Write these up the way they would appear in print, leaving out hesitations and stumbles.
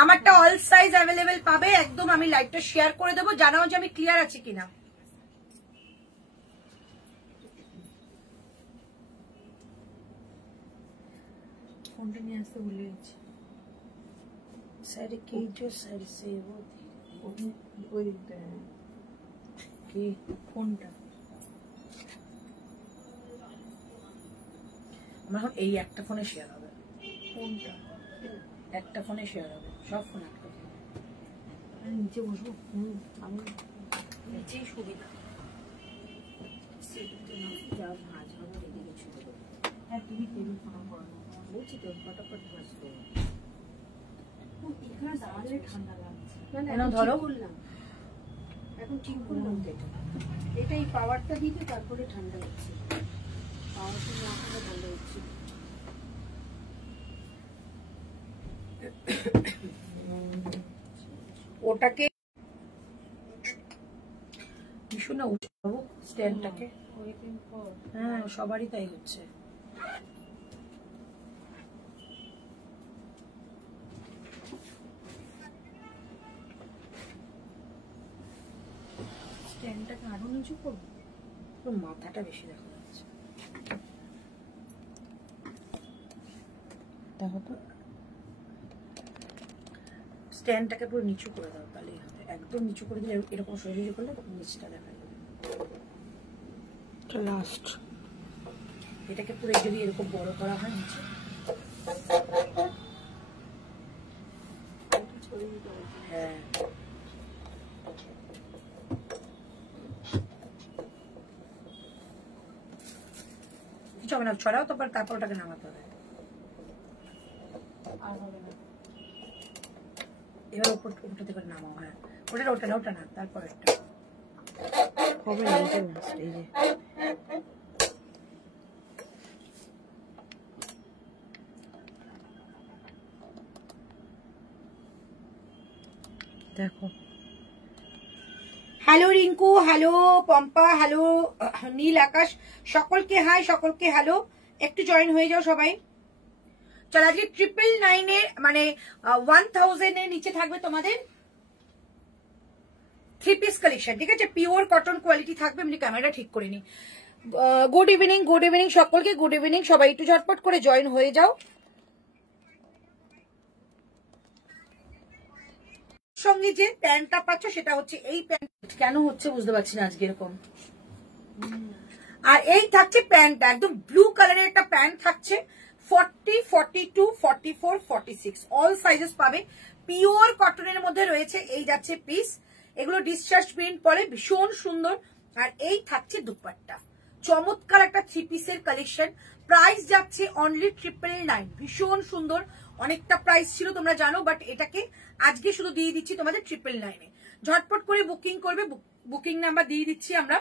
আমারটা all size available পাবে একদম। আমি লাইভটা শেয়ার করে দেবো, জানাও যে আমি ক্লিয়ার আছি কিনা। ফোনটা নিয়ে আসতে ভুলে গেছি। স্যার কি স্যার সে ওই কি ফোনটা আমার এই একটা ফোনে শেয়ার হবে। ফোনটা একটা ফোনে শেয়ার হবে, সব ফোন একটা। নিচে বসবো, আমি নিচেই সুবিধা। হ্যাঁ তুমি টেবিল ফাঁকা করো, বলছি তো ফটাফট বসবো। এখানে দাঁড়ালে ঠান্ডা লাগছে। না ধরো বললাম, এখন ঠিক করলাম তো। এটাই পাওয়ারটা দিতে তারপরে ঠান্ডা হচ্ছে। পাওয়ারটা না হলে ঠান্ডা হচ্ছে। ওটাকে ভীষণ না উঠে যাবো স্ট্যান্ডটাকে। হ্যাঁ সবারই তাই হচ্ছে। স্ট্যান্ডটাকে আরো নিচু করবো, মাথাটা বেশি দেখা যাচ্ছে। দেখো তো স্ট্যান্ডটাকে পুরো নিচু করে দাও, তাহলেই হবে। একদম নিচু করে দিলে এরকম সোজাসুজি করলে তখন নিচটা দেখা যাবে। লাস্ট এটাকে পুরো যদি এরকম বড় করা হয় নিচে, হ্যাঁ কিছু হবে না, ছড়াও তারপর ওটাকে নামাতে হবে। আর হবে না, এবার ওটা থেকে নামাও। হ্যাঁ ওটা না, তারপর একটা হবে না। এই যে দেখো। Hello Rinku, hello Pampa, hello Neel Akash, সকলকে হাই, সকলকে হ্যালো। একটু জয়েন হয়ে যাও সবাই। চল আজকে 999 এর মানে 1000 এর নিচে থাকবে তোমাদের 3 পিস কালেকশন, ঠিক আছে? পিওর কটন কোয়ালিটি থাকবে। আমি ক্যামেরা ঠিক করে নি। গুড ইভিনিং সকলকে, গুড ইভিনিং। সবাই একটু ঝটপট করে জয়েন হয়ে যাও। সঙ্গে যে প্যান্টটা পাচ্ছ সেটা হচ্ছে এই প্যান্ট। কেন হচ্ছে বুঝতে পারছি না আজকে এরকম। আর এই থাকছে প্যান্টটা একদম ব্লু কালারের একটা প্যান্ট থাকছে। 40, 42, 44, 46 অল সাইজেস পাবে। পিওর কটনের মধ্যে রয়েছে। এই যাচ্ছে পিস, এগুলো ডিসচার্জ প্রিন্ট পরে, ভীষণ সুন্দর। আর এই থাকছে দুপাট্টা, চমৎকার একটা 3 পিসের কালেকশন। প্রাইস যাচ্ছে অনলি 999। ভীষণ সুন্দর, অনেকটা প্রাইস ছিল তোমরা জানো, বাট এটাকে আজকে শুধু দিয়ে দিচ্ছি তোমাদের 999 এ। ঝটপট করে বুকিং করবে, বুকিং নাম্বার দিয়ে দিচ্ছি আমরা।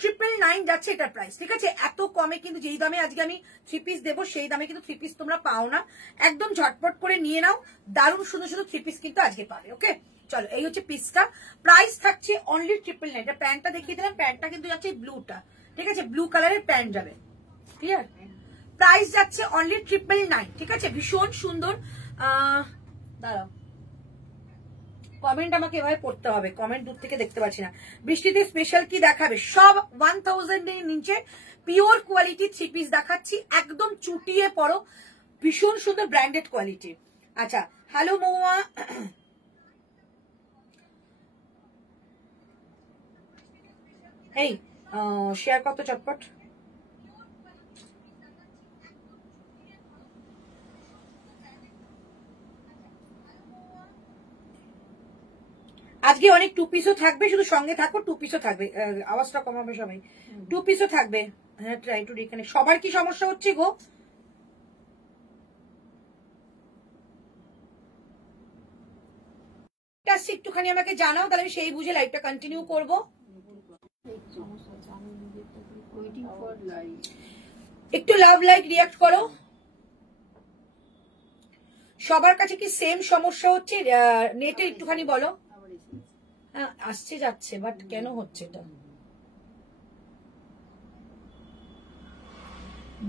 999 যাচ্ছে এটার প্রাইস, ঠিক আছে? এত কমে কিন্তু, যেই দামে আজকে আমি 3 পিস দেবো সেই দামে কিন্তু 3 পিস তোমরা পাও না। একদম ঝটপট করে নিয়ে নাও, দারুণ সুন্দর সুন্দর 3 পিস কিন্তু আজকে পাবে। ওকে চলো, এই হচ্ছে পিসটা। প্রাইস থাকছে অনলি 999। এটা প্যান্টটা দেখিয়ে দিলাম, প্যান্টটা কিন্তু যাচ্ছে ব্লুটা, ঠিক আছে? ব্লু কালারের প্যান্ট যাবে, ক্লিয়ার? প্রাইস যাচ্ছে অনলি 999, ঠিক আছে? ভীষণ সুন্দর। দাঁড়াও, কমেন্ট আমাকে এভাবে পড়তে হবে, কমেন্ট দূর থেকে দেখতে পাচ্ছি না। বৃষ্টিতে স্পেশাল কি দেখাবে? সব 1000 এর নিচে পিওর কোয়ালিটি 3 পিস দেখাচ্ছি, একদম চুটিয়ে পড়ো, ভীষণ সুন্দর ব্র্যান্ডেড কোয়ালিটি। আচ্ছা হ্যালো মৌয়া, এই শেয়ার কত চটপট। আজকে অনেক 2 পিসও থাকবে, শুধু সঙ্গে থাকো। 2 পিসও থাকবে, আওয়াজটা কমাবে সবাই। 2 পিসও থাকবে। হ্যাঁ ট্রাই টু রিকানেক্ট। সবার কি সমস্যা হচ্ছে গো? একটুখানি আমাকে জানাও, তাহলে আমি সেই বুঝে লাইভটা কন্টিনিউ করব। একটু লাভ লাইক রিয়াক্ট করো। সবার কাছে কি সেম সমস্যা হচ্ছে? নেটে একটুখানি বলো। আসছে যাচ্ছে, বাট কেন হচ্ছে এটা?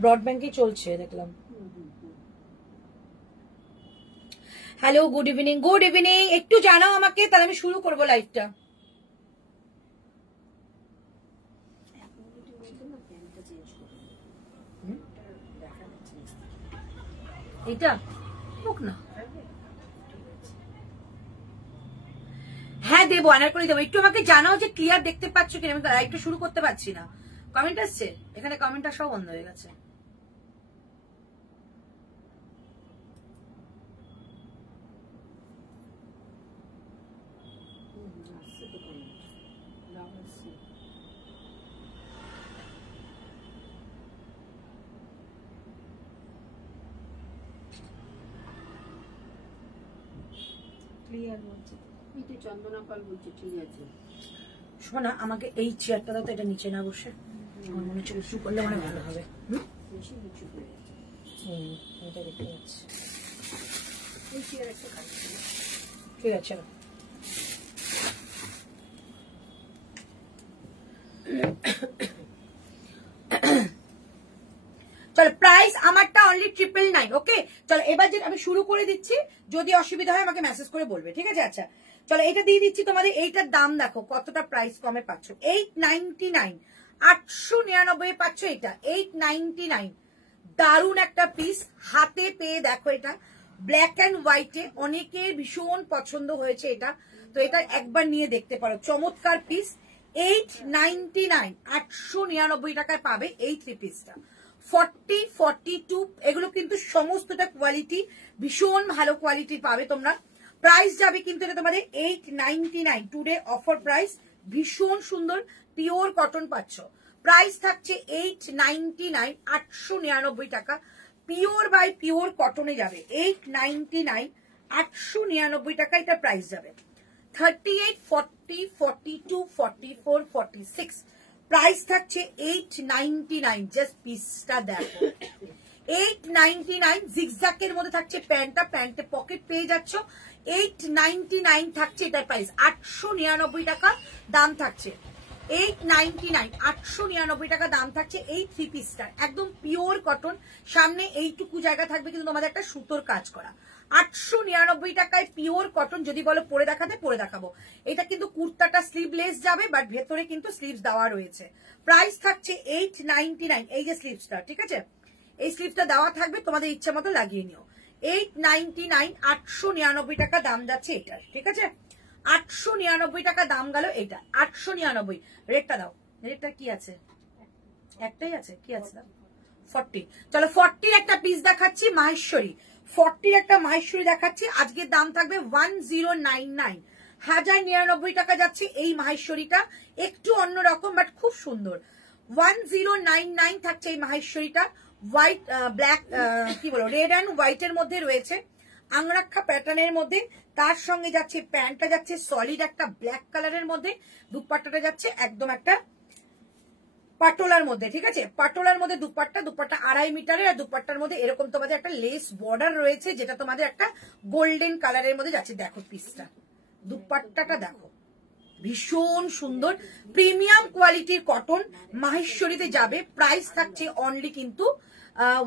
ব্রডব্যান্ডই চলছে দেখলাম। Hello, good evening. Good evening, একটু জানাও আমাকে, তাহলে আমি শুরু করবো লাইভটা। এটা হোক না, হ্যাঁ দেবো, আনারকলি দেবো। একটু আমাকে জানাও যে ক্লিয়ার দেখতে পাচ্ছ কিনা, আমি লাইভটা শুরু করতে পারছি না। কমেন্ট আসছে এখানে, কমেন্টটা সব বন্ধ হয়ে গেছে। শোনা, আমাকে এই চেয়ারটা দাও তো, এটা নিচে না বসে, আমার মনে হচ্ছে উঁচু করলে মানে ভালো হবে। এটা দেখতে পাচ্ছি, ঠিক আছে। চলো, প্রাইস আমারটা অনলি 999। ওকে চলো, এবার যে আমি শুরু করে দিচ্ছি, যদি অসুবিধা হয় আমাকে মেসেজ করে বলবে, ঠিক আছে? আচ্ছা চলো, এটা দিয়ে দিচ্ছি তোমাদের। এইটার দাম দেখো কতটা প্রাইস কমে পাচ্ছ, 899, 899 পাচ্ছ এটা, 899। দারুণ একটা পিস, হাতে পেয়ে দেখো, এটা ব্ল্যাক অ্যান্ড হোয়াইটে অনেকের ভীষণ পছন্দ হয়েছে এটা, তো এটা একবার নিয়ে দেখতে পারো। চমৎকার পিস, 899, 899 টাকায় পাবে এই থ্রি পিসটা। 40, 42 এগুলো কিন্তু সমস্তটা কোয়ালিটি ভীষণ ভালো কোয়ালিটির পাবে তোমরা। প্রাইস যাবে কিন্তু এটা তোমাদের 899, টুডে অফার প্রাইস, ভীষণ সুন্দর পিওর কটন পাচ্ছ। প্রাইস থাকছে 899, 899 টাকা। পিওর বাই পিওর কটনে যাবে 899, 899 টাকা এটা প্রাইস যাবে। 38, 40, 42, 44, 46 প্রাইস থাকছে 899। জাস্ট পিসটা দেখো, 899। জিগজ্যাকের মধ্যে থাকছে প্যান্টটা, প্যান্টে পকেট পেয়ে যাচ্ছ। 899 থাকছে এটার প্রাইস, 899 টাকা দাম থাকছে। 899, 899 টাকা দাম থাকছে এই থ্রি পিসটার, একদম পিওর কটন। সামনে এইটুকু জায়গা থাকবে কিন্তু তোমাদের একটা সুতোর কাজ করা। 899 টাকায় পিওর কটন। যদি বলো পরে দেখাতে, পরে দেখাবো। এটা কিন্তু কুর্তাটা স্লিভলেস যাবে, বাট ভেতরে কিন্তু স্লিভস দেওয়া রয়েছে। প্রাইস থাকছে 899। এই যে স্লিভসটা, ঠিক আছে, এই স্লিভসটা দেওয়া থাকবে, তোমাদের ইচ্ছা মতো লাগিয়ে নিও। 899, 899 টাকা দাম যাচ্ছে এটার, ঠিক আছে? 899 টাকা দাম গেল এটা, 899। রেটটা দাও, রেটটা কি আছে? একটাই আছে, কি আছে? 40। চলো 40 একটা পিস দেখাচ্ছি, মাহেশ্বরী। 40 একটা মাহেশ্বরী দেখাচ্ছি, আজকের দাম থাকবে 1099, 1099 টাকা যাচ্ছে এই মাহেশ্বরীটা। একটু অন্যরকম বাট খুব সুন্দর। 1099 থাকছে এই মাহেশ্বরীটা। হোয়াইট ব্ল্যাক কি বলো, রেড অ্যান্ড হোয়াইটের মধ্যে রয়েছে, আংরাক্ষা প্যাটার্নের মধ্যে। তার সঙ্গে যাচ্ছে প্যান্টটা যাচ্ছে সলিড একটা ব্ল্যাক কালারের মধ্যে, দুপাট্টাটা যাচ্ছে একদম একটা পাটোলার মধ্যে, ঠিক আছে? পাটোলার মধ্যে দুপাট্টা, দুপাট্টা 2.5 মিটারের, আর দুপাট্টার মধ্যে এরকম তোমাদের একটা লেস বর্ডার রয়েছে, যেটা তোমাদের একটা গোল্ডেন কালারের মধ্যে যাচ্ছে। দেখো পিসটা, দুপাট্টাটা দেখো, ভীষণ সুন্দর প্রিমিয়াম কোয়ালিটির কটন, মাহেশ্বরীতে যাবে। প্রাইস থাকছে অনলি কিন্তু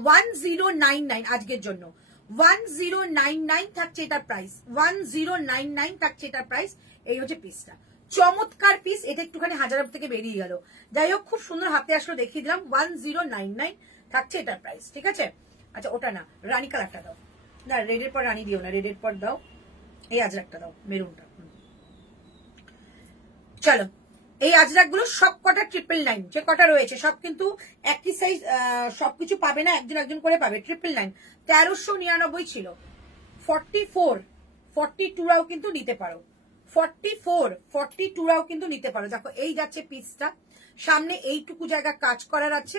1099 আজকের জন্য। 1099 থাকছে এটার প্রাইস, 1099 থাকছে এটার প্রাইস। এই হচ্ছে পিসটা, চমৎকার পিস। এটা একটুখানি হাজার থেকে বেরিয়ে গেল, যাই হোক খুব সুন্দর হাতে আসলো, দেখিয়ে দিলাম। 1099 থাকছে এটার প্রাইস, ঠিক আছে? আচ্ছা ওটা না, রানী কালারটা দাও না, রেডের পর রানী দিও না, রেডের পর দাও এই আজরাকটা দাও, মেরুনটা। চলো, এই আজরাক গুলো সব কটা 999, যে কটা রয়েছে সব কিন্তু একই সাইজ, সবকিছু পাবে না, একজন একজন করে পাবে। 999, 1399 ছিল। 44, 42রাও কিন্তু নিতে পারো, 44, 42রাও কিন্তু নিতে পারো। দেখো এই যাচ্ছে পিসটা, সামনে এইটুকু জায়গা কাজ করার আছে,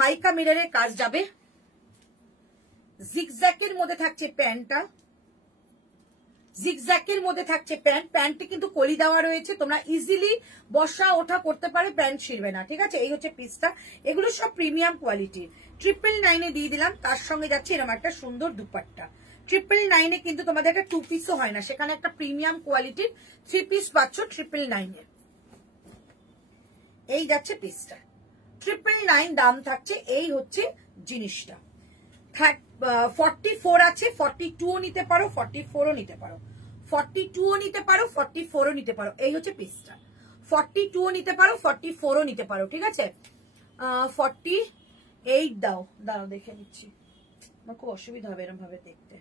মাইকা মিররের কাজ যাবে। জিগজ্যাকের মধ্যে থাকছে প্যান্টটা, জিগজ্যাকের মধ্যে থাকছে প্যান্ট, প্যান্টে কিন্তু কলি দেওয়া রয়েছে, তোমরা ইজিলি বসা ওঠা করতে পারে, প্যান্ট ছিঁড়বে না, ঠিক আছে? এই হচ্ছে পিসটা, এগুলো সব প্রিমিয়াম কোয়ালিটির। 999 দিয়ে দিলাম। তার সঙ্গে যাচ্ছে এরকম একটা সুন্দর দুপাট্টা, 999-এ কিন্তু তোমাদের একটা 2 পিসও হয় না, সেখানে একটা প্রিমিয়াম কোয়ালিটির 3 পিস পাচ্ছ 999-এ। এই যাচ্ছে পিসটা 999 দাম থাকছে। এই হচ্ছে জিনিসটা। 44 আছে, 42ও নিতে পারো, 44ও নিতে পারো, 42ও নিতে পারো, 44ও নিতে পারো। এই হচ্ছে পিসটা। 42ও নিতে পারো, 44ও নিতে পারো, ঠিক আছে। 48 দাও দেখে নিচ্ছি, আমার খুব অসুবিধা হবে এরকম ভাবে দেখতে।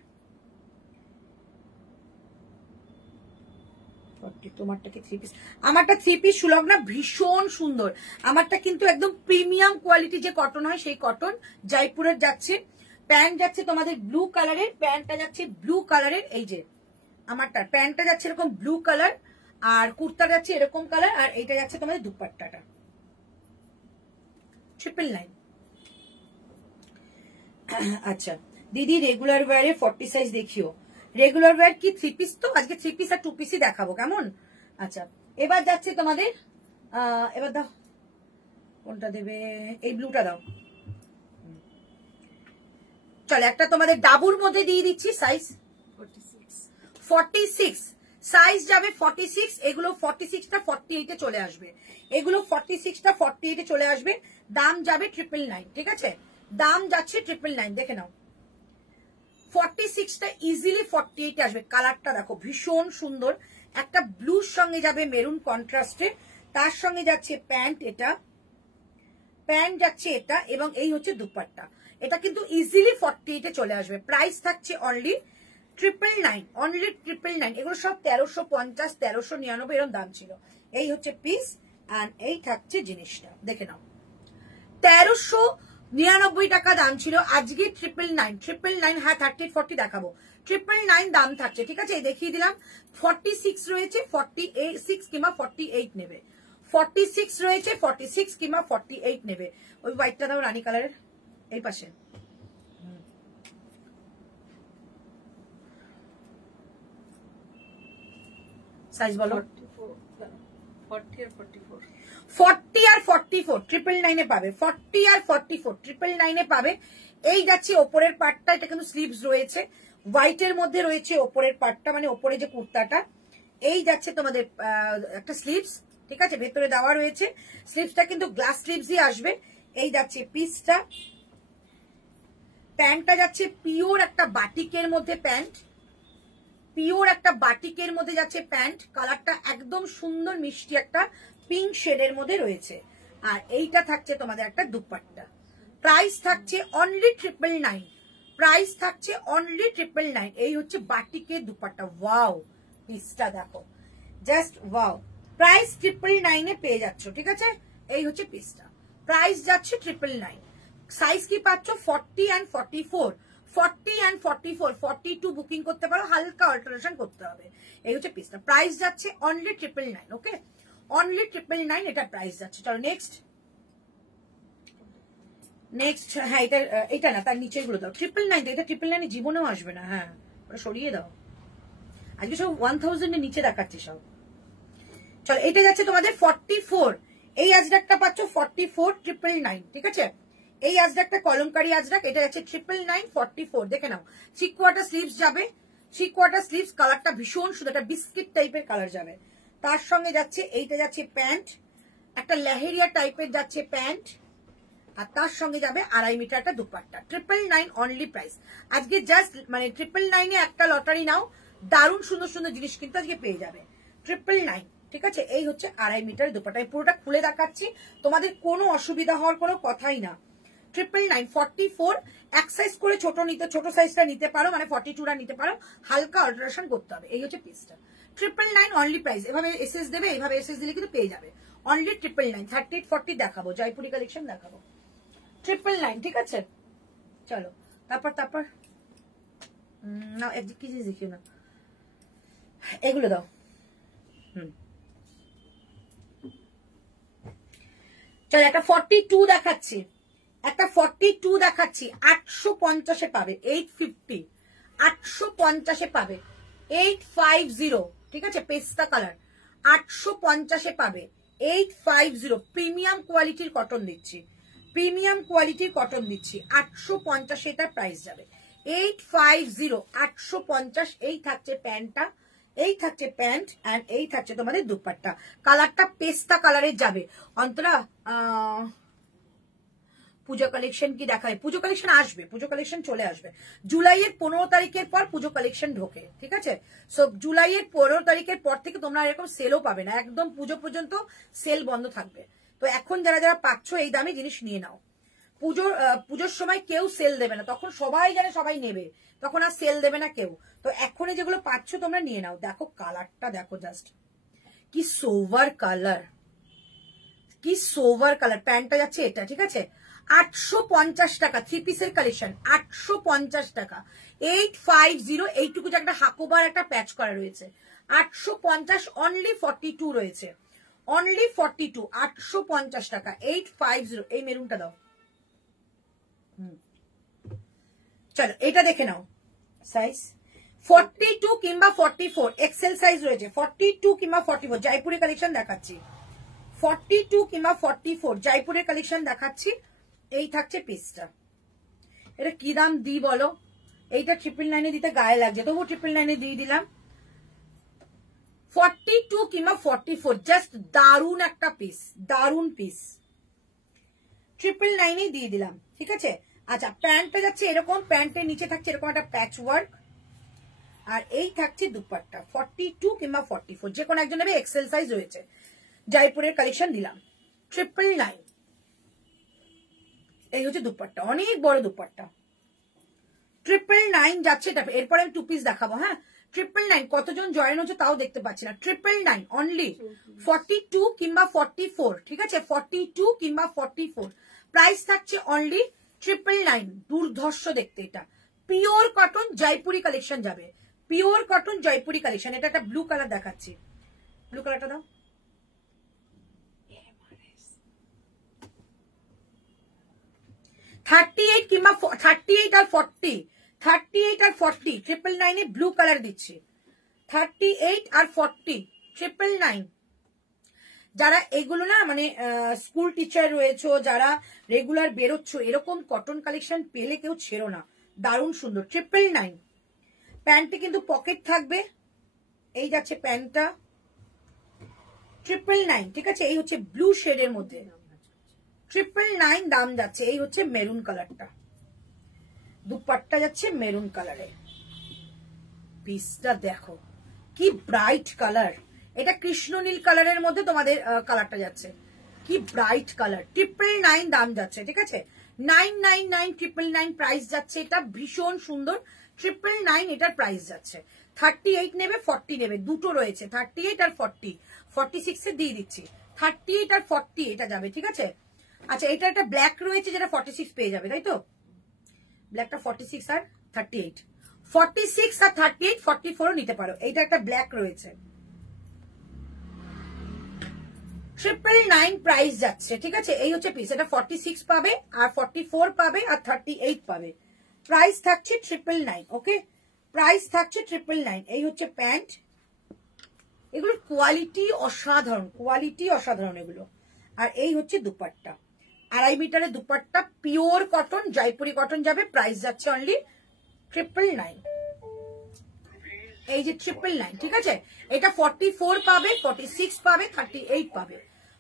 তোমারটা কি 3 পিস? আমারটা 3 পিস সুলভ না, ভীষণ সুন্দর। আমারটা কিন্তু একদম প্রিমিয়াম কোয়ালিটি যে কটন হয় সেই কটন, জয়পুরের যাচ্ছে। প্যান্ট যাচ্ছে তোমাদের ব্লু কালারের, প্যান্টটা যাচ্ছে ব্লু কালারের। এই যে আমারটা প্যান্টটা যাচ্ছে এরকম ব্লু কালার, আর কুর্তা যাচ্ছে এরকম কালার, আর এইটা যাচ্ছে তোমাদের দুপাট্টাটা 999। আচ্ছা দিদি, রেগুলার ওয়্যারে 40 সাইজ দেখিও। রেগুলার ওয়্যার কি 3 পিস? তো আজকে 3 পিস আর 2 পিসই দেখাবো, কেমন? আচ্ছা এবার যাচ্ছে তোমাদের, এবার দাও কোনটা দেবে, এই ব্লুটা দাও। চলো একটা তোমাদের ডাবুর মধ্যে দিয়ে দিচ্ছি, সাইজ 46 সাইজ যাবে 46। এগুলো 46টা 48-এ চলে আসবে, এগুলো 46টা 48-এ চলে আসবে। দাম যাবে 999, ঠিক আছে? দাম যাচ্ছে 999, দেখে নাও। 46টা ইজিলি 48-এ আসবে। কালারটা দেখো ভীষণ সুন্দর, একটা ব্লুর সঙ্গে যাবে মেরুন কন্ট্রাস্টে, তার সঙ্গে যাচ্ছে প্যান্ট, এটা প্যান্ট যাচ্ছে এটা, এবং এই হচ্ছে দুপাট্টা। এটা কিন্তু ইজিলি 48-এ চলে আসবে। প্রাইস থাকছে অনলি 999, অনলি 999। এগুলো সব 1350, 1399 এরকম দাম ছিল। এই হচ্ছে পিস, এন্ড এই থাকছে জিনিসটা, দেখে নাও। 1399 টাকা দাম ছিল, আজকে 999। হ্যাঁ 38-40 দেখাবো, 999 দাম থাকছে, ঠিক আছে? দেখিয়ে দিলাম। 46 রয়েছে, 46 কিংবা 48 নেবে। 46 রয়েছে, 46 কিংবা 48 নেবে। ওই হোয়াইটটা দাও, রানী কালারের, এই পাশে। সাইজ বলো। 40 আর 44, 999-এ পাবে। 40 আর 44 999-এ পাবে। এই যাচ্ছে ওপরের পার্টটা, এটা কিন্তু স্লিভস রয়েছে, হোয়াইটের মধ্যে রয়েছে ওপরের পার্টটা, মানে ওপরে যে কুর্তাটা। এই যাচ্ছে তোমাদের একটা স্লিভস, ঠিক আছে? ভেতরে দেওয়া রয়েছে স্লিভসটা, কিন্তু গ্লাস স্লিভসই আসবে। এই যাচ্ছে পিসটা। প্যান্টটা যাচ্ছে পিওর একটা বাটিকের মধ্যে, প্যান্ট পিওর একটা বাটিকের মধ্যে যাচ্ছে প্যান্ট। কালারটা একদম সুন্দর মিষ্টি একটা পিঙ্ক শেডের মধ্যে রয়েছে। আর এইটা থাকছে তোমাদের একটা দুপাট্টা। প্রাইস থাকছে অনলি 999, প্রাইস থাকছে অনলি 999। এই হচ্ছে বাটিকের দুপাট্টা। ওয়াও, পিসটা দেখো, জাস্ট ওয়াও। প্রাইস 999-এ পেয়ে যাচ্ছ, ঠিক আছে? এই হচ্ছে পিসটা, প্রাইস যাচ্ছে 999। সাইজ কি পাচ্ছ? 40 and 44, 40 and 44, 42 বুকিং করতে পারো, হালকা অল্টারেশন করতে হবে। এই হচ্ছে পিসটা, প্রাইস যাচ্ছে অনলি 999। ওকে, অনলি 999 এটা প্রাইস যাচ্ছে। চলো নেক্সট। হ্যাঁ এটা না, তার নিচের গুলো দাও। 999, এটা 999 জীবনেও আসবে না। হ্যাঁ ওটা সরিয়ে দাও, আজকে সব 1000 এর নিচে দেখাচ্ছে সব। চলো এটা যাচ্ছে তোমাদের 44। এই আজরাকটা পাচ্ছ 44, 999, ঠিক আছে? এই আজরাকটা কলমকারী আজরাক, এটা যাচ্ছে 999, 44। দেখে নাও, 3/4 স্লিভস যাবে, 3/4 স্লিভস। কালারটা ভীষণ সুন্দর, একটা বিস্কিট টাইপের কালার যাবে। তার সঙ্গে যাচ্ছে এইটা যাচ্ছে প্যান্ট, একটা লেহেরিয়া টাইপের যাচ্ছে প্যান্ট, আর তার সঙ্গে যাবে 2.5 মিটার একটা দুপাট্টা। 999 only price. আজকে জাস্ট মানে 999-এ একটা লটারি নাও, দারুণ সুন্দর সুন্দর জিনিস কিন্তু আজকে পেয়ে যাবে। 999, ঠিক আছে? এই হচ্ছে 2.5 মিটার দুপাট্টা। আমি পুরোটা খুলে দেখাচ্ছি, তোমাদের কোনো অসুবিধা হওয়ার কোনো কথাই না। 999, 44 এক সাইজ করে ছোট নিতে, ছোট সাইজটা নিতে পারো, মানে 42টা নিতে পারো, হালকা অল্টারেশন করতে হবে। এই হচ্ছে পিসটা। 999 অনলি প্রাইস। এভাবে এসএস দেবে, এইভাবে এসএস দিলে কিন্তু পেয়ে যাবে অনলি 999। 38-40 দেখাবো, জয়পুরি কালেকশন দেখাবো। 999, ঠিক আছে? চলো তারপর না একদিক কি জিনিস দেখিও না, এগুলো দাও। চলো একটা 42 দেখাচ্ছি, একটা 42 দেখাচ্ছি। 850-এ পাবে, 850, 850-এ পাবে, 850, ঠিক আছে? পেস্তা কালার, 850-এ পাবে, 850। প্রিমিয়াম কোয়ালিটির কটন দিচ্ছি, প্রিমিয়াম কোয়ালিটির কটন দিচ্ছি। 850 এটার প্রাইস যাবে। 850 850 এই থাকছে প্যান্টটা, এই থাকছে প্যান্ট এন্ড এই থাকছে তোমাদের দুপাট্টা। কালারটা পেস্তা কালারের যাবে। অন্তরা পুজো কালেকশন কি দেখায়? পুজো কালেকশন আসবে, পুজো কালেকশন চলে আসবে জুলাইয়ের 15 তারিখের পর পুজো কালেকশন ঢোকে, ঠিক আছে? সো জুলাইয়ের 15 তারিখের পর থেকে তোমরা এরকম সেলও পাবে না, একদম পুজো পর্যন্ত সেল বন্ধ থাকবে। তো এখন যারা যারা পাচ্ছ এই দামে জিনিস নিয়ে নাও। পুজোর সময় কেউ সেল দেবে না, তখন সবাই জানে সবাই নেবে, তখন আর সেল দেবে না কেউ। তো এখনই যেগুলো পাচ্ছ তোমরা নিয়ে নাও। দেখো কালারটা দেখো, জাস্ট কি সোভার কালার, কি সোভার কালার। প্যান্টটা যাচ্ছে এটা, ঠিক আছে? 850 টাকা, 3 পিসের কালেকশন 850 টাকা। 850 এইটুকু যে একটা হাকোবার একটা প্যাচ করা রয়েছে, 850 অনলি 42 রয়েছে, অনলি 42, 850 টাকা 850। এই মেরুনটা দাও। চলো এটা দেখে নাও, সাইজ 42 কিংবা 44, এক্সেল সাইজ রয়েছে 42 কিংবা 44। জয়পুরের কালেকশন দেখাচ্ছি, 42 কিংবা 44 জয়পুরের কালেকশন দেখাচ্ছি। এই থাকছে পিসটা। এটা কি দাম দিই বলো? এইটা 999 দিতে গায়ে লাগছে, তবু 999 দিয়ে দিলাম। 42 কিংবা 44, জাস্ট দারুন একটা পিস, দারুন পিস, 999 দিয়ে দিলাম, ঠিক আছে? আচ্ছা প্যান্টটা যাচ্ছে এরকম, প্যান্টের নিচে থাকছে এরকম একটা প্যাচ ওয়ার্ক, আর এই থাকছে দুপাট্টা 42 কিংবা 44, যে কোনো একজন নেবে, এক্সেল সাইজ রয়েছে। জয়পুরের কালেকশন দিলাম 999। এই হচ্ছে দুপাট্টা, অনেক বড় দুপাট্টা, 999 যাচ্ছে এটা। এরপরে আমি 2 পিস দেখাবো। হ্যাঁ 999 কতজন জয়েন হচ্ছে তাও দেখতে পাচ্ছি না। 999 অনলি 42 কিংবা 44, ঠিক আছে? 42 কিংবা 44 প্রাইস থাকছে অনলি 999। দুর্ধর্ষ দেখতে, এটা পিওর কটন জয়পুরি কালেকশন যাবে, পিওর কটন জয়পুরি কালেকশন। এটা একটা ব্লু কালার দেখাচ্ছি, ব্লু কালারটা দাও। 38 কিংবা 38 আর 40, 38 আর 40 999 ব্লু কালার দিচ্ছি, 38 আর 40 999। যারা এগুলো না মানে স্কুল টিচার রয়েছে, যারা রেগুলার বেরোচ্ছ, এরকম কটন কালেকশন পেলে কেউ ছেড়ো না, দারুণ সুন্দর 999। প্যান্টে কিন্তু পকেট থাকবে, এই যাচ্ছে প্যান্টটা 999, ঠিক আছে? এই হচ্ছে ব্লু শেডের মধ্যে 999 দাম যাচ্ছে। এই হচ্ছে মেরুন কালারটা, দুপাট্টা যাচ্ছে মেরুন কালারে। পিসটা দেখো কি ব্রাইট কালার, এটা কৃষ্ণ নীল কালারের মধ্যে তোমাদের কালারটা যাচ্ছে, কি ব্রাইট কালার। 999 দাম যাচ্ছে, ঠিক আছে? 999 999 প্রাইস যাচ্ছে। এটা ভীষণ সুন্দর, 999 এটার প্রাইস যাচ্ছে। 38 নেবে 40 নেবে, দুটো রয়েছে, 38 আর 40, 46 এ দিয়ে দিচ্ছি। 38 আর 40 এটা যাবে, ঠিক আছে? আচ্ছা এটা একটা ব্ল্যাক রয়েছে যেটা 46 পেয়ে যাবে, তাই তো? ব্ল্যাকটা 46 আর 38, 46 আর 38 44 নিতে পারো। এইটা একটা ব্ল্যাক রয়েছে, 999 প্রাইস যাচ্ছে, ঠিক আছে? এই হচ্ছে পিস, এটা 46 পাবে আর 44 পাবে আর 38 পাবে। প্রাইস থাকছে 999, ওকে? প্রাইস থাকছে 999। এই হচ্ছে প্যান্ট, এগুলোর কোয়ালিটি অসাধারণ, কোয়ালিটি অসাধারণ এগুলো। আর এই হচ্ছে দুপাট্টা, 2.5 মিটারের dupatta, pure cotton Jaipuri cotton যাবে। প্রাইস যাচ্ছে অনলি 999। এই যে 999, ঠিক আছে? এটা 44 পাবে, 46 পাবে, 38 পাবে,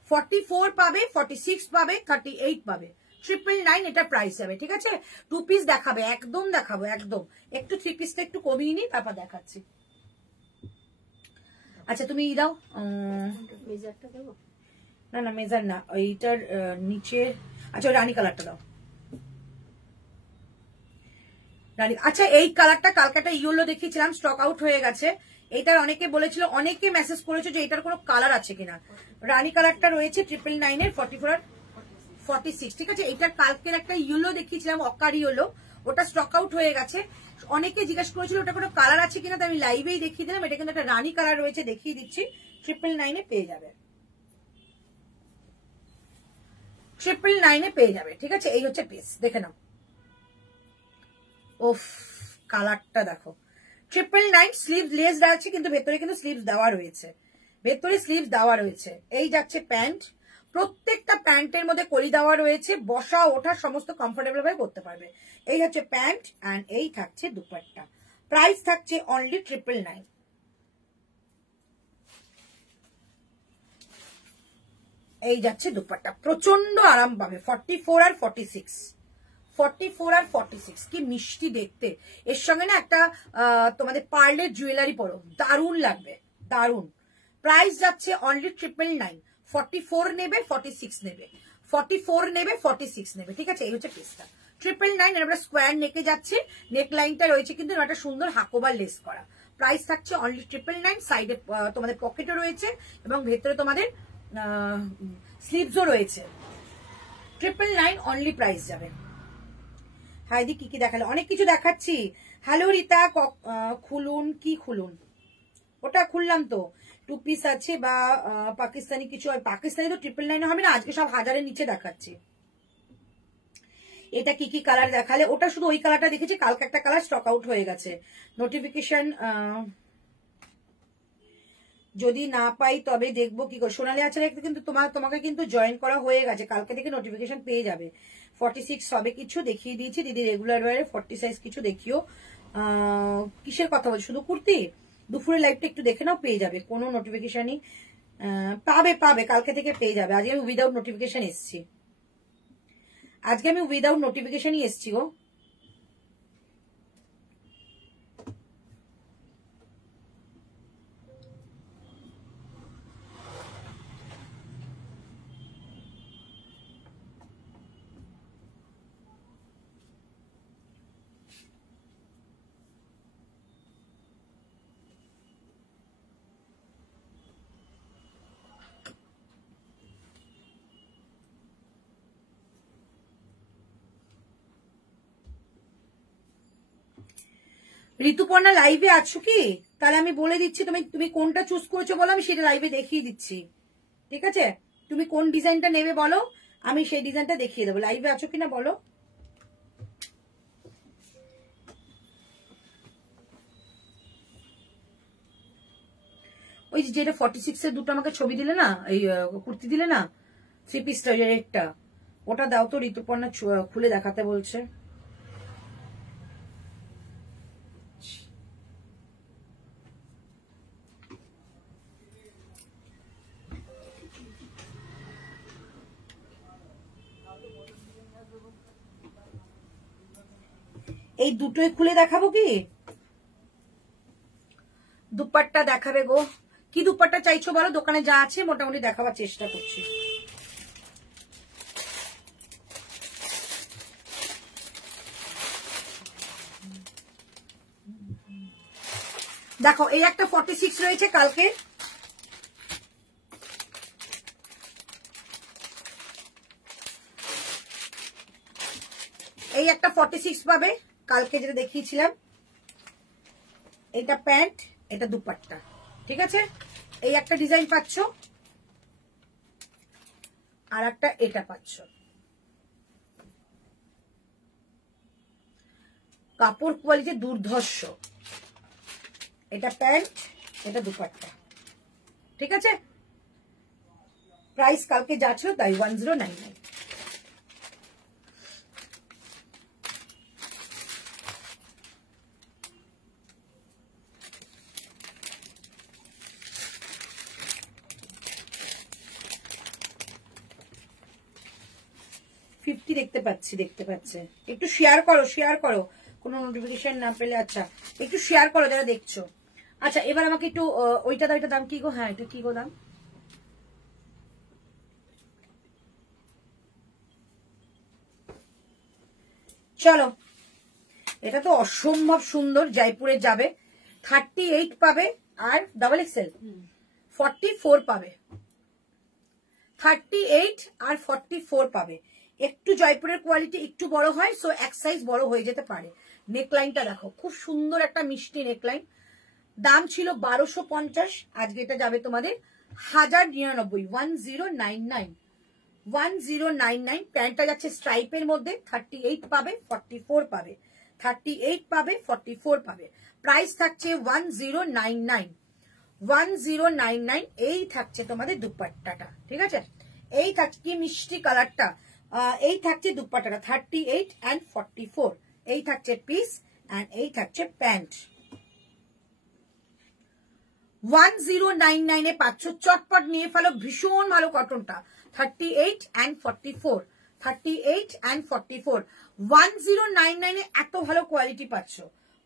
44 পাবে, 46 পাবে, 38 পাবে। 999 এটা প্রাইস যাবে, ঠিক আছে? 2 পিস দেখাবে, একদম দেখাবো, একদম। একটু 3 পিসটা একটু কমিয়ে নি, তারপর দেখাচ্ছি। আচ্ছা তুমি দাও, মেজারটা দেবো? না না মেজার না, ওইটার নিচে। আচ্ছা রানী কালারটা দাও, রানী। আচ্ছা এই কালারটা কালকে একটা ইয়েলো দেখিয়েছিলাম, স্টক আউট হয়ে গেছে। এইটার অনেকে বলেছিল, অনেকে মেসেজ করেছে যে এটার কোনো কালার আছে কিনা। রানী কালারটা রয়েছে 999 এর 44 আর 46, ঠিক আছে? এইটার কালকের একটা ইয়েলো দেখিয়েছিলাম, অকার ইয়েলো, ওটা স্টক আউট হয়ে গেছে। অনেকে জিজ্ঞাসা করেছিল ওটা কোনো কালার আছে কিনা, তো আমি লাইভেই দেখিয়ে দিলাম। এটা কিন্তু একটা রানী কালার রয়েছে, দেখিয়ে দিচ্ছি। 999 এ পেয়ে যাবে, 999 এ পেয়ে যাবে, ঠিক আছে? এই হচ্ছে পিস, দেখে নাও। ওফ কালারটা দেখো, 999। স্লিভ লেস দেওয়া আছে, কিন্তু ভেতরে কিন্তু স্লিভস দেওয়া রয়েছে, ভেতরে স্লিভস দেওয়া রয়েছে। এই যাচ্ছে প্যান্ট প্রত্যেকটা প্যান্টের মধ্যে কলি দেওয়া রয়েছে, বসা ওঠা সমস্ত কমফোর্টেবল ভাবে করতে পারবে। এই হচ্ছে প্যান্ট অ্যান্ড এই থাকছে দুপাট্টা। প্রাইস থাকছে অনলি 999। এই যাচ্ছে দুপাট্টা, প্রচন্ড আরাম পাবে। 44 আর 46, 44 আর 46 কি মিষ্টি দেখতে। এর সঙ্গে না একটা তোমাদের পার্লের জুয়েলারি পরো, দারুণ লাগবে, দারুণ। প্রাইস যাচ্ছে অনলি 999। 44 নেবে, 46 নেবে, 44 নেবে, 46 নেবে, ঠিক আছে। এই হচ্ছে পিসটা 999। এর স্কোয়ার নেকে যাচ্ছে, নেক লাইনটা রয়েছে কিন্তু একটা সুন্দর হাকোবার লেস করা। প্রাইস থাকছে অনলি 999। সাইডে তোমাদের পকেটও রয়েছে এবং ভেতরে তোমাদের স্লিভসও রয়েছে। 999 অনলি প্রাইস যাবে। হাইদি কি কি দেখালে, অনেক কিছু দেখাচ্ছি। হ্যালো রিতা, খুলুন, কি খুলুন? ওটা খুললাম তো, 2 পিস আছে বা পাকিস্তানি কিছু। পাকিস্তানি তো 999 হবে না, আজকে সব 1000-এর নিচে দেখাচ্ছি। এটা কি কি কালার দেখালে? ওটা শুধু ওই কালারটা দেখেছি, কালকে একটা কালার স্টক আউট হয়ে গেছে। নোটিফিকেশন যদি না পাই তবে দেখবো কি করে। সোনালী আচারে কিন্তু তোমাকে কিন্তু জয়েন করা হয়ে গেছে, কালকে থেকে নোটিফিকেশন পেয়ে যাবে। 46 হবে কিছু দেখিয়ে দিয়েছি দিদি, রেগুলার ওয়ারে 40 সাইজ কিছু দেখিও। কিসের কথা বলছি? শুধু কুর্তি? দুপুরের লাইভটা একটু দেখে নাও, পেয়ে যাবে। কোনো নোটিফিকেশনই পাবে কালকে থেকে পেয়ে যাবে। আজকে আমি উইদাউট নোটিফিকেশন এসছি, আজকে আমি উইদাউট নোটিফিকেশনই এসছি গো। ঋতুপর্ণা লাইভে আছো কি? তাহলে আমি বলে দিচ্ছি, তুমি কোনটা চুজ করেছো বলো, আমি সেটা লাইভে দেখিয়ে দিচ্ছি, ঠিক আছে? তুমি কোন ডিজাইনটা নেবে বলো, আমি সেই ডিজাইনটা দেখিয়ে দেবো। লাইভে আছো কিনা বলো। ওই যেটা 46 এর দুটো আমাকে ছবি দিলে না, এই কুর্তি দিলে না, 3 পিসটা রেডটা, ওটা দাও তো। ঋতুপর্ণা খুলে দেখাতে বলছে। এই দুটোই খুলে দেখাবো কি? দুপাট্টা দেখাবে গো। কি দুপাট্টা চাইছো বলো, দোকানে যা আছে মোটামুটি দেখাবার চেষ্টা করছি। দেখো এই একটা 46 রয়েছে কালকে, এই একটা 46 পাবে কালকে যেটা দেখিয়েছিলাম। এটা প্যান্ট, এটা দুপাট্টা, ঠিক আছে। এই একটা ডিজাইন পাচ্ছ, আর একটা এটা পাচ্ছ। কাপড় কোয়ালিটি দুর্ধর্ষ। এটা প্যান্ট, এটা দুপাট্টা, ঠিক আছে। প্রাইস কালকে যা ছিল তাই 1099। দেখতে পাচ্ছে। একটু শেয়ার করো, কোনো নোটিফিকেশন না পেলে। আচ্ছা একটু শেয়ার করো যারা দেখছো। আচ্ছা এবার আমাকে একটু ওইটা দাম কি গো? হ্যাঁ এটা কি গো দাম? চলো, এটা তো অসম্ভব সুন্দর, জয়পুরে যাবে। 38 পাবে আর ডাবল এক্সেল 44 পাবে। 38 আর 44 পাবে। একটু জয়পুরের কোয়ালিটি একটু বড় হয়, সো এক সাইজ বড় হয়ে যেতে পারে। নেকলাইনটা দেখো, খুব সুন্দর একটা মিষ্টি নেকলাইন। দাম ছিল 1250, আজকে এটা যাবে তোমাদের 1099, 1099, 1099। প্যান্টটা যাচ্ছে স্ট্রাইপের মধ্যে। 38 পাবে, 44 পাবে, 38 পাবে, 44 পাবে। প্রাইস থাকছে 1099, 1099। এই থাকছে তোমাদের দুপাট্টাটা, ঠিক আছে। এই থাকছে কি মিষ্টি কালারটা। এই থাকছে দুপাট্টাটা 38 and 44। এই থাকছে পিস এন্ড এই থাকছে প্যান্ট। 1099 এ পাচ্ছ, চটপট নিয়ে ফেলো, ভীষণ ভালো কটনটা। 38 and 44, 38 and 44, 1099 এ এত ভালো কোয়ালিটি পাচ্ছ।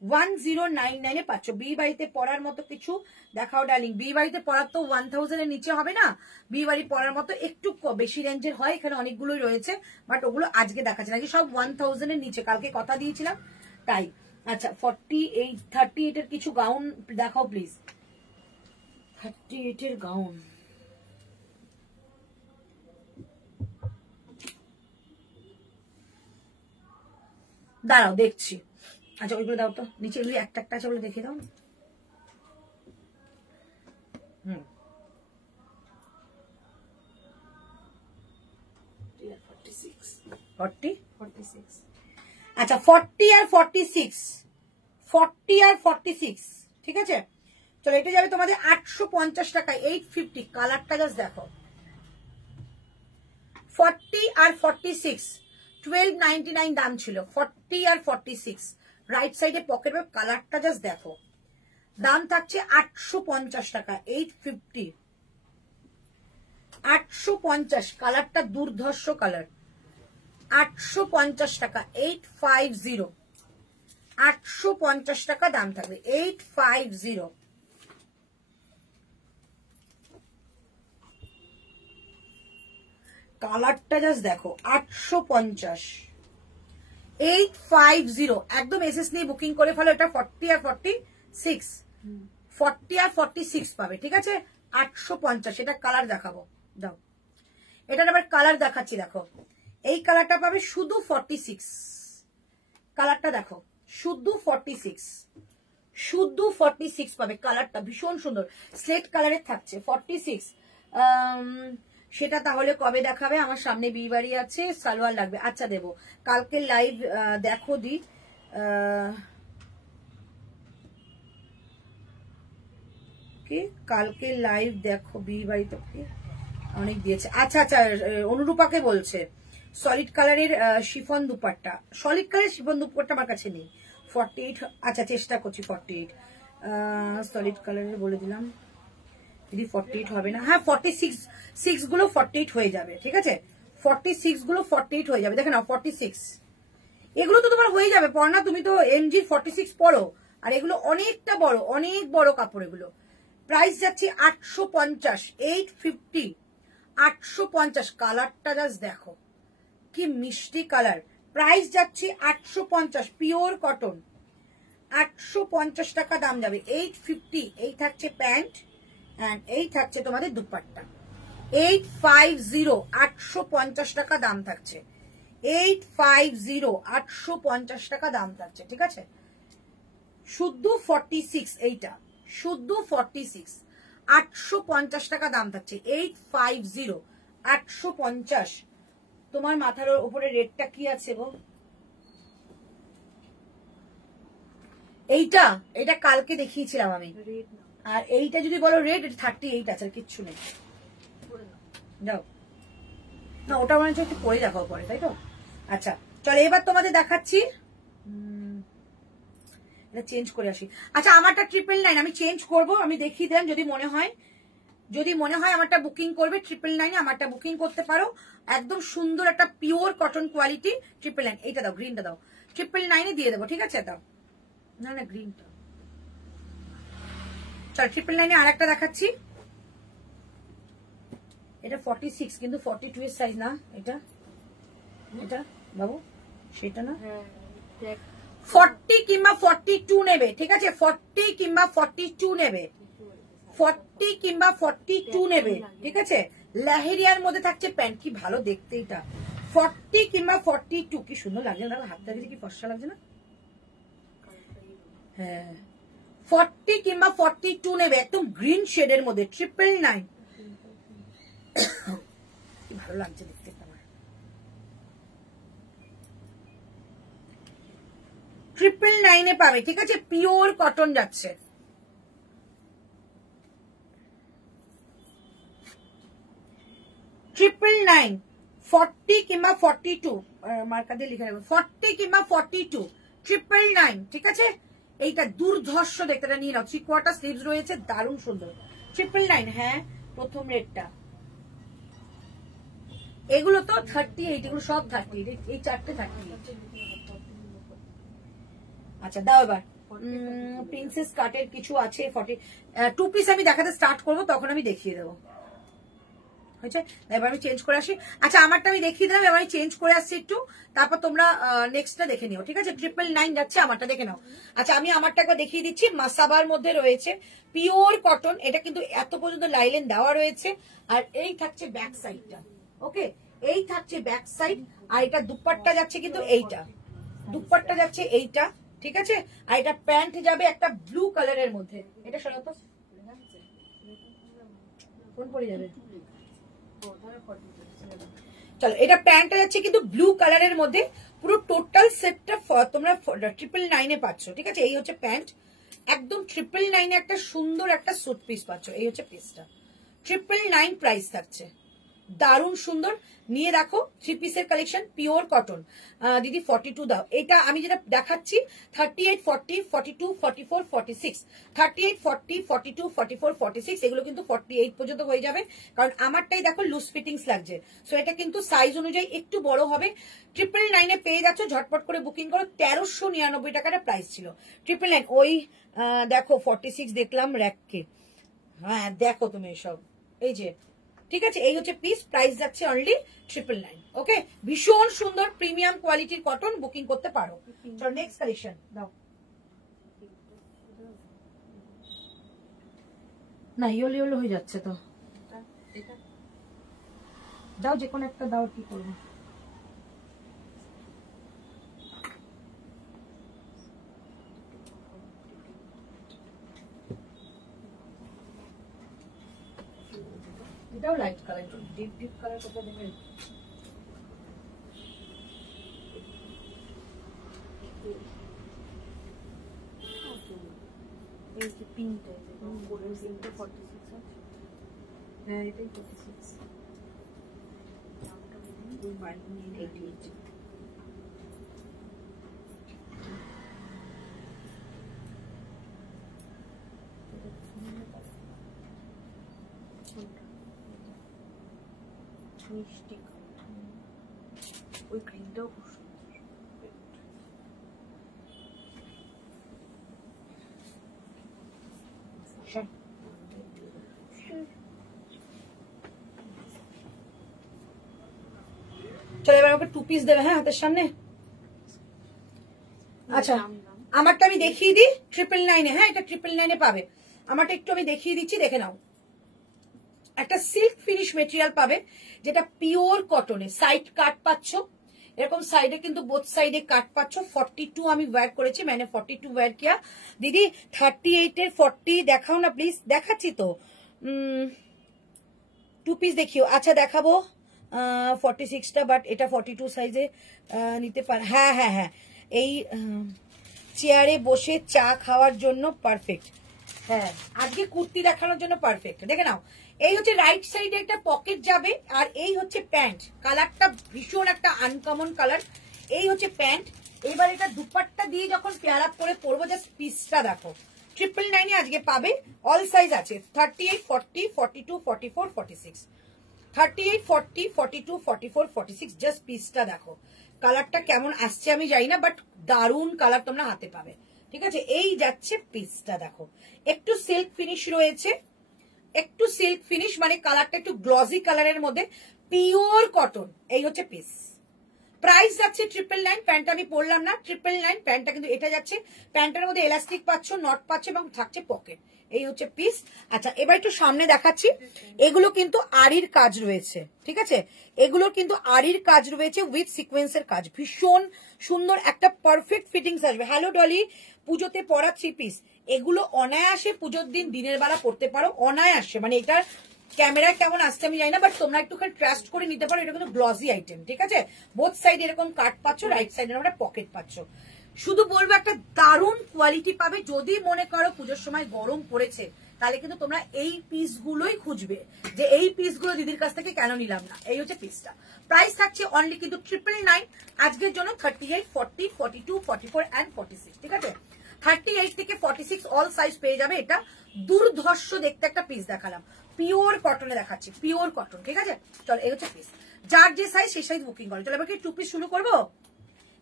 1099 এ পাচ্ছ। বিয়ে বাড়িতে পরার মতো কিছু দেখাও ডার্লিং। বিয়ে বাড়িতে পরার তো 1000 এর নিচে হবে না, বিয়ে বাড়ি পরার মতো একটু বেশি রেঞ্জের হয়। এখানে অনেকগুলোই রয়েছে, বাট ওগুলো আজকে দেখাচ্ছে নাকি সব 1000 এর নিচে, কালকে কথা দিয়েছিলাম তাই। আচ্ছা 48, 38 এর কিছু গাউন দেখাও প্লিজ। 38 এর গাউন দাঁড়াও দেখছি। আচ্ছা ওইগুলো দাও তো, নিচে এগুলো একটা একটা আছে বলে দেখে দাও। আচ্ছা 40 আর 46, 40 আর 46, ঠিক আছে। চলো এটা যাবে তোমাদের 850 টাকায়, 850। কালারটা জাস্ট দেখো। 40 আর 46 1299 দাম ছিল। 40 আর 46 রাইট সাইডে পকেট ওয়ার্ক, কালারটা জাস্ট দেখো। দাম থাকছে 850 টাকা, 850, 850। কালারটা দুর্ধর্ষ কালার। 850 টাকা, 850, 850 টাকা দাম থাকবে, 850। কালারটা জাস্ট দেখো। 850, 850। একদম এসএস নিয়ে বুকিং করে ফেলো। এটা 40 আর 46, 40 আর 46 পাবে, ঠিক আছে। 850। এটা কালার দেখাবো, দাও। এটার আবার কালার দেখাচ্ছি, দেখো। এই কালারটা পাবে শুধু 46। কালারটা দেখো, শুধু 46, শুধু 46 পাবে। কালারটা ভীষণ সুন্দর, স্লেট কালারের থাকছে। 46 সেটা তাহলে কবে দেখাবে? আমার সামনে বিয়ে বাড়ি আছে, সালোয়ার লাগবে। আচ্ছা দেবো, কালকে লাইভ দেখো দি। কি কালকে লাইভ দেখো, বিয়ে বাড়িতে অনেক দিয়েছে। আচ্ছা আচ্ছা, অনুরূপাকে বলছে সলিড কালারের শিফন দুপাট্টা। সলিড কালারের শিফন দুপাট্টা আমার কাছে নেই। 48, আচ্ছা চেষ্টা করছি 48 সলিড কালারের বলে দিলাম। যদি 48 হবে না, হ্যাঁ 46 গুলো 48 হয়ে যাবে, ঠিক আছে। 46 গুলো 48 হয়ে যাবে, দেখে নাও। 46 এগুলো তো তোমার হয়ে যাবে পড়না, তুমি তো এমজি 46 পড়ো। আর এগুলো অনেকটা বড়, অনেক বড় কাপড় এগুলো। প্রাইস যাচ্ছে 850, 850, 850। কালারটা জাস্ট দেখো, কি মিষ্টি কালার। প্রাইস যাচ্ছে 850, পিওর কটন। 850 টাকা দাম যাবে, 850। এই থাকছে প্যান্ট এন্ড এই থাকছে তোমাদের দুপাট্টা। 850, 850 টাকা দাম থাকছে। 850, 850 টাকা দাম থাকছে, ঠিক আছে। শুদ্ধ 46, এইটা শুদ্ধ 46, 850 টাকা দাম থাকছে। 850, 850। তোমার মাথার উপরে রেটটা কি আছে গো? এইটা, এটা কালকে দেখিয়েছিলাম আমি। আর এইটা যদি বলো রেট, 38 আছে, কিচ্ছু নেই। যাও না, ওটা মনে হচ্ছে একটু পরে দেখাও পরে, তাই তো। আচ্ছা চলো এবার তোমাদের দেখাচ্ছি, এটা চেঞ্জ করে আসি। আচ্ছা আমারটা 999 আমি চেঞ্জ করব, আমি দেখিয়ে দিলাম। যদি মনে হয় আমারটা বুকিং করবে 999, আমারটা বুকিং করতে পারো। একদম সুন্দর একটা পিওর কটন কোয়ালিটি 999। এইটা দাও, গ্রিনটা দাও, 999 দিয়ে দেবো, ঠিক আছে। দাও না না গ্রিনটা। চল 999 আর একটা দেখাচ্ছি। এটা 46 কিন্তু 42 এর সাইজ না। এটা এটা বাবু সেটা না, 40 কিংবা 42 নেবে, ঠিক আছে। 40 কিংবা 42 নেবে, 40 কিংবা 42 নেবে, ঠিক আছে। লেহেরিয়ার মধ্যে থাকছে প্যান্ট, কি ভালো দেখতে এটা। 40 কিংবা 42, কি সুন্দর লাগছে না? হাতটা দিলে কি ফর্সা লাগছে না? হ্যাঁ 40 কিংবা 42 নেবে, একদম গ্রিন শেডের মধ্যে 999। কি ভালো লাগছে দেখতে আমার। 999 এ পাবে, ঠিক আছে। পিওর কটন যাচ্ছে। 999, 40 কিংবা 42 মার্কা দিয়ে লিখে রাখবেন, 40 কিংবা 42, 999, ঠিক আছে? এইটা দুর্ধর্ষ দেখতে, এটা নিয়ে নাও, 3/4 স্লিভস রয়েছে, দারুণ সুন্দর। 999, হ্যাঁ প্রথম রেটটা। এগুলো তো 38, এগুলো সব 30, এই চারটে 30। আচ্ছা দাও এবার প্রিন্সেস কাটের কিছু আছে 40, 2 পিস আমি দেখাতে স্টার্ট করবো, তখন আমি দেখিয়ে দেবো, হয়েছে? এবার আমি চেঞ্জ করে আসি। আচ্ছা আমারটা আমি দেখিয়ে দিলাম, এবার আমি চেঞ্জ করে আসছি একটু, তারপর তোমরা নেক্সটটা দেখে নিও, ঠিক আছে? 999 যাচ্ছে, আমারটা দেখে নাও। আচ্ছা আমি আমারটা একবার দেখিয়ে দিচ্ছি, মাসাবার মধ্যে রয়েছে, পিওর কটন, এটা কিন্তু এত পর্যন্ত লাইলেন দেওয়া রয়েছে, আর এই থাকছে ব্যাক সাইডটা, ওকে? এই থাকছে ব্যাক সাইড, আর এটা দুপাট্টা যাচ্ছে কিন্তু এইটা, দুপাট্টা যাচ্ছে এইটা, ঠিক আছে? আর এটা প্যান্ট যাবে একটা ব্লু কালারের মধ্যে, এটা সরাতো কোন পরে যাবে, চলো এটা প্যান্টটা যাচ্ছে কিন্তু ব্লু কালারের মধ্যে, পুরো টোটাল সেটটা তোমরা 999 পাচ্ছ, ঠিক আছে? এই হচ্ছে প্যান্ট, একদম 999 একটা সুন্দর একটা স্যুট পিস পাচ্ছ, এই হচ্ছে পিসটা, 999 প্রাইস থাকছে, দারুণ সুন্দর। নিয়ে দেখো 3 পিসের কালেকশন, পিওর কটন। দিদি 42 দাও, এটা আমি যেটা দেখাচ্ছি 38, 40, 42, 44, 46, 38, 40, 42, 44, 46, এগুলো কিন্তু 48 পর্যন্ত হয়ে যাবে, কারণ আমারটাই দেখো লুজ ফিটিংস লাগছে, সো এটা কিন্তু সাইজ অনুযায়ী একটু বড় হবে। 999 পেয়ে যাচ্ছ, ঝটপট করে বুকিং করো। 1399 টাকাটা প্রাইস ছিল, 999। ওই দেখো 46 দেখলাম র্যাককে, হ্যাঁ দেখো তুমি এসব, এই যে, ঠিক আছে? এই হচ্ছে পিস, প্রাইস যাচ্ছে অনলি 999, ওকে? ভীষণ সুন্দর প্রিমিয়াম কোয়ালিটির কটন, বুকিং করতে পারো। চলো নেক্সট কালেকশন দাও, না ইয়েলো ইয়েলো হয়ে যাচ্ছে তো, দাও যে কোনো একটা দাও, কি করবো? এটাও light colour, deep deep colour কোথা দেবে? এই যে পিঙ্ক টাইপের গোল্ডেন পিঙ্কটা 46 আছে, হ্যাঁ এটাই 46, দামটা বলুন 188। মিষ্টি ওই ক্রিমটাও খুব সুন্দর। চলো এবার ওকে 2 পিস দেবে, হ্যাঁ হাতের সামনে। আচ্ছা আমারটা আমি দেখিয়ে দিই 999, হ্যাঁ এটা 999 পাবে। আমারটা একটু আমি দেখিয়ে দিচ্ছি, দেখে নাও। একটা সিল্ক ফিনিশ মেটেরিয়াল পাবে, যেটা পিওর কটনে, সাইড কাট পাচ্ছ, এরকম সাইডে কিন্তু বোথ সাইডে কাট পাচ্ছ। 42 আমি ওয়্যার করেছি, মানে 42 ওয়্যার কিয়া। দিদি 38 এর 40 দেখাও না প্লিজ, দেখাচ্ছি তো। 2 পিস দেখিও, আচ্ছা দেখাবো 46টা, বাট এটা 42 সাইজে নিতে পারে। হ্যাঁ হ্যাঁ হ্যাঁ, এই চেয়ারে বসে চা খাওয়ার জন্য পারফেক্ট, হ্যাঁ আজকে কুর্তি দেখানোর জন্য পারফেক্ট। দেখে নাও, এই হচ্ছে রাইট সাইডে একটা পকেট যাবে, আর এই হচ্ছে প্যান্ট, কালারটা ভীষণ একটা আনকমন কালার। এই হচ্ছে প্যান্ট। এবার এটা দুপাট্টা দিয়ে যখন পেয়ার আপ করে পরবো, জাস্ট পিসটা দেখো। 999 আজকে পাবে, অল সাইজ আছে, 38, 40, 42, 44, 46, 38, 40, 42, 44, 46, জাস্ট পিসটা দেখো। কালারটা কেমন আসছে আমি জানি না, বাট দারুন কালার তোমরা হাতে পাবে, ঠিক আছে? এই যাচ্ছে পিসটা দেখো, একটু সিল্ক ফিনিশ রয়েছে, একটু সিল্ক ফিনিশ, মানে কালারটা একটু গ্লসি কালারের মধ্যে, পিওর কটন। এই হচ্ছে পিস, প্রাইস যাচ্ছে 999। প্যান্টটা আমি পরলাম না, 999 প্যান্টটা কিন্তু এটা যাচ্ছে। প্যান্টের মধ্যে এলাস্টিক পাচ্ছ, নট পাচ্ছ, এবং থাকছে পকেট। এই হচ্ছে পিস। আচ্ছা এবার একটু সামনে দেখাচ্ছি, এগুলো কিন্তু আরির কাজ রয়েছে, ঠিক আছে? এগুলোর কিন্তু আরির কাজ রয়েছে উইথ সিকোয়েন্সের কাজ, ভীষণ সুন্দর একটা পারফেক্ট ফিটিংস আসবে। হ্যালো ডলি, পুজোতে পরা 3 পিস, এগুলো অনায়াসে পুজোর দিন দিনের বেলা পড়তে পারো, অনায়াসে। মানে এটার ক্যামেরায় কেমন আসছে আমি জানি না, বাট তোমরা একটুখানি ট্রাস্ট করে নিতে পারো, এটা কিন্তু গ্লসি আইটেম, ঠিক আছে? বোথ সাইড এরকম কাট পাচ্ছ, রাইট সাইডে আমরা পকেট পাচ্ছ। শুধু বলবো একটা দারুণ কোয়ালিটি পাবে। যদি মনে করো পুজোর সময় গরম পড়েছে, তাহলে কিন্তু তোমরা এই পিসগুলোই খুঁজবে যে এই পিসগুলো দিদির কাছ থেকে কেন নিলাম না। এই হচ্ছে পিসটা। প্রাইস থাকছে অনলি কিন্তু 999 আজকের জন্য 38, 40, 42, 44 and 46। ঠিক আছে, 38 থেকে 46 অল সাইজ পেয়ে যাবে। এটা দুর্ধর্ষ দেখতে একটা পিস দেখালাম, পিওর কটনে দেখাচ্ছি, পিওর কটন। ঠিক আছে, চলো এই হচ্ছে পিস। যার যে সাইজ সেই সাইজ বুকিং করো। চলো এবার কি 2 পিস শুরু করবো?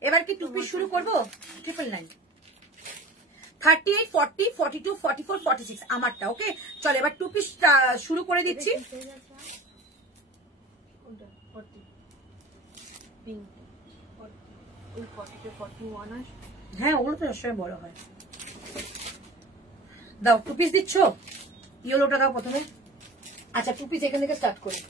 এবার কি 2 পিস শুরু করবো? 999, 38, 40, 42, 44, 46 আমারটা। ওকে, চলো এবার 2 পিস শুরু করে দিচ্ছি। হ্যাঁ, ওগুলো তো সবসময় বড় হয়। দাও 2 পিস দিচ্ছ, ইয়েলোটা দাও প্রথমে। আচ্ছা 2 পিস এখান থেকে স্টার্ট করি।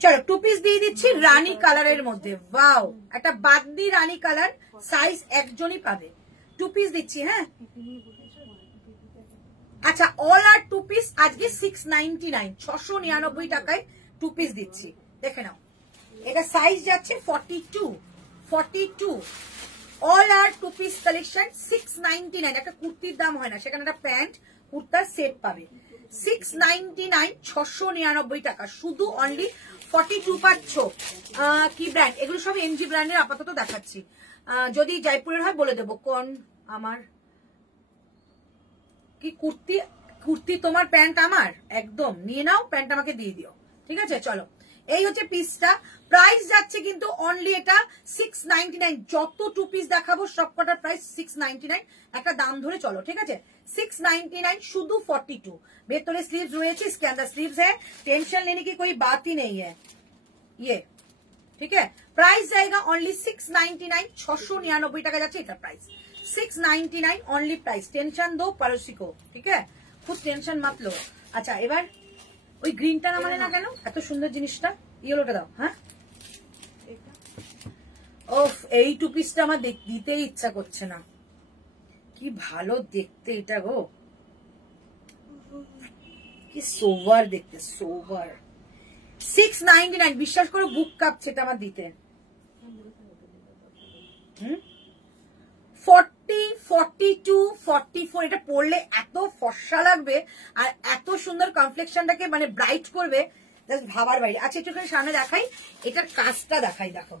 চলো 2 পিস দিয়ে দিচ্ছি রানী কালারের মধ্যে। ওয়াও, একটা বাগদি রানী কালার, সাইজ একজনই পাবে। 2 পিস দিচ্ছি। হ্যাঁ, আচ্ছা অল আর 2 পিস আজকে 699, 699 টাকায় 2 পিস দিচ্ছি। দেখে নাও, এটা সাইজ যাচ্ছে 42, 42 অল আর 2 পিস কালেকশন 699। একটা কুর্তির দাম হয় না, সেখানে একটা প্যান্ট কুর্তার সেট পাবে 699, 699 টাকা। শুধু অনলি 42 পাচ্ছ। কি ব্র্যান্ড এগুলো? সব এমজি ব্র্যান্ডের আপাতত দেখাচ্ছি। যদি জয়পুরের হয় বলে দেবো কোন। আমার কি কুর্তি, কুর্তি তোমার, প্যান্ট আমার। একদম নিয়ে নাও, প্যান্ট আমাকে দিয়ে দিও। ঠিক আছে, চলো এই হচ্ছে পিসটা। প্রাইস যাচ্ছে কিন্তু অনলি এটা 699। যত 2 পিস দেখাবো সব কটার প্রাইস 699। একটা দাম ধরে চলো। ঠিক আছে, 699 শুধু 42। ভেতরে স্लीव्स রয়েছে, इसके अंदर स्लीव्स है, टेंशन लेने की कोई बात ही नहीं है ये। ठीक है, प्राइस जाएगा ओनली 699, 699 টাকা যাচ্ছে এটা প্রাইস। 699 only price. টেনশন দো পড়োসি কো, ঠিক है, খুব টেনশন মত লো। আচ্ছা এবার ওই গ্রিনটা নামালে না কেন? এত সুন্দর জিনিসটা, ইয়েলোটা দাও। হ্যাঁ, ওফ, এই 2 পিসটা আমার দিতেই ইচ্ছা করছে না। কি ভালো দেখতে এটা গো, কি সোভার দেখতে, সোভার। 699, বিশ্বাস করো বুক কাঁপছে এটা আমার দিতে। 40, 42, 44 এটা পরলে এত ফর্সা লাগবে আর এত সুন্দর কমপ্লেক্সনটাকে মানে ব্রাইট করবে, জাস্ট ভাবার বাইরে। আচ্ছা একটুখানি সামনে দেখাই, এটার কাজটা দেখাই। দেখো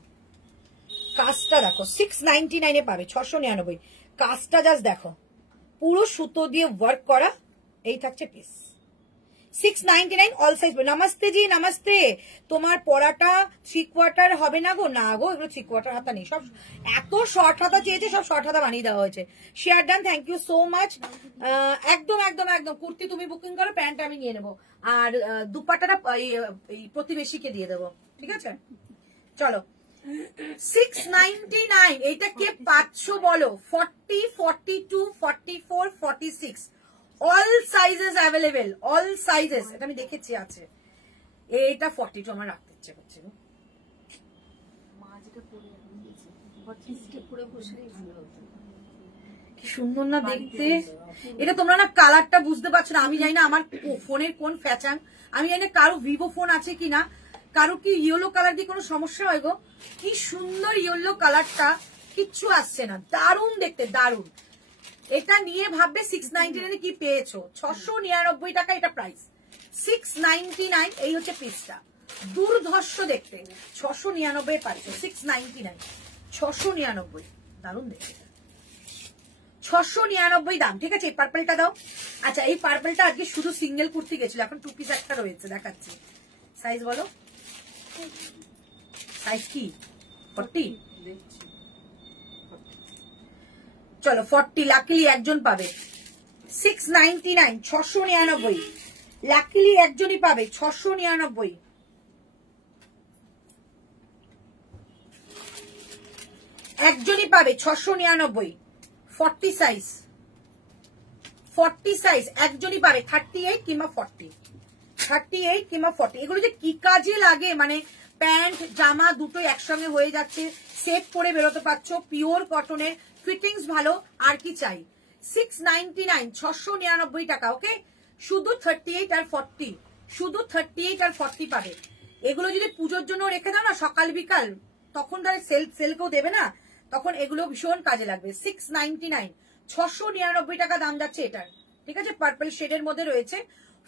কাজটা দেখো, 699 এ পাবে, 699। কাজটা জাস্ট দেখো, পুরো সুতো দিয়ে ওয়ার্ক করা। এই থাকছে পিস 699 অল সাইজ। নমস্তে জি, নমস্তে। তোমার পরাটা 3 কোয়ার্টার হবে না গো? না গো, এগুলো 3 কোয়ার্টার হাতা নেই, সব এত শর্ট হাতা চেয়েছে, সব শর্ট হাতা বানিয়ে দেওয়া হয়েছে। Share done, thank you so much. একদম একদম একদম, কুর্তি তুমি বুকিং করো, প্যান্ট আমি নিয়ে নেবো, আর দুপাট্টাটা প্রতিবেশীকে দিয়ে দেবো। ঠিক আছে, চলো 699। এইটা কে পাচ্ছ বলো? 40, 42, 44, 46 all sizes available, all sizes. এটা আমি দেখেছি আছে। এইটা 42 আমার রাখতে ইচ্ছে করছে। কি সুন্দর না দেখতে এটা। তোমরা না কালারটা বুঝতে পারছো না, আমি জানি না আমার ফোনের কোন ফ্যাচাং, আমি জানি না কারো ভিভো ফোন আছে কিনা, কারো কি ইয়েলো কালার দিয়ে কোনো সমস্যা হয় গো? কি সুন্দর ইয়েলো কালারটা, কিচ্ছু আসছে না, দারুণ দেখতে, দারুণ। এটা নিয়ে ভাববে 699 কি পেয়েছো। 699 টাকা এটা প্রাইস, 699। এই হচ্ছে পিসটা, দুর্ধর্ষ দেখতে। 699 পাচ্ছ, 699, 699, দারুণ দেখতে, 699 দাম। ঠিক আছে, এই পার্পলটা দাও। আচ্ছা এই পার্পলটা আজকে শুধু সিঙ্গেল কুর্তি গেছিল, এখন 2 পিস একটা রয়েছে, দেখাচ্ছি। সাইজ বলো, সাইজ কি? 40। চলো 40, লাকিলি একজন পাবে 699, 699। লাকিলি একজনই পাবে 699। একজনই পাবে 699। 40 সাইজ, 40 সাইজ একজনই পাবে। 38 কিংবা 40, 38 কিংবা 40। এগুলো যে কি কাজে লাগে, মানে প্যান্ট জামা দুটোই একসঙ্গে হয়ে যাচ্ছে, সেট করে বেরোতে পারছো, পিওর কটনের, ফিটিংস ভালো, আর কি চাই। 699, 699 টাকা। ওকে, শুধু 38 আর 40, শুধু 38 আর 40 পাবে। এগুলো যদি পুজোর জন্য রেখে দাও না সকাল বিকাল, তখন তার সেলকেও দেবে না, তখন এগুলো ভীষণ কাজে লাগবে। 699, 699 টাকা দাম যাচ্ছে এটার, ঠিক আছে। পার্পল শেডের মধ্যে রয়েছে,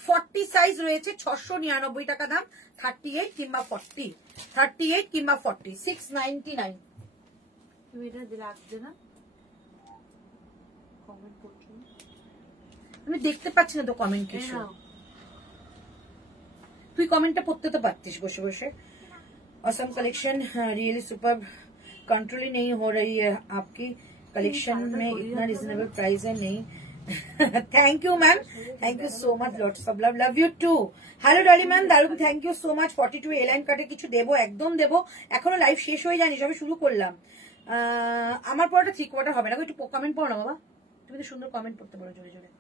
40 সাইজ রয়েছে, 699 টাকা দাম। 38 কিংবা 40, 38 কিংবা 40, 699। তুমি এটা রাখবে না, কমেন্ট করছো? আমি দেখতে পাচ্ছি না তো কমেন্ট কিছু। তুই কমেন্টটা পড়তে তো পারতিস বসে বসে। Awesome collection really super, control ही नहीं हो रही है आपकी कलेक्शन में, इतना रिजनेबल प्राइस है नहीं। Thank you ma'am, thank you so much, lots of love, love you too. Hello Dolly ma'am, दारुण थैंक यू सो मच। 42 এ লাইন কাটে কিছু দেবো, একদম দেবো, এখনো লাইভ শেষ হয়ে যায়নি, সবে শুরু করলাম। আমার পরটা 3 কোয়ার্টার হবে না, একটু কমেন্ট পড়ো না বাবা, তুমি তো সুন্দর কমেন্ট পড়তে পারো জোরে জোরে।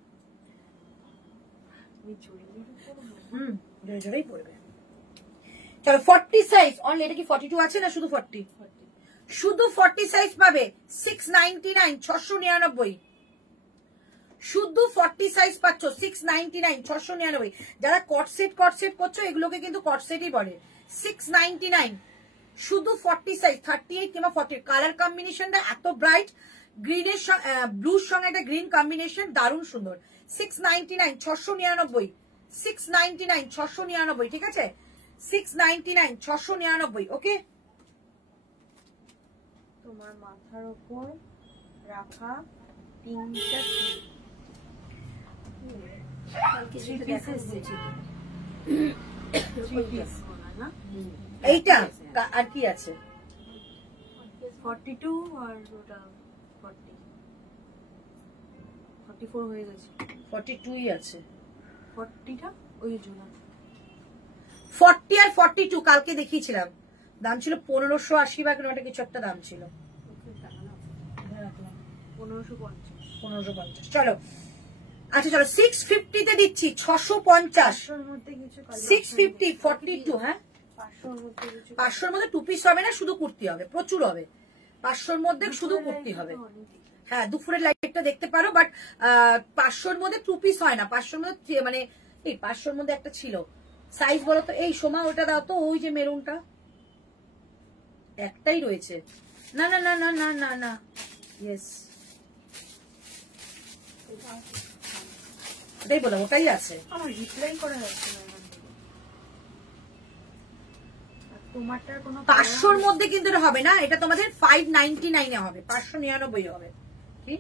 জোরে জোরেই পড়বে। চলো 40 সাইজ অনলি, এটা কি 42 আছে না শুধু 40? শুধু 40 সাইজ পাবে 699, 699। শুধু 40 সাইজ পাচ্ছ 699, 699। যারা কট সেট করছো এগুলোকে কিন্তু কট সেটই বলে। 699 শুধু 40 সাইজ, 38 কিংবা 40। কালার কম্বিনেশনটা এত ব্রাইট, গ্রিনের ব্লুর সঙ্গে একটা গ্রিন কম্বিনেশন, দারুণ সুন্দর। 699, 699, 699, 699, ঠিক আছে। 699, 699, ওকে। তোমার মাথার উপর রাখা 3টা এইটা আর কি আছে? 42 আর ওটা 40, 44 হয়ে গেছে। 42ই আছে, 40টা ওই জন্য। 40 আর 42 কালকে দেখিয়েছিলাম, দাম ছিল 1580 বা কিছু একটা দাম ছিল, 1550। চলো আচ্ছা চলো 650 তে দিচ্ছি, 650, 650, 42। হ্যাঁ 500-র মধ্যে 2 পিস হবে না, শুধু কুর্তি হবে, প্রচুর হবে। 500-র মধ্যে শুধু কুর্তি হবে। হ্যাঁ দুপুরের লাইভটা দেখতে পারো, বাট 500-র মধ্যে 2 পিস হয় না। 500-র মধ্যে মানে এই 500-র মধ্যে একটা ছিল, সাইজ বলো তো। এই সোমা ওটা দাও তো, ওই যে মেরুনটা একটাই রয়েছে। না না না না না না না, ইয়েস ওটাই বললাম, ওটাই আছে। আমার রিপ্লাই করা যাচ্ছে না। তোমারটার কোনো 500-র মধ্যে কিন্তু এটা হবে না, এটা তোমাদের 599 এ হবে, 599 হবে। কি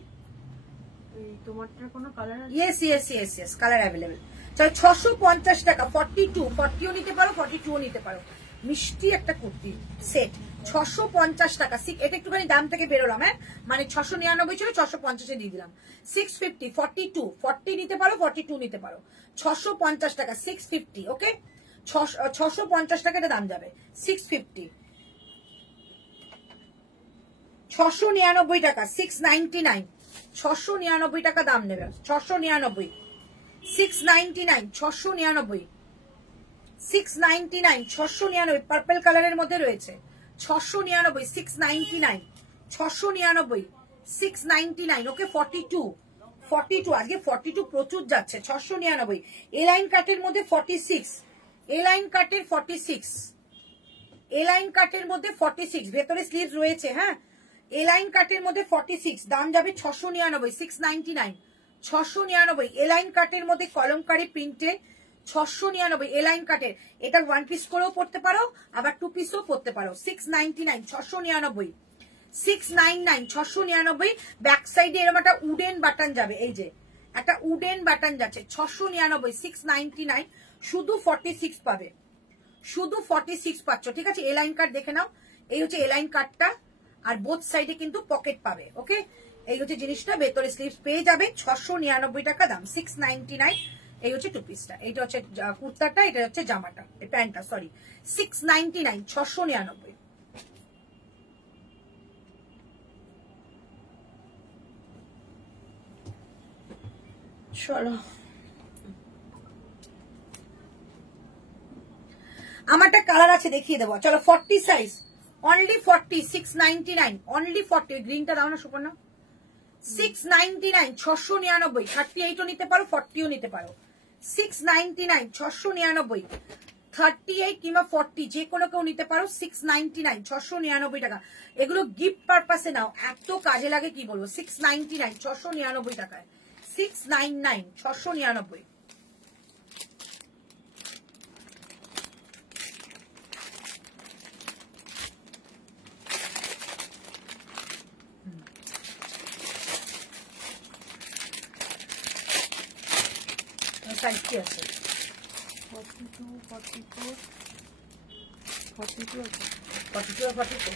তোমারটার কোনো কালার আছে? Yes yes yes yes, colour available. চলো 650 টাকা, 42, 40ও নিতে পারো, 42ও নিতে পারো। মিষ্টি একটা কুর্তি সেট, 650 টাকা। এটা একটুখানি দাম থেকে বেরোলাম, হ্যাঁ মানে 699 ছিল, 650-এ দিয়ে দিলাম। 650, 42, 40 নিতে পারো, 42 নিতে পারো। 650 টাকা, 650, ওকে। 650 টাকা এটা দাম যাবে, 650। 699 টাকা, 699, 699 টাকা দাম নেবে। 699, 699, 699, 699, 699। পার্পল কালারের মধ্যে রয়েছে, 699, 699, 699, 699, ওকে। 42, 42 আজকে 42 প্রচুর যাচ্ছে। 699 এলাইন কাটের মধ্যে 46, এলাইন কাটের 46, এলাইন কাটের মধ্যে 46, ভেতরে স্লিভস রয়েছে। হ্যাঁ এলাইন কাটের মধ্যে 46, দাম যাবে 699, 699, 699। এলাইন কাটের মধ্যে কলমকারি প্রিন্টে 699 এলাইন কাটের। এটা 1 পিস করেও পড়তে পারো, আবার 2 পিসও পড়তে পারো। 699, 699, 699, 699। ব্যাক সাইডে এরকম একটা উডেন বাটন যাবে, এই যে একটা উডেন বাটন যাচ্ছে। 699, 699, শুধু 46 পাবে, শুধু 46 পাচ্ছ, ঠিক আছে। এলাইন কাট দেখে নাও, এই হচ্ছে এলাইন কাটটা, আর বোথ সাইডে কিন্তু পকেট পাবে, ওকে। এই হচ্ছে জিনিসটা, ভেতরে স্লিভস পেয়ে যাবে। 699 টাকা দাম, 699। এই হচ্ছে 2 পিসটা, এইটা হচ্ছে কুর্তাটা, এটা হচ্ছে জামাটা, প্যান্টটা, সরি। 699, 699। চলো আমারটা কালার আছে দেখিয়ে দেবো। চলো 40 সাইজ অনলি 40, 699, অনলি 40। গ্রিনটা দাও না সুপর্ণা। 699, 699। 38ও নিতে পারো, 40ও নিতে পারো। 699, 699, 38 কিংবা 40 যে কোনো কেউ নিতে পারো। 699, 699 টাকা। এগুলো গিফট পারপাসে নাও, এত কাজে লাগে কি বলবো। 699, 699 টাকায়। 699, 699। সাইজ কি আছে? 42, 44, 42 আছে। 42 আর 44,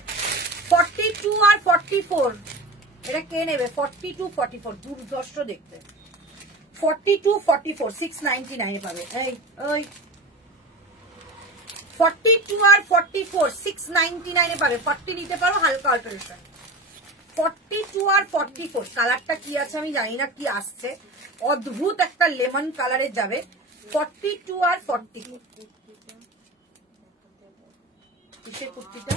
42 আর 44 এটা কে নেবে? 42, 44 দুর্দর্শ দেখতে। 42, 44 699 পাবে। এই ওই 42 আর 44 699 পাবে। 40 নিতে পারো, হালকা অল্টারেশন। 42 আর 44 কালারটা কি আছে আমি জানি না, কি আসছে, অদ্ভুত একটা লেমন কালারে যাবে। 42 আর 40 কিসের কুর্তিটা?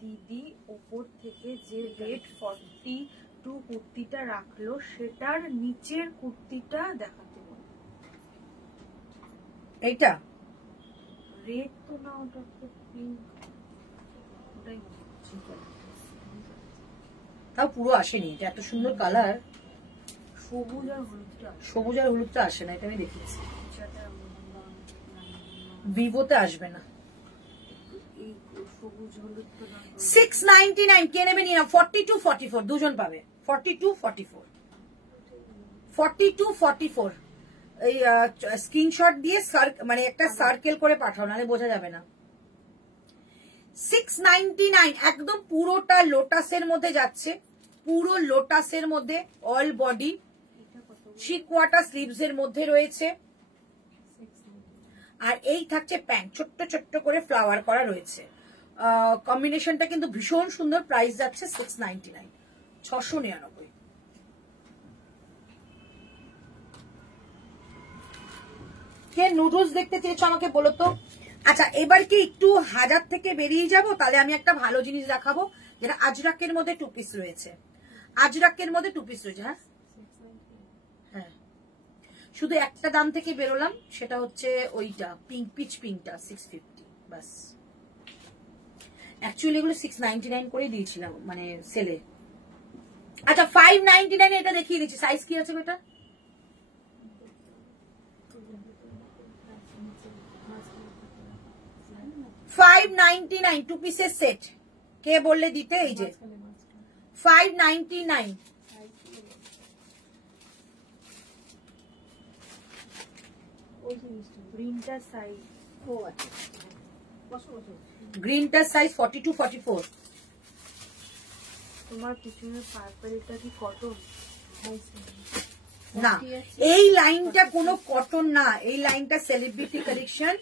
দিদি ওপর থেকে যে রেড 42 কুর্তিটা রাখলো সেটার নিচের কুর্তিটা দেখাতে বল। এইটা রেড তো না, ওটা তো পিঙ্ক। ওটাই তাও পুরো আসেনি, এটা এত সুন্দর কালার। সবুজ আর হলুদটা, সবুজ আর হলুদটা আসে না, এটা আমি দেখেছি। ভিভোতে আসবে না। এই সবুজ হলুদটা 699 কে নেবে নিয়ে নাও। 42, 44 দুজন পাবে। 42, 44 42, 44 এই স্ক্রিনশট দিয়ে মানে একটা সার্কেল করে পাঠাও, নাহলে বোঝা যাবে না। 699 একদম পুরোটা লোটাসের মধ্যে যাচ্ছে, পুরো লোটাসের মধ্যে, অল বডি, 3 কোয়ার্টার স্লিভস এর মধ্যে রয়েছে। আর এই থাকছে প্যান্ট, ছোট্ট ছোট্ট করে ফ্লাওয়ার করা রয়েছে। কম্বিনেশনটা কিন্তু ভীষণ সুন্দর। প্রাইস যাচ্ছে 699, 699। কে নুডলস দেখতে চেয়েছো আমাকে বলো তো। আচ্ছা এবার কি একটু হাজার থেকে বেরিয়ে যাব, তাহলে আমি একটা ভালো জিনিস দেখাবো, যেটা আজরাকের মধ্যে 2 পিস রয়েছে। আজরাকের মধ্যে 2 পিস রয়েছে। হ্যাঁ হ্যাঁ, শুধু একটা দাম থেকে বেরোলাম, সেটা হচ্ছে ওইটা পিঙ্ক, পিচ পিঙ্কটা 650 বাস। অ্যাকচুয়ালি এগুলো 699 করে দিয়েছিলাম মানে সেলে। আচ্ছা 599 এটা দেখিয়ে দিচ্ছি। সাইজ কি আছে বেটা? 599 2 পিসের সেট। কে বললে দিতে? এই যে 599। গ্রিনটার সাইজ, ও আচ্ছা গ্রিনটার সাইজ 42, 44। তোমার পিছনের পার্পলটা কি কটন? না, এই লাইনটা কোনো কটন না, এই লাইনটা সেলিব্রিটি কালেকশন,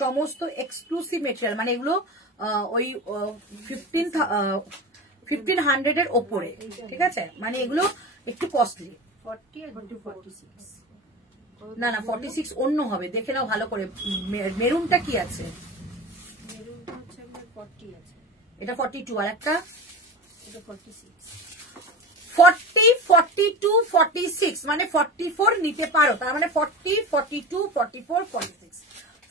সমস্ত এক্সক্লুসিভ মেটেরিয়াল, মানে এগুলো ওই 1500 এর ওপরে, ঠিক আছে, মানে এগুলো একটু কস্টলি। 40 আর 46। না না 46 অন্য হবে, দেখে নাও ভালো করে। মেরুনটা কি আছে? মেরুনটা হচ্ছে আমার 40 আছে, এটা 42, আর একটা এটা 46। 40, 42, 46 মানে 44 নিতে পারো, তার মানে 40, 42, 44, 46।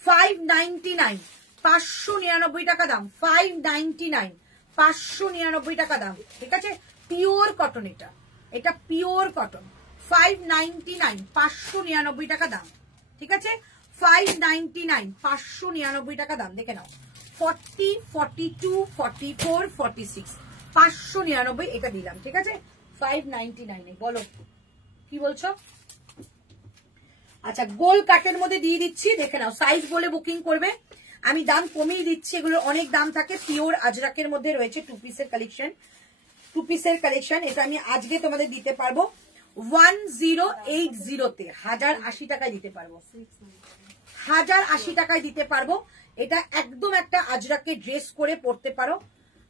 599, 599 টাকা দাম। 599, 599 টাকা দাম, ঠিক আছে। পিওর কটন, এটা এটা পিওর কটন। 599, 599 টাকা দাম, ঠিক আছে। 599, 599 টাকা দাম, দেখে নাও। 40, 42, 44, 46, 599 এটা দিলাম, ঠিক আছে। 599 বলো কি বলছো? আচ্ছা গোল কাটের মধ্যে দিয়ে দিচ্ছি, দেখে নাও। সাইজ বলে বুকিং করবে, আমি দাম কমিয়ে দিচ্ছি। এগুলো অনেক দাম থাকে। পিওর আজরাকের মধ্যে রয়েছে 2 পিসের কালেকশন, 2 পিসের কালেকশন। এটা আমি আজকে তোমাদের দিতে পারবো 1080 তে, 1080 টাকায় দিতে পারবো, 1080 টাকায় দিতে পারবো। এটা একদম একটা আজরাকে ড্রেস করে পরতে পারো,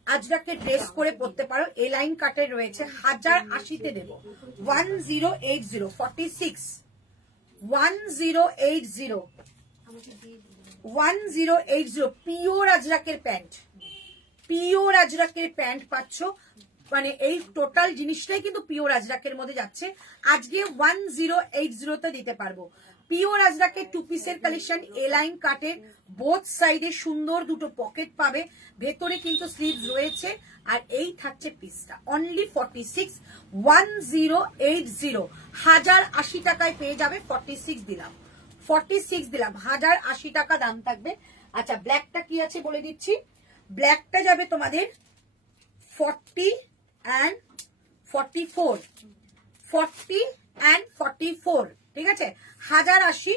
আজরাকে ড্রেস করে পরতে পারো। এ লাইন কাটে রয়েছে, 1080 তে দেবো। 1080, 46, 1080, 1080 পিওর আজরাকের প্যান্ট, পিওর আজরাকের প্যান্ট পাচ্ছ। মানে এই টোটাল জিনিসটাই কিন্তু পিওর আজরাকের মধ্যে যাচ্ছে। আজকে 1080 তে দিতে পারবো। পিওর আজরাকের 2 পিসের কালেকশন, এ লাইন কাটের, বোথ সাইডে সুন্দর দুটো পকেট পাবে, ভেতরে কিন্তু স্লিভস রয়েছে। আর এই থাকছে পিসটা অনলি 46 1080 1080 টাকায় পেয়ে যাবে। 46 দিলাম, 46 দিলাম, 1080 টাকা দাম থাকবে। আচ্ছা ব্ল্যাকটা কি আছে বলে দিচ্ছি, ব্ল্যাকটা যাবে তোমাদের 40 and 44, 40 and 44, ঠিক আছে? 1080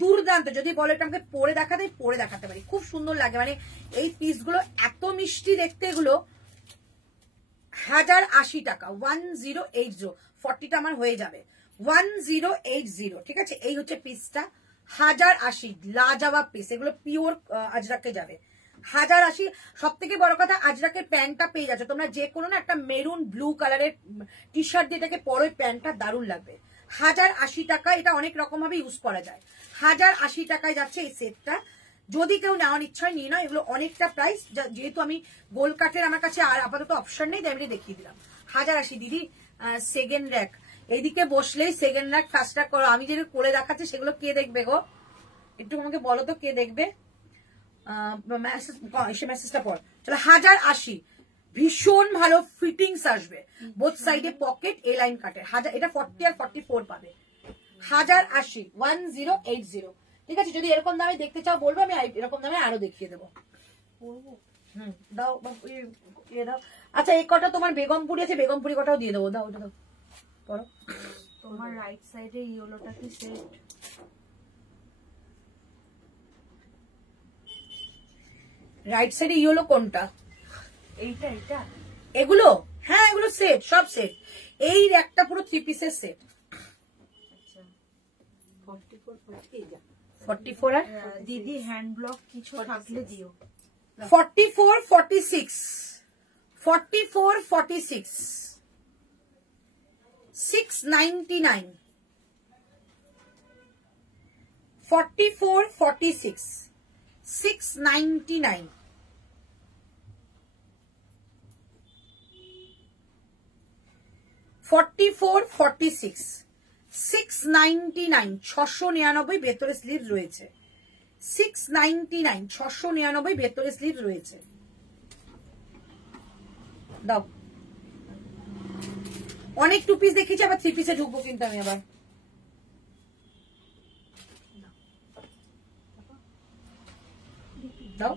দুর্দান্ত। যদি বলো এটা আমাকে পরে দেখাতে, পরে দেখাতে পারি, খুব সুন্দর লাগে। মানে এই পিসগুলো এত মিষ্টি দেখতে, এগুলো 1080 টাকা, 1080, 40টা আমার হয়ে যাবে 1080, ঠিক আছে? এই হচ্ছে পিসটা 1080, লাজবাব পিস, এগুলো পিওর আজরাকে যাবে 1080। সব থেকে বড় কথা আজরাকের প্যান্টটা পেয়ে যাচ্ছে তোমরা, যে কোনো না একটা মেরুন ব্লু কালারের টি শার্ট দিয়ে এটাকে পরো, প্যান্টটা দারুণ লাগবে। 1080 টাকা, এটা অনেক রকম ভাবে ইউজ করা যায়। 1080 টাকায় যাচ্ছে এই সেটটা। যদি কেউ নেওয়ার ইচ্ছা হয় নিয়ে নাও, এগুলো অনেকটা প্রাইস। যেহেতু আমি গোল কাটের আমার কাছে আর আপাতত অপশন নেই, তাই আমি দেখিয়ে দিলাম 1080। দিদি সেকেন্ড র্যাক, এইদিকে বসলেই সেকেন্ড র্যাক ফার্স্ট র্যাক করো, আমি যেগুলো করে দেখাচ্ছি সেগুলো কে দেখবে গো? একটু আমাকে বলো তো কে দেখবে? মেসেজটা পর। চলো 1080, ভীষণ ভালো ফিটিংস আসবে, বোথ সাইডে পকেট, এ লাইন কাটের। এটা 40 আর 44 পাবে। 1080, 1080, ঠিক আছে? যদি এরকম দামে দেখতে চাও বলবো, আমি এরকম দামে আরো দেখিয়ে দেবো। দাও দাও। আচ্ছা এই কটা তোমার বেগমপুরি আছে, বেগমপুরি কটাও দিয়ে দেবো, দাও ওটা দাও, পড়ো। তোমার রাইট সাইডে ইয়েলোটা কি সেট? রাইট সাইডে ইয়েলো কোনটা? এইটা, এটা এগুলো? হ্যাঁ এগুলো সেট, সব সেট। এই একটা পুরো 3 পিসের সেট। আচ্ছা 44 আর দিদি হ্যান্ড ব্লক কিছু থাকলে দিও। 44, 46, 44, 46, 699, 44, 46, 699, 44, 46, 699, 699, ভেতরে স্লিভ রয়েছে। 699, 699, ভেতরে স্লিভ রয়েছে। দাও, অনেক 2 পিস দেখিয়েছি, আবার 3 পিসে ঢুকবো কিন্তু আমি আবার। দাও,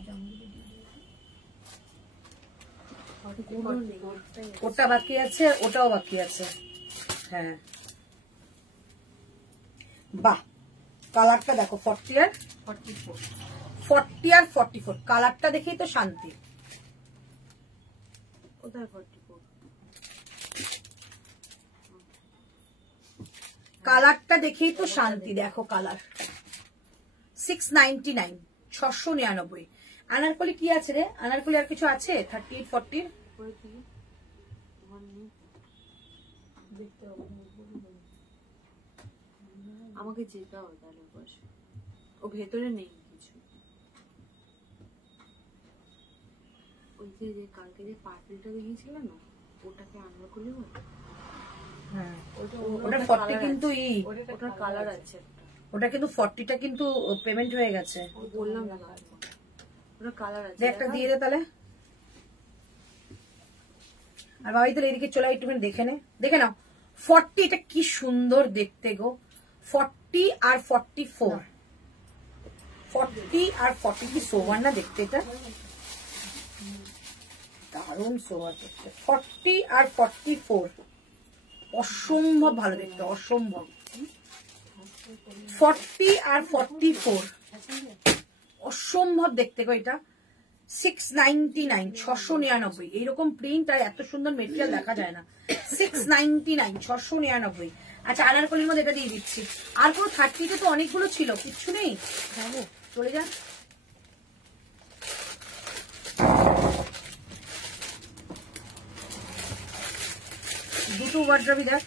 ওটা বাকি আছে, ওটাও বাকি আছে। হ্যাঁ বাহ, কালারটা দেখো, 40 আর 44, 40 আর 44, কালারটা দেখেই তো শান্তি। কোথায় 44? কালারটা দেখেই তো শান্তি, দেখো কালার। 699, 699। আনারকলি কি আছে রে? আনারকলি আর কিছু আছে? 38, 40? আমাকে যেতে হবে তাহলে বসে, ও ভেতরে নেই কিছু। ওই যে কালকে যে পার্পলটা দেখিয়েছিল না, ওটাকে আনবার করলে বল। হ্যাঁ ওটা 40 কিন্তু ওটার কালার আছে, ওটা কিন্তু 40টা কিন্তু পেমেন্ট হয়ে গেছে। বললাম না, ওটা কালার আছে। একটা দিয়ে দে তাহলে। আর বাবাই তাহলে এদিকে চলে একটুখানি দেখে নে, দেখে নাও। 40, এটা কি সুন্দর দেখতে গো। 40 আর 44, 40 আর 40, কি সোভার না দেখতে, এটা দারুণ সোভার দেখতে। 40 আর 44 অসম্ভব ভালো দেখতে, অসম্ভব। 40 আর 44 অসম্ভব দেখতে গো এটা। 699, 699, এইরকম প্রিন্ট আর এত সুন্দর মেটেরিয়াল দেখা যায় না। 699, 699। আচ্ছা আনারকলির মধ্যে এটা দিয়ে দিচ্ছি। আর কোনো 30তে তো অনেকগুলো ছিল, কিচ্ছু নেই। যাবো, চলে যা। দুটো ওয়ার্ড্রবই দেখ।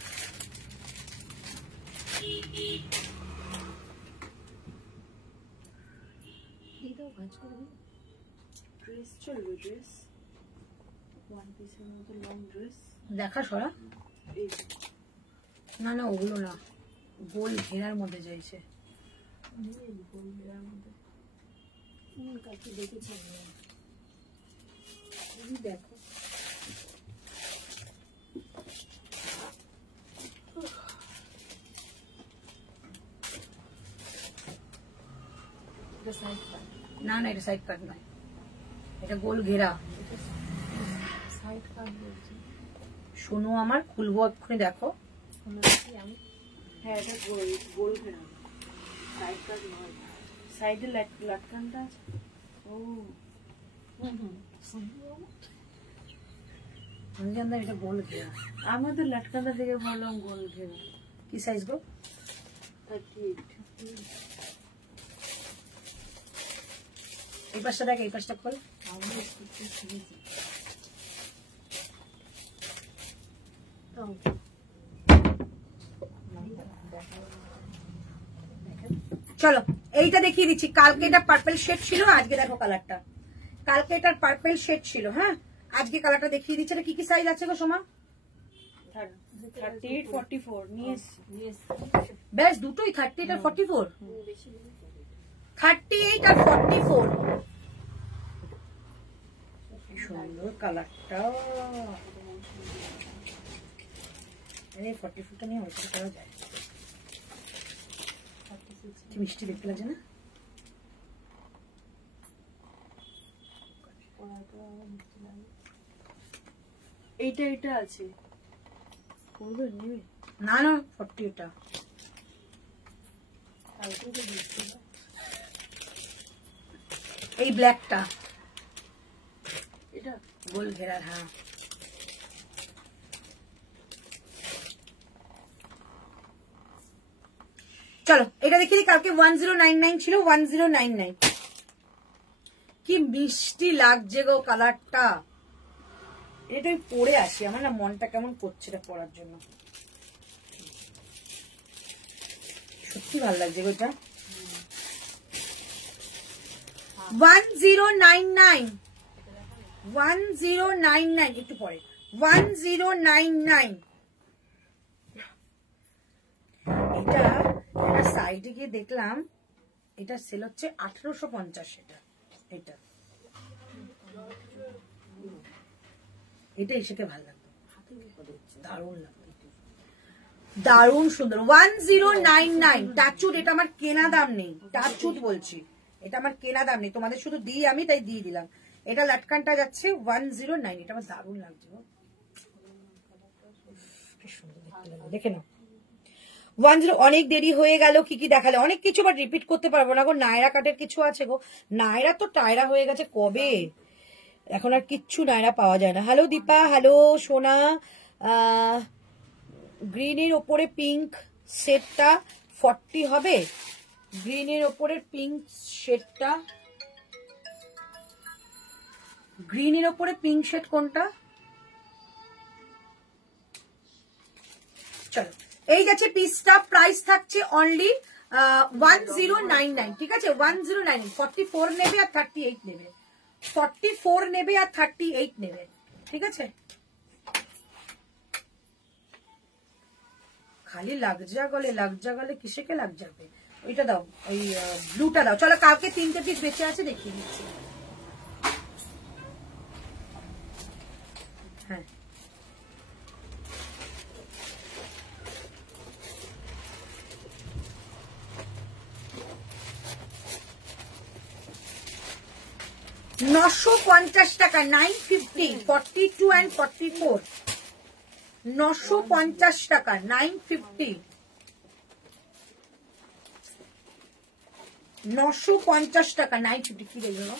ড্রেস চলবে, ড্রেস ওয়ান পিসের মতো লং ড্রেস দেখা সরা। না না ওগুলো না, গোল ঘেরার মধ্যে চাইছে। দেখো না না, এটা সাইড কাট নয়, এটা গোল ঘেরা। শোনো আমার, খুলবো এক্ষুনি, দেখো। হ্যাঁ এটা গোল ঘেরা, সাইড কাট নয়, সাইডে লটকানটা আছে। ও আমি জানতাম এটা গোল ঘেরা। আমি তো লটকানটা দেখে বললাম গোল ঘেরা। কি সাইজ গো? 38। এই পাশটা দেখ, এই পাশটা খোল। চলো এইটা দেখিয়ে দিচ্ছি। কালকে এটা পার্পল শেড ছিল, আজকে দেখো কালারটা। কালকে এটার পার্পল শেড ছিল, হ্যাঁ, আজকে কালারটা দেখিয়ে দিচ্ছে। এটা কি কি সাইজ আছে গো সোমা? 38 44 নিয়ে বেশ দুটোই 38 আর 44, 38 আর 44। সুন্দর কালারটা। আরে 44টা নিয়ে অল্প করা যায়। কি মিষ্টি দেখতে লাগছে না? এইটা আছে, করবে নেবে না না 40 এটা। এই ব্ল্যাকটা, এটা গোল ঘেরার, হ্যাঁ। চলো এটা দেখিয়ে দিই। কালকে 1099 ছিল, 1099। কি মিষ্টি লাগছে গো কালারটা। এটা আমি পরে আসি, আমার না মনটা কেমন করছে এটা পরার জন্য। সত্যি ভালো লাগছে গো এটা। 1099, 1099, একটু পরে 1099। এটা সাইডে গিয়ে দেখলাম এটা সেল হচ্ছে 1850। এটা এটা এসে ভালো লাগতো, দারুণ লাগতো, দারুণ সুন্দর। 1099 টাচুট। এটা আমার কেনা দাম নেই, টাচুট বলছি, এটা আমার কেনা দাম নেই, তোমাদের শুধু দিই আমি, তাই দিয়ে দিলাম। এটা লাটকানটা যাচ্ছে 109। এটা আমার দারুণ লাগছে, দেখে নাও। 10। অনেক দেরি হয়ে গেল, কি কি দেখালে, অনেক কিছু, বাট রিপিট করতে পারবো না গো। নায়রা কাটের কিছু আছে গো, নায়রা তো টায়রা হয়ে গেছে কবে, এখন আর কিচ্ছু নায়রা পাওয়া যায় না। হ্যালো দীপা, হ্যালো সোনা। গ্রিনের ওপরে পিঙ্ক সেটটা 40 হবে? গ্রিনের ওপরে পিঙ্ক শেডটা, গ্রিনের ওপরে পিঙ্ক শেড কোনটা? চলো এই যাচ্ছে পিসটা। প্রাইস থাকছে অনলি 1099, ঠিক আছে? 1099। 44 নেবে আর 38 নেবে, 44 নেবে আর 38 নেবে, ঠিক আছে? খালি লাগজা গলে কিসেকে লাগ যাবে? ওইটা দাও, ওই ব্লুটা দাও। চলো কালকে 3টে পিস বেঁচে আছে, দেখিয়ে দিচ্ছি। হ্যাঁ, $950, 950, 42 and 44, $950, 950, 950, 950। কি দেখবো?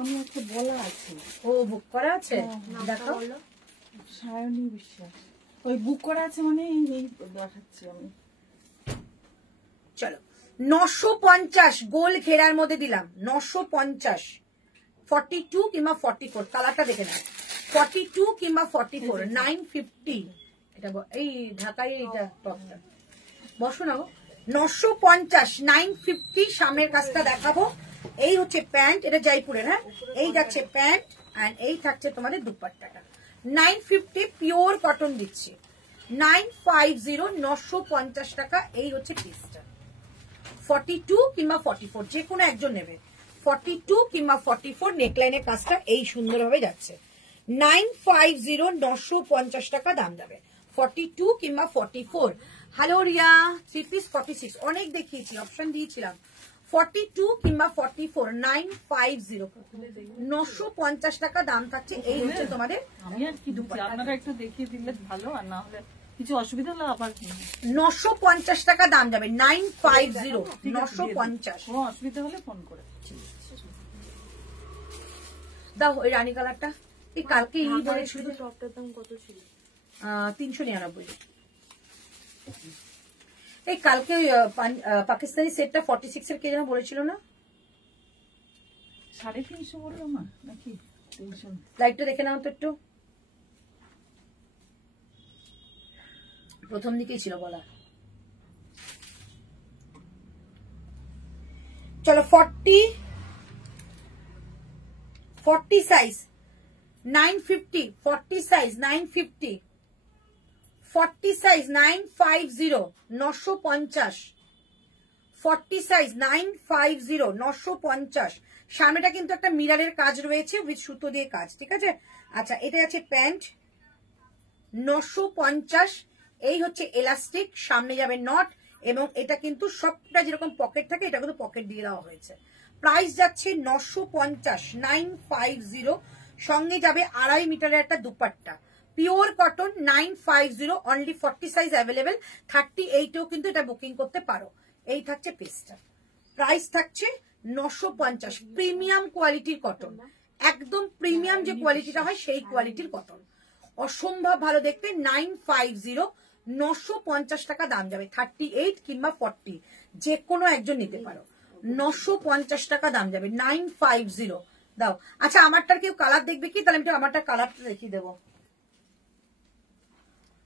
আমি একটা বলা আছে, ও বুক করা আছে, দেখো। সায়নী বিশ্বাস, ওই বুক করা আছে, মানে এই দেখাচ্ছি আমি। চলো 950 গোল ঘেরার মধ্যে দিলাম, 950, 42 কিংবা 44, কালারটা দেখে নাও, 42 কিংবা 44, 950। এটা এই ঢাকায় এইটা টপটা বসো না, 950, 950। সামনের কাজটা দেখাবো। এই হচ্ছে প্যান্ট, এটা জয়পুরের, হ্যাঁ। এই যাচ্ছে প্যান্ট, আর এই থাকছে তোমাদের দুপাট্টাটা। 950 পিওর কটন দিচ্ছে, 950, 950 টাকা। এই হচ্ছে পিসটা 42 কিংবা 44 যে কোনো একজন নেবে। 42 কিংবা 44 নেকলাইনের কাজটা এই সুন্দরভাবে যাচ্ছে। 950 950 টাকা দাম যাবে। 42 কিংবা 44। হ্যালো রিয়া, 3 পিস 46 অনেক দেখিয়েছি, অপশন দিয়েছিলাম। 42 কিংবা 44 950 950 টাকা দাম থাকছে। এই হচ্ছে তোমাদের। আমি আর কি দুপুর আপনারা একটু দেখিয়ে দিলে ভালো, আর না হলে কিছু অসুবিধা হলে আবার 950 টাকা দাম যাবে। 950 950। কোনো অসুবিধা হলে ফোন করে দাও ওই রানী কালারটা। এই কালকে এই বলেছিল টপটার দাম কত ছিল? 399। এই কালকে পাকিস্তানি সেটটা 46 এর কে যেন বলেছিল না? 350 বললো মা নাকি 300? লাইটটা দেখে নাও তো একটু। প্রথম দিকেই ছিল বলা। চলো 40 সাইজ 950, 40 সাইজ 950, 40 সাইজ 950 950, 40 সাইজ 950 950। সামনেটা কিন্তু একটা মিররের কাজ রয়েছে উইথ সুতো দিয়ে কাজ, ঠিক আছে। আচ্ছা, এটা আছে প্যান্ট 950। এই হচ্ছে এলাস্টিক, সামনে যাবে নট, এবং এটা কিন্তু সবটা যেরকম পকেট থাকে এটা কিন্তু পকেট দিয়ে দেওয়া হয়েছে। প্রাইস যাচ্ছে 950 950। সঙ্গে যাবে 2.5 মিটারের একটা dupatta, pure cotton 950। Only 40 size available, 38এও কিন্তু এটা বুকিং করতে পারো। এই থাকছে পিসটা, প্রাইস থাকছে 950। প্রিমিয়াম কোয়ালিটির কটন, একদম প্রিমিয়াম যে কোয়ালিটিটা হয় সেই কোয়ালিটির কটন, অসম্ভব ভালো দেখতে। 950 950 টাকা দাম যাবে। 38 কিংবা 40 যে কোনো একজন নিতে পারো। 950 টাকা দাম যাবে। 950 দাও। আচ্ছা, আমারটার কেউ কালার দেখবে কি? তাহলে আমি আমারটা কালারটা দেখিয়ে দেবো।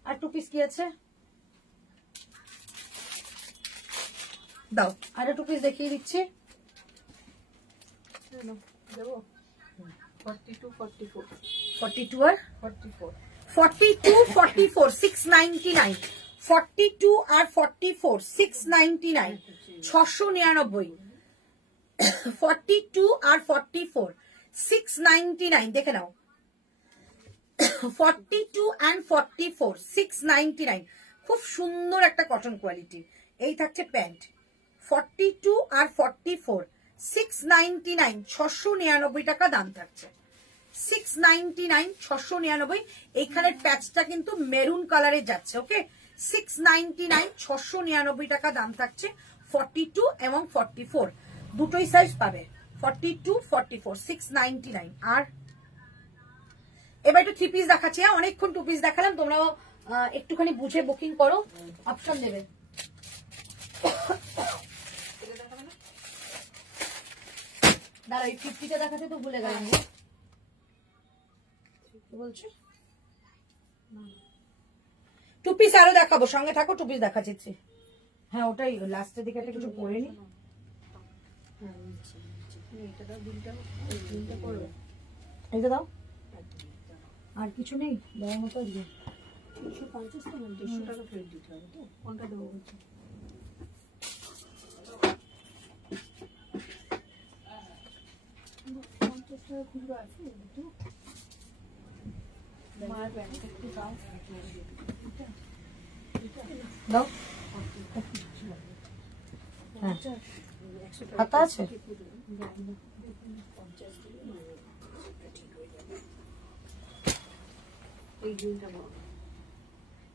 আর 2 পিস কি আছে দাও, আর 2 পিস দেখিয়ে দিচ্ছি। 42 44 42 আর 44 42 44 699। 42 আর 44 699 699। 42 আর 44 699 দেখে নাও। 42 and 44 699। খুব সুন্দর একটা কটন কোয়ালিটি। এই থাকছে প্যান্ট। 42 আর 44 699 699 টাকা দাম থাকছে। 699 699। এইখানের প্যাচটা কিন্তু মেরুন কালারে যাচ্ছে। ওকে, 699 699 টাকা দাম থাকছে। 42 এবং 44 দুটোই সাইজ পাবে। 42 44 699। আর এবার একটু 3 পিস দেখাচ্ছি। অনেকক্ষণ 2 পিস দেখালাম, তোমরাও একটুখানি বুঝে বুকিং করো। অপশন দেবে। দাঁড়া, এই 50টা দেখাতে তো ভুলে গেলাম। বলছো 2 পিস আরো দেখাবো, সঙ্গে থাকো। 2 পিস দেখাচ্ছি। হ্যাঁ, ওটাই লাস্টের দিকে একটা কিছু পরে নি। এটা দাও। আর কিছু নেই দেওয়ার মতো? 150 টাকা 150 টাকা ফেরত দিতে হবে তো। কোনটা দেবো বলছো? খুচরো আছে একটু দাও। হাতা আছে?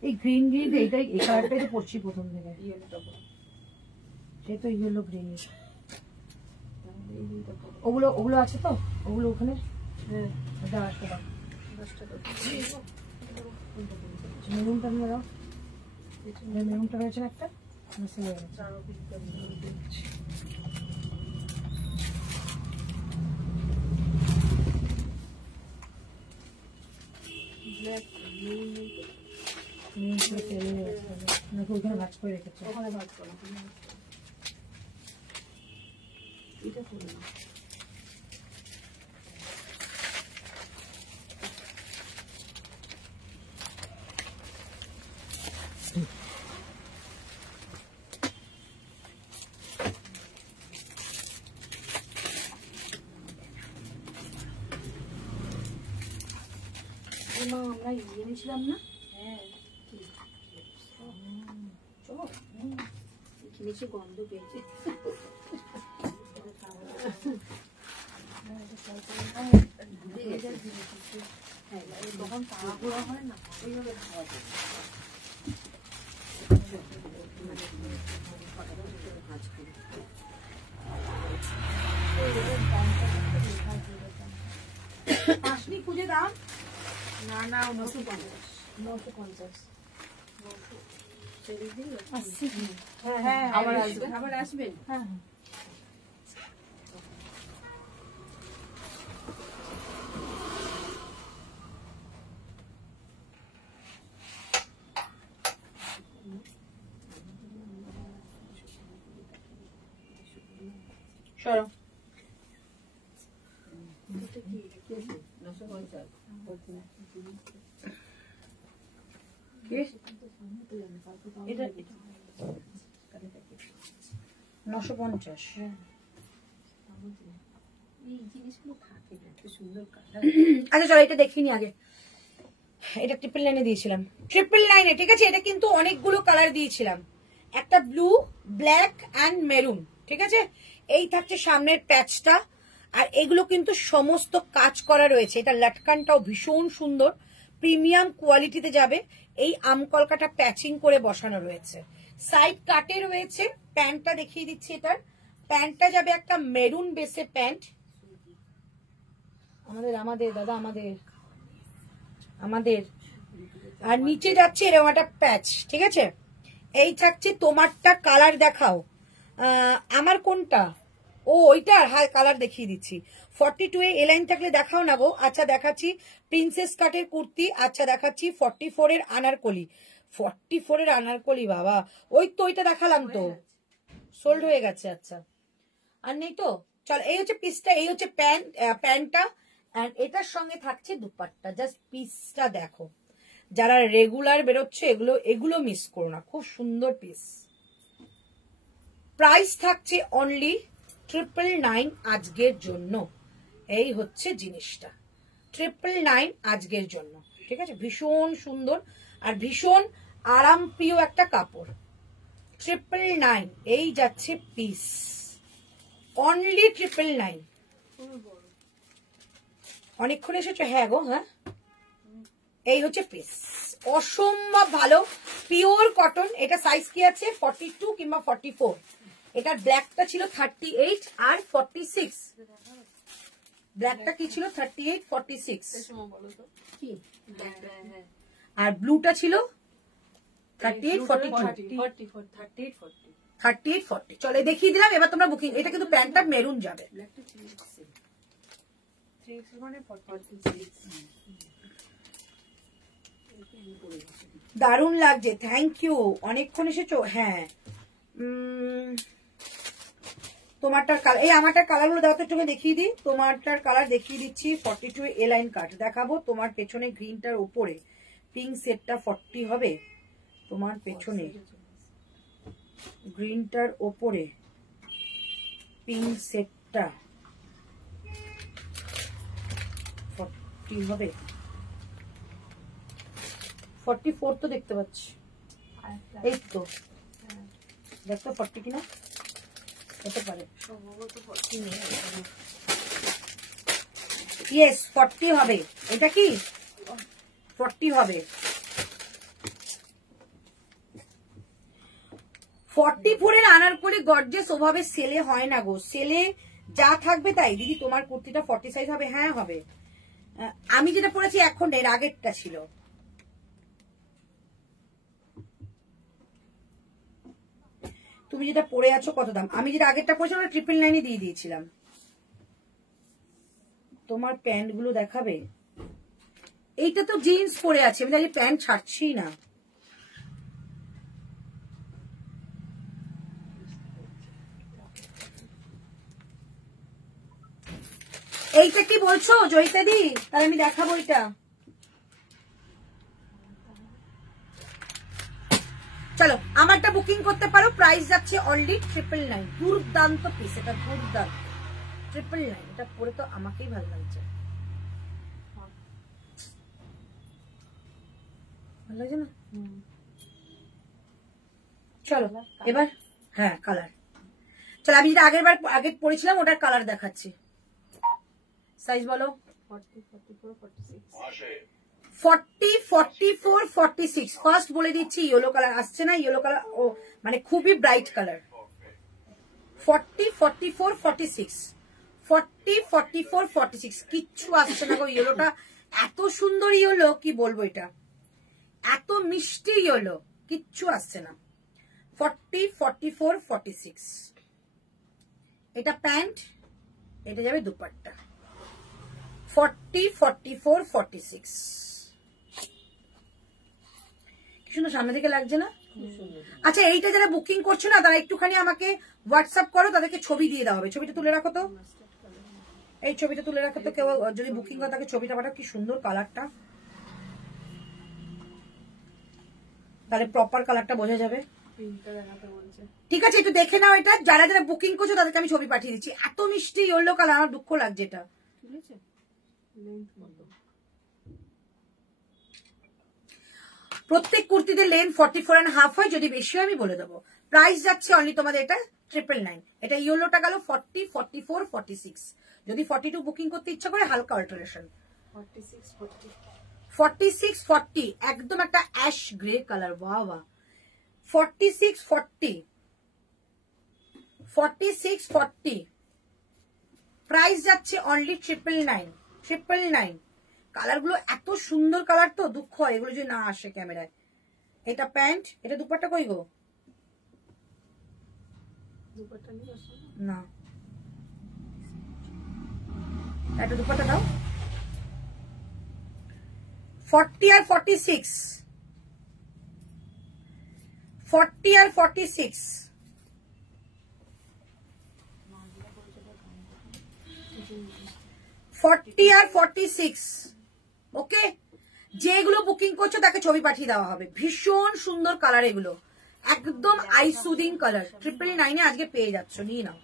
এই গ্রিন গ্রিন এইটাই, এই কালারটাই তো পড়ছি প্রথম থেকে। সেই তো ইয়েলো গ্রিন। ওগুলো ওগুলো আছে তো? ওগুলো ওখানে মেরুনটা নিয়ে দাও। মেরুনটা রয়েছে একটা। ওখানে ভাজ করে রেখেছে। ওখানে ভাজ করে এটা করে না। আমরা এনেছিলাম না? হ্যাঁ কিনেছি, গন্ধ পেয়েছে। তখন তাড়াহুড়া হয় না, ওইভাবে খাওয়া যায়। পাঁচনি খুঁজে দাম না না 950। হ্যাঁ আবার আবার আসবে। আবার আসবেন। হ্যাঁ সরো। এটা 950। এই জিনিসগুলো থাকে না, এত সুন্দর কালার। আচ্ছা চলো এটা দেখিনি আগে। এটা 999 দিয়েছিলাম, 999 ঠিক আছে। এটা কিন্তু অনেকগুলো কালার দিয়েছিলাম, একটা ব্লু, ব্ল্যাক অ্যান্ড মেরুন, ঠিক আছে। এই থাকছে সামনের প্যাচটা, আর এগুলো কিন্তু সমস্ত কাজ করা রয়েছে। এটা লাটকানটাও ভীষণ সুন্দর, প্রিমিয়াম কোয়ালিটিতে যাবে। এই আমকলকাটা প্যাচিং করে বসানো রয়েছে, সাইড কাটে রয়েছে। প্যান্টটা দেখিয়ে দিচ্ছি। এটার প্যান্টটা যাবে একটা মেরুন বেসে প্যান্ট। আমাদের দাদা আমাদের আর নিচে যাচ্ছে এরকম একটা প্যাচ, ঠিক আছে। এই থাকছে তোমারটা, কালার দেখাও। আমার কোনটা? ও ওইটার, হ্যাঁ কালার দেখিয়ে দিচ্ছি। 42 এ লাইন থাকলে দেখাও না গো। আচ্ছা দেখাচ্ছি প্রিন্সেস কাটের কুর্তি। আচ্ছা দেখাচ্ছি 44 এর আনারকলি। 44 এর আনারকলি বাবা, ওই তো ওইটা দেখালাম তো, সোল্ড হয়ে গেছে। আচ্ছা আর নেই তো। চল এই হচ্ছে পিসটা, এই হচ্ছে প্যান্টটা, এন্ড এটার সঙ্গে থাকছে দুপাট্টা। জাস্ট পিসটা দেখো, যারা রেগুলার বেরোচ্ছে এগুলো মিস করো না, খুব সুন্দর পিস। প্রাইস থাকছে অনলি 999 আজকের জন্য। এই হচ্ছে জিনিসটা, 999 আজকের জন্য, ঠিক আছে। ভীষণ সুন্দর আর ভীষণ আরাম প্রিয় একটা কাপড়। 999 এই যাচ্ছে পিস, অনলি 999। অনেকক্ষণ এসেছো? হ্যাঁ গো, হ্যাঁ। এই হচ্ছে পিস, অসম্ভব ভালো, পিওর কটন। এটা সাইজ কি আছে? 42 কিংবা 44। এটার ব্ল্যাকটা ছিল 38 আর 46। ব্ল্যাকটা কি ছিল? 38, 46 কি? আর ব্লুটা ছিল 38, 40। চলে দেখিয়ে দিলাম। এবার তোমরা বুকিং। এটা কিন্তু প্যান্টটা মেরুন যাবে। দারুণ লাগছে, থ্যাংক ইউ। অনেকক্ষণ এসেছো? হ্যাঁ। তোমারটার কালার, এই আমারটার কালার গুলো দেখো, একটু দেখিয়ে দিই। তোমারটার কালার দেখিয়ে দিচ্ছি। 42 এ লাইন কাট দেখাবো। তোমার পেছনে গ্রিনটার উপরে পিঙ্ক সেটটা 40 হবে। তোমার পেছনে গ্রিনটার ওপরে পিঙ্ক সেটটা 40 হবে। 44 তো দেখতে পাচ্ছি, এই তো দেখো 40 কিনা হতে পারে। ইয়েস 40 হবে। এটা কি 40 হবে? 44 এর আনারকলি গর্জিয়াস ওভাবে সেলে হয় না গো। সেলে যা থাকবে তাই। দিদি তোমার কুর্তিটা 40 সাইজ হবে? হ্যাঁ হবে। আমি যেটা পরেছি এখন, এর আগেরটা ছিল। তুমি যেটা পরে আছো কত দাম? আমি যেটা আগেরটা পরেছিলাম 999 দিয়ে দিয়েছিলাম। তোমার প্যান্ট গুলো দেখাবে? এইটা তো জিন্স পরে আছে, আমি তাহলে প্যান্ট ছাড়ছি না। এইটা কি বলছো জয়িতা দি? তাহলে আমি দেখাবো এটা। চলো আমারটা বুকিং করতে পারো। প্রাইস যাচ্ছে অনলি 999। দুর্দান্ত পিস, এটা দুর্দান্ত। 999 এটা পরে তো আমাকেই ভালো লাগছে। ভালো লাগছে না? চলো এবার, হ্যাঁ কালার, চলো আমি যেটা আগে পড়েছিলাম ওটার কালার দেখাচ্ছি। সাইজ বলো। 40, 44, 46। 40, 44, 46। ফার্স্ট বলে দিচ্ছি ইয়েলো কালার আসছে না, ইয়েলো কালার ও মানে খুবই ব্রাইট কালার। 40, 44, 46, 40, 44, 46 কিচ্ছু আসছে না গো। ইয়েলোটা এত সুন্দর ইয়েলো, কি বলবো, এটা এত মিষ্টি ইয়েলো, কিচ্ছু আসছে না। 40, 44, 46 এটা প্যান্ট, এটা যাবে দুপাট্টা। 40, 44, 46 কি সুন্দর সামনে থেকে লাগছে না? আচ্ছা এইটা যারা বুকিং করছো না তারা একটুখানি আমাকে হোয়াটসঅ্যাপ করো, তাদেরকে ছবি দিয়ে দেওয়া হবে। ছবিটা তুলে রাখো তো, এই ছবিটা তুলে রাখো তো, কেউ যদি বুকিং করে তাকে ছবিটা পাঠাও। কি সুন্দর কালারটা, তাহলে প্রপার কালারটা বোঝা যাবে। ঠিক আছে একটু দেখে নাও এটা, যারা যারা বুকিং করছো তাদেরকে আমি ছবি পাঠিয়ে দিচ্ছি। এত মিষ্টি ইয়েলো কালার, আমার দুঃখ লাগছে এটা। প্রত্যেক কুর্তিতে লেন্থ 44.5 হয়, যদি বেশি হয় আমি বলে দেবো। প্রাইস যাচ্ছে অনলি তোমাদের এটা 999। এটা ইয়েলোটা গেল 40, 44, 46। যদি 42 বুকিং করতে ইচ্ছা করে হালকা অল্টারেশন। 46, 40 একদম একটা অ্যাশ গ্রে কালার। বাহ বাহ। 46, 40, 46, 40 প্রাইস যাচ্ছে অনলি 999, 999। কালার গুলো এত সুন্দর কালার, তো দুঃখ হয় এগুলো যদি না আসে ক্যামেরায়। এটা প্যান্ট, এটা দুপাট্টা কই গো? না, এটা দুপাট্টা দাও। 40 আর 46, 40 আর 46 40 আর 46 ওকে। যেগুলো বুকিং করছো তাকে ছবি পাঠিয়ে দেওয়া হবে। ভীষণ সুন্দর কালার এগুলো, একদম আই সুদিং কালার। 999 আজকে পেয়ে যাচ্ছ, নিয়ে নাও।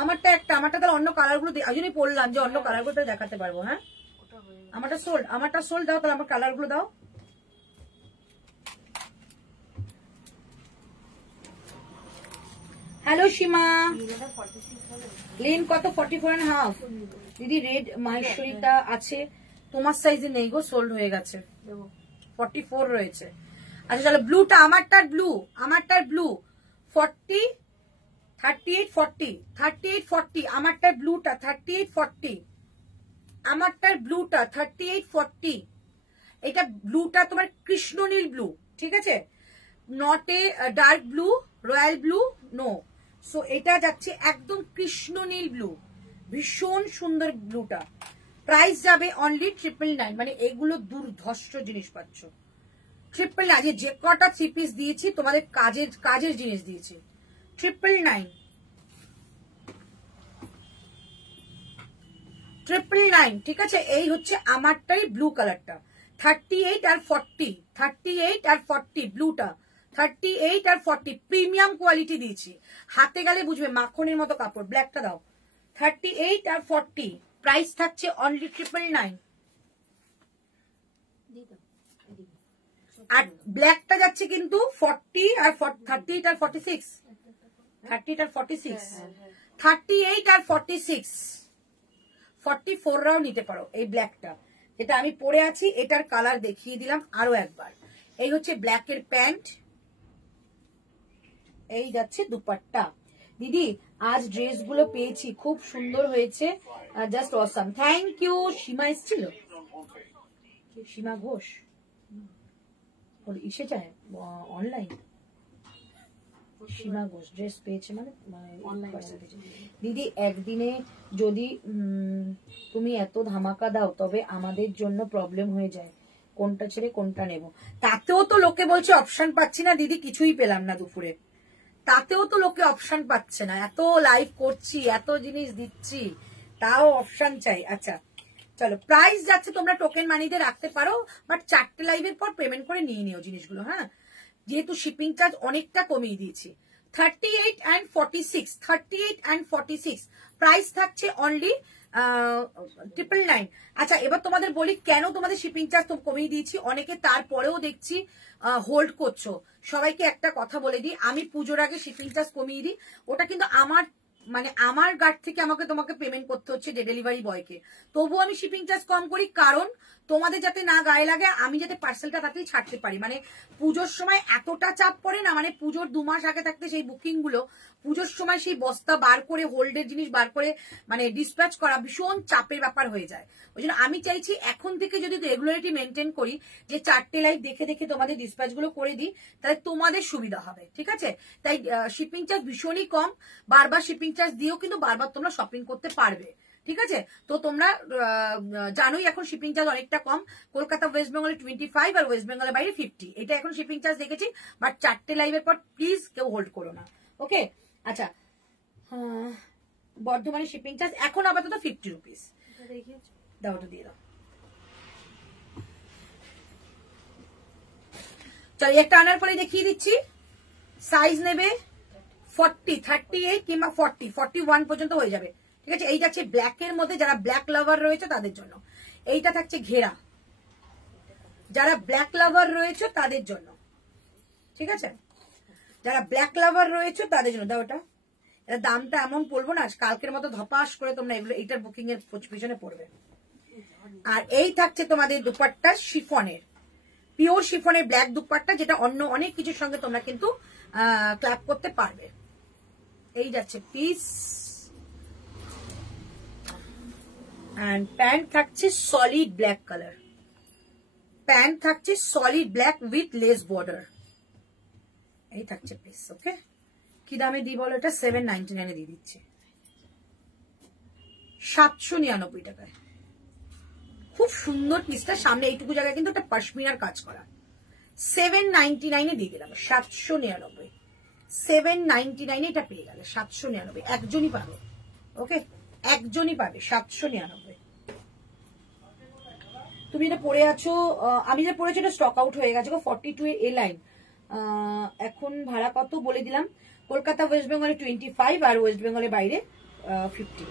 আমারটা একটা, আমারটা তাহলে অন্য কালার গুলো ওই জন্যই বললাম যে অন্য কালার গুলো দেখাতে পারবো। হ্যাঁ আমারটা সোল্ড দাও, তাহলে আমার কালার গুলো দাও। হ্যালো সীমা, লেন কত? 44.5 দিদি। রেড মাহেশ্বরীটা আছে, তোমার সাইজে নেই গো, সোল্ড হয়ে গেছে। 44 রয়েছে। আচ্ছা চলো ব্লুটা, আমারটার ব্লু 40, 38, 40, 38, 40 আমারটার ব্লুটা 38, 40 আমারটার ব্লুটা 38, 40। এটা ব্লুটা তোমার কৃষ্ণনীল ব্লু, ঠিক আছে, not a dark blue, royal blue, no. So এটা যাচ্ছে একদম কৃষ্ণনীল ব্লু, ভীষণ সুন্দর ব্লুটা। প্রাইস যাবে অনলি 999। মানে এগুলো দুর্ধর্ষ জিনিস পাচ্ছ। 999 যে কটা 3 পিস দিয়েছি তোমাদের কাজের জিনিস দিয়েছি। 999, ঠিক আছে। এই হচ্ছে আমারটাই ব্লু কালারটা। 38 আর 40, 38 আর 40 ব্লুটা, 38 আর 40 প্রিমিয়াম কোয়ালিটি দিয়েছি। হাতে গেলে বুঝবে মাখনের মতো কাপড়। ব্ল্যাকটা দাও। 38 আর 40 প্রাইস থাকছে অনলি 999। আর ব্ল্যাকটা যাচ্ছে কিন্তু 40 আর 38 আর 46, 38 আর 46, 38 আর 46, 44 রাও নিতে পারো। এই ব্ল্যাকটা যেটা আমি পরে আছি এটার কালার দেখিয়ে দিলাম আরো একবার। এই হচ্ছে ব্ল্যাকের প্যান্ট, এই যাচ্ছে দুপাট্টা। দিদি আজ ড্রেসগুলো পেয়েছি, খুব সুন্দর হয়েছে, just awesome. Thank you. Seema এসেছিল, সীমা ঘোষ ইসে চায় অনলাইন। সীমা ঘোষ ড্রেস পেয়েছে মানে দিদি একদিনে যদি তুমি এত ধামাকা দাও তবে আমাদের জন্য প্রবলেম হয়ে যায়, কোনটা ছেড়ে কোনটা নেব। তাতেও তো লোকে বলছে অপশন পাচ্ছি না দিদি, কিছুই পেলাম না দুপুরে। তাতেও তো লোকে অপশন পাচ্ছে না, এত লাইভ করছি, এত জিনিস দিচ্ছি, তাও অপশন চাই। আচ্ছা চলো প্রাইস যাচ্ছে, তোমরা টোকেন মানিতে রাখতে পারো, বাট 4টে লাইভের পর পেমেন্ট করে নিয়ে নিও জিনিসগুলো। হ্যাঁ, যেহেতু শিপিং চার্জ অনেকটা কমিয়ে দিয়েছি। 38 and 46, 38 and 46 প্রাইস থাকছে অনলি 999। আচ্ছা এবার তোমাদের বলি কেন তোমাদের শিপিং চার্জ তো কমিয়ে দিয়েছি, অনেকে তারপরেও দেখছি হোল্ড করছো। সবাইকে একটা কথা বলে দিই, আমি পুজোর আগে শিপিং চার্জ কমিয়ে দিই, ওটা কিন্তু আমার গার্ড থেকে তোমাকে পেমেন্ট করতে হচ্ছে ডেলিভারি বয়কে, তবুও আমি শিপিং চার্জ কম করি, কারণ তোমাদের যাতে না গায়ে লাগে, আমি যাতে পার্সেলটা তাতেই ছাড়তে পারি। পুজোর সময় এতটা চাপ পড়ে না, পুজোর 2 মাস আগে থাকতে সেই বুকিং গুলো পুজোর সময় সেই বস্তা বার করে হোল্ডের জিনিস বার করে ডিসপ্যাচ করা ভীষণ চাপের ব্যাপার হয়ে যায়। ওই জন্য আমি চাইছি এখন থেকে যদি রেগুলারিটি মেনটেন করি, যে 4টে লাইভ দেখে দেখে তোমাদের ডিসপ্যাচ গুলো করে দিই, তাহলে তোমাদের সুবিধা হবে, ঠিক আছে? তাই শিপিং চার্জ ভীষণই কম, বারবার শিপিং চার্জ দিয়েও কিন্তু বারবার তোমরা শপিং করতে পারবে, ঠিক আছে? তো তোমরা জানোই এখন শিপিং চার্জ অনেকটা কম, কলকাতা ওয়েস্ট বেঙ্গলে 25 আর ওয়েস্ট বেঙ্গলের বাইরে 50, এটা এখন শিপিং চার্জ দেখেছি। বাট 4টে লাইভের পর প্লিজ কেউ হোল্ড করো না, ওকে? আচ্ছা বর্ধমানে শিপিং চার্জ এখন আপাতত 50 রুপিস। দাও, ওটা দিয়ে দাও। চল একটা আনার পরে দেখিয়ে দিচ্ছি। সাইজ নেবে 40, 38 কিংবা 40, 41 পর্যন্ত হয়ে যাবে, ঠিক আছে? এই যাচ্ছে ব্ল্যাকের মধ্যে, যারা ব্ল্যাক লাভার রয়েছে তাদের জন্য। এইটা থাকছে ঘেরা, যারা ব্ল্যাক লাভার রয়েছে তাদের জন্য, ঠিক আছে? যারা ব্ল্যাক লাভার রয়েছে তাদের জন্য। দাও ওটা। এটা দামটা এমন পড়বো না কালকের মতো ধপাস করে তোমরা এগুলো এইটার বুকিং এর পিছনে পড়বে। আর এই থাকছে তোমাদের দুপাট্টা শিফনের, পিওর শিফনের ব্ল্যাক দুপাট্টা, যেটা অন্য অনেক কিছুর সঙ্গে তোমরা কিন্তু ক্ল্যাপ করতে পারবে। এই যাচ্ছে পিস, এন্ড প্যান্ট থাকছে সলিড ব্ল্যাক কালার, প্যান্ট থাকছে solid black with less border. এই থাকছে পিস, ওকে? কি দামে দিই বলো? এটা 799 দিয়ে দিচ্ছে, 799 টাকায়। খুব সুন্দর পিসটা, সামনে এইটুকু জায়গায় কিন্তু একটা পশমিনার কাজ করা। 799 দিয়ে দিলাম, 799, 799 এটা পেয়ে গেলে 799, একজনই পাবে, ওকে? একজনই পাবে 799। তুমি এটা পরে আছো, আমি যেটা পরেছি এটা স্টক আউট হয়ে গেছে গো, 42 এ লাইন। এখন ভাড়া কত বলে দিলাম, কলকাতা ওয়েস্ট বেঙ্গলে 25 আর ওয়েস্ট বেঙ্গলের বাইরে 50।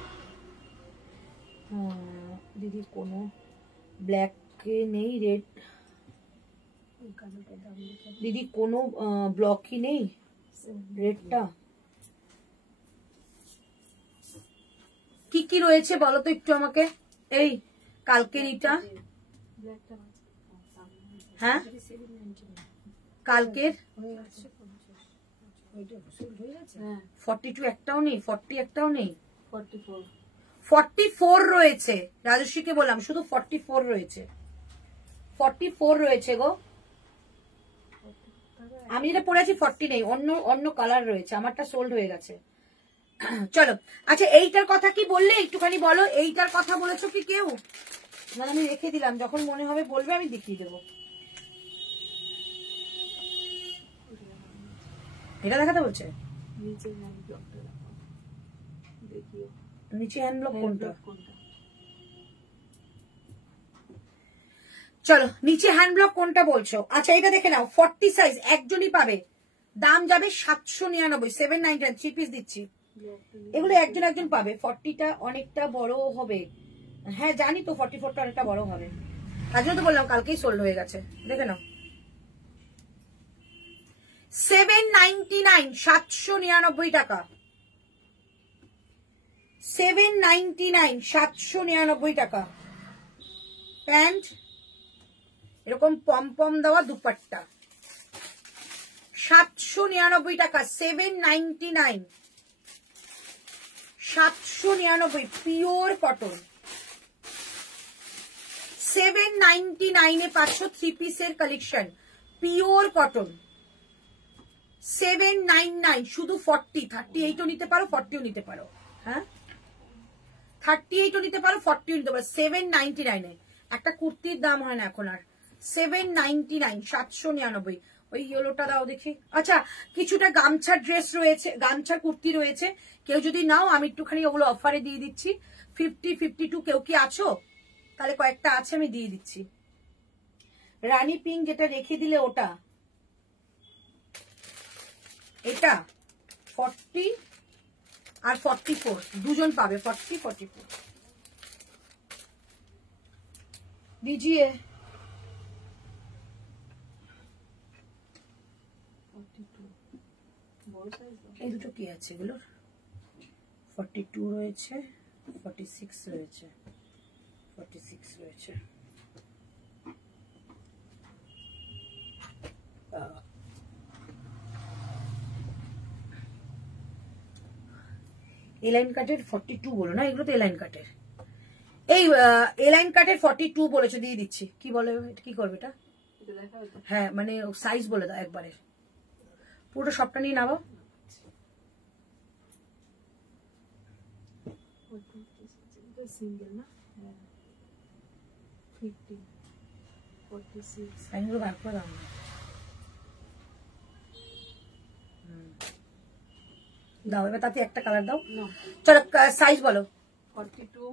দিদি কোনো ব্ল্যাক নেই, রেড দিদি কোনো ব্লকই নেই, রেডটা কি কি রয়েছে বলো তো একটু আমাকে। এই কালকের এটা, হ্যাঁ কালকের 42 একটাও নেই, 40 একটাও নেই, 44 রয়েছে। রাজস্বীকে বললাম শুধু 44 রয়েছে, 44 রয়েছে গো। আমি যেটা পরে আছি 40 নেই, অন্য অন্য কালার রয়েছে, আমারটা সোল্ড হয়ে গেছে। চলো আচ্ছা, এইটার কথা কি বললে একটুখানি বলো, এইটার কথা বলেছো কি কেউ? মানে আমি রেখে দিলাম, যখন মনে হবে বলবে আমি দেখিয়ে দেবো। এটা দেখাতে বলছে নিচে হ্যান্ড ব্লক কোনটা? চলো নিচে হ্যান্ড ব্লক কোনটা বলছো? আচ্ছা এটা দেখে নাও, 40 সাইজ একজনই পাবে, দাম যাবে 799, 799, 3 পিস দিচ্ছি। এগুলো একজন একজন পাবে, 40টা অনেকটা বড় হবে, হ্যাঁ জানি তো 44টা অনেকটা বড় হবে, তার জন্য তো বললাম কালকেই সোল্ড হয়ে গেছে। দেখে নাও 799, 799 টাকা, 799, 799 টাকা। প্যান্ট এরকম পম দেওয়া দুপাট্টা 799 টাকা, 799, 799 পিওর কটন। 799 এ পাচ্ছ 3 পিসের কালেকশন পিওর কটন। 799 শুধু 40, 38ও নিতে পারো, 40ও নিতে পারো, হ্যাঁ 38ও নিতে পারো, 40ও নিতে পারো। 799 এ একটা কুর্তির দাম হয় না এখন আর। 799, 799। ওই ইয়েলোটা দাও দেখি। আচ্ছা কিছুটা গামছার ড্রেস রয়েছে, গামছার কুর্তি রয়েছে, কেউ যদি নাও আমি একটুখানি ওগুলো অফারে দিয়ে দিচ্ছি। 50, 52 কেউ কি আছো? তাহলে কয়েকটা আছে আমি দিয়ে দিচ্ছি। রানী পিঙ্ক যেটা রেখে দিলে ওটা, এটা 40 আর 44 দুজন পাবে, 40, 44। दीजिए। এই দুটো কি আছে এগুলোর? 42 রয়েছে, 46 রয়েছে, 46 রয়েছে। এলাইন কাটের 42 বলো না, এগুলো তো এলাইন কাটের। এই এলাইন কাটের 42 বলেছো, দিয়ে দিচ্ছি। কি বলে এটা, কি করবে এটা? হ্যাঁ মানে সাইজ বলে দাও একবারে, পুরো সবটা নিয়ে নাও। সিঙ্গেল না 50 46 সাইজগুলো বার করে দাও। দাও এবার তাতে একটা কালার দাও। চলো সাইজ বলো। 42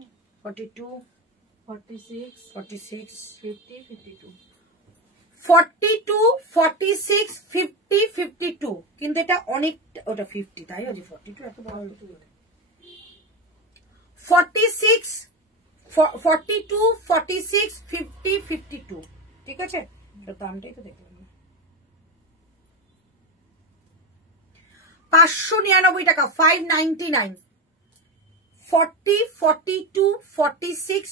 42 46 46 50 52 42 46 50 52, কিন্তু এটা অনেক, ওটা 50 তাই আছে। 42 এত বড় 46 42 46 50 52, ঠিক আছে। দামটাই তো দেখলাম না, 599 টাকা, 599। 40 42 46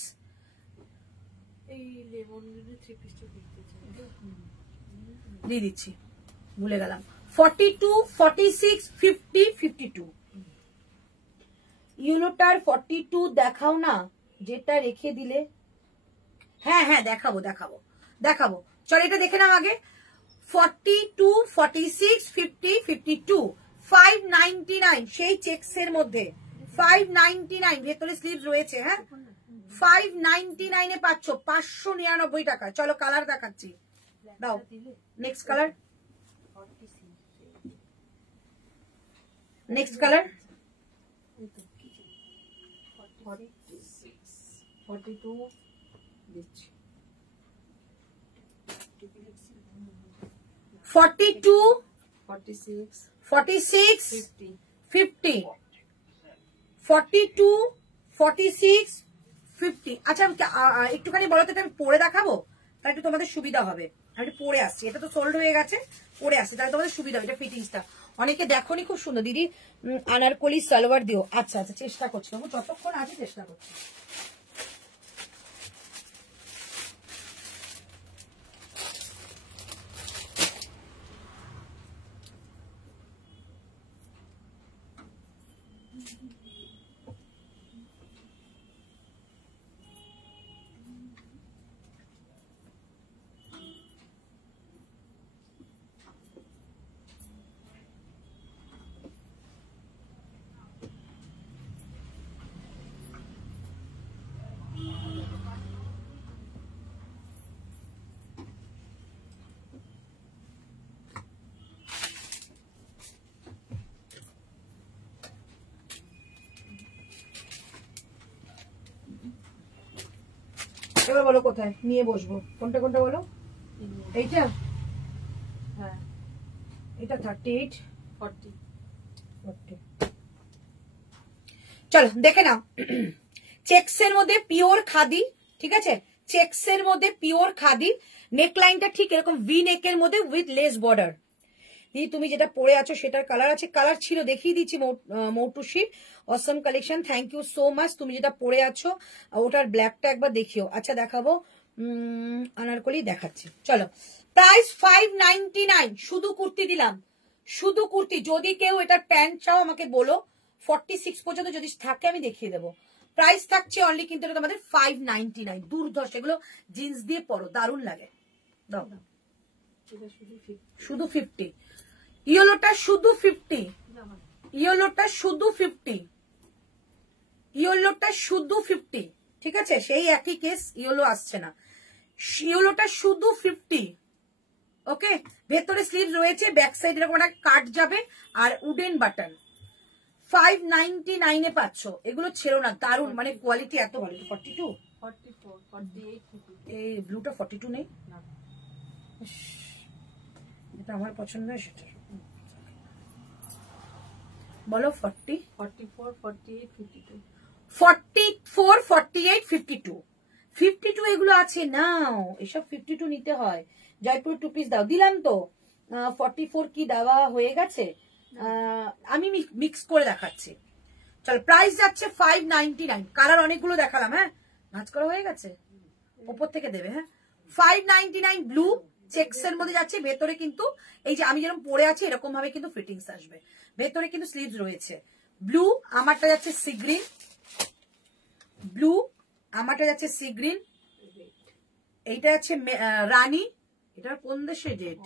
এই লেমন গ্রিনের 3 পিসটা দেখতে চাই। দিয়ে দিচ্ছি, ভুলে গেলাম। 42 46 50 52। ইউলোটার 42 দেখাও না, যেটা রেখে দিলে। হ্যাঁ হ্যাঁ দেখাবো দেখাবো দেখাবো, চলো এটা দেখে নাও আগে। 42 46 50 52, 599, সেই চেকসের মধ্যে 599, ভেতরে স্লিভ রয়েছে। হ্যাঁ 599 এ পাচ্ছ, 599 টাকা। চলো কালার দেখাচ্ছি, দাও নেক্সট কালার, নেক্সট কালার। 42 দিচ্ছি। 42 46 46 50 50, 42 46 50। আচ্ছা একটুখানি বলো তো, এটা আমি পরে দেখাবো তাহলে একটু তোমাদের সুবিধা হবে। আমি একটু পরে আসছি, এটা তো সোল্ড হয়ে গেছে, পরে আসছে তাহলে তোমাদের সুবিধা হবে। এটা ফিটিংসটা অনেকে দেখোনি, খুব সুন্দর। দিদি আনারকলি সালোয়ার দিও। আচ্ছা আচ্ছা চেষ্টা করছি, যতক্ষণ আছে চেষ্টা করছি। এবার বলো কোথায় নিয়ে বসবো, কোনটা কোনটা বলো। এইটা, হ্যাঁ এটা 38 40 40। চলো দেখে নাও। চেকসের মধ্যে পিওর খাদি, ঠিক আছে, চেকসের মধ্যে পিওর খাদি। নেকলাইনটা ঠিক এরকম ভি নেকের মধ্যে উইথ লেস বর্ডার। দিদি তুমি যেটা পরে আছো সেটার কালার আছে, কালার ছিল দেখিয়ে দিচ্ছি। Moutushi awesome collection, thank you so much. তুমি যেটা পরে আছো ওটার ব্ল্যাকটা একবার দেখিও। আচ্ছা দেখাবো, আনারকলি দেখাচ্ছি। চলো প্রাইস 599, শুধু কুর্তি দিলাম, শুধু কুর্তি। যদি কেউ এটার প্যান্ট চাও আমাকে বলো, 46 পর্যন্ত যদি থাকে আমি দেখিয়ে দেবো। প্রাইস থাকছে অনলি কিন্তু এটা তোমাদের 599। দুর্ধর্ষ, এগুলো জিন্স দিয়ে পরো, দারুণ লাগে। দাও শুধু 50। ইয়েলোটা শুধু 50, ইয়েলোটা শুধু 50, ইয়েলোটা শুধু 50, ঠিক আছে। সেই একই কেস, ইয়েলো আসছে না, ইয়েলোটা শুধু 50। ওকে, ভেতরে স্লিভ রয়েছে, ব্যাক সাইড এরকম একটা কাট যাবে, আর উডেন বাটন। 599 এ পাচ্ছ, এগুলো ছেড়ো না, দারুণ, মানে কোয়ালিটি এত ভালো। 42 44 48 এই ব্লুটা 42 নেই, এটা আমার পছন্দ হয় সেটা বলো। 40 44 48 52 44 48 52, 52 এগুলো আছে নাও, এসব 52 নিতে হয়। জয়পুর 2 পিস দাও, দিলাম তো। 44 কি দেওয়া হয়ে গেছে? আমি মিক্স করে দেখাচ্ছি। চলো, প্রাইস যাচ্ছে 599। কালার অনেকগুলো দেখালাম। হ্যাঁ, ভাঁজ করা হয়ে গেছে, উপর থেকে দেবে। হ্যাঁ, 599 ব্লু চেক্স এর মধ্যে যাচ্ছে। ভেতরে কিন্তু এই যে আমি যেরকম পরে আছি এরকম ভাবে কিন্তু ফিটিংস আসবে। ভেতরে কিন্তু স্লিভস রয়েছে। ব্লু, আমারটা যাচ্ছে সি গ্রিন। ব্লু, আমারটা যাচ্ছে সি গ্রিন। এইটা যাচ্ছে রানী। এটা কোন দেশে ডেট?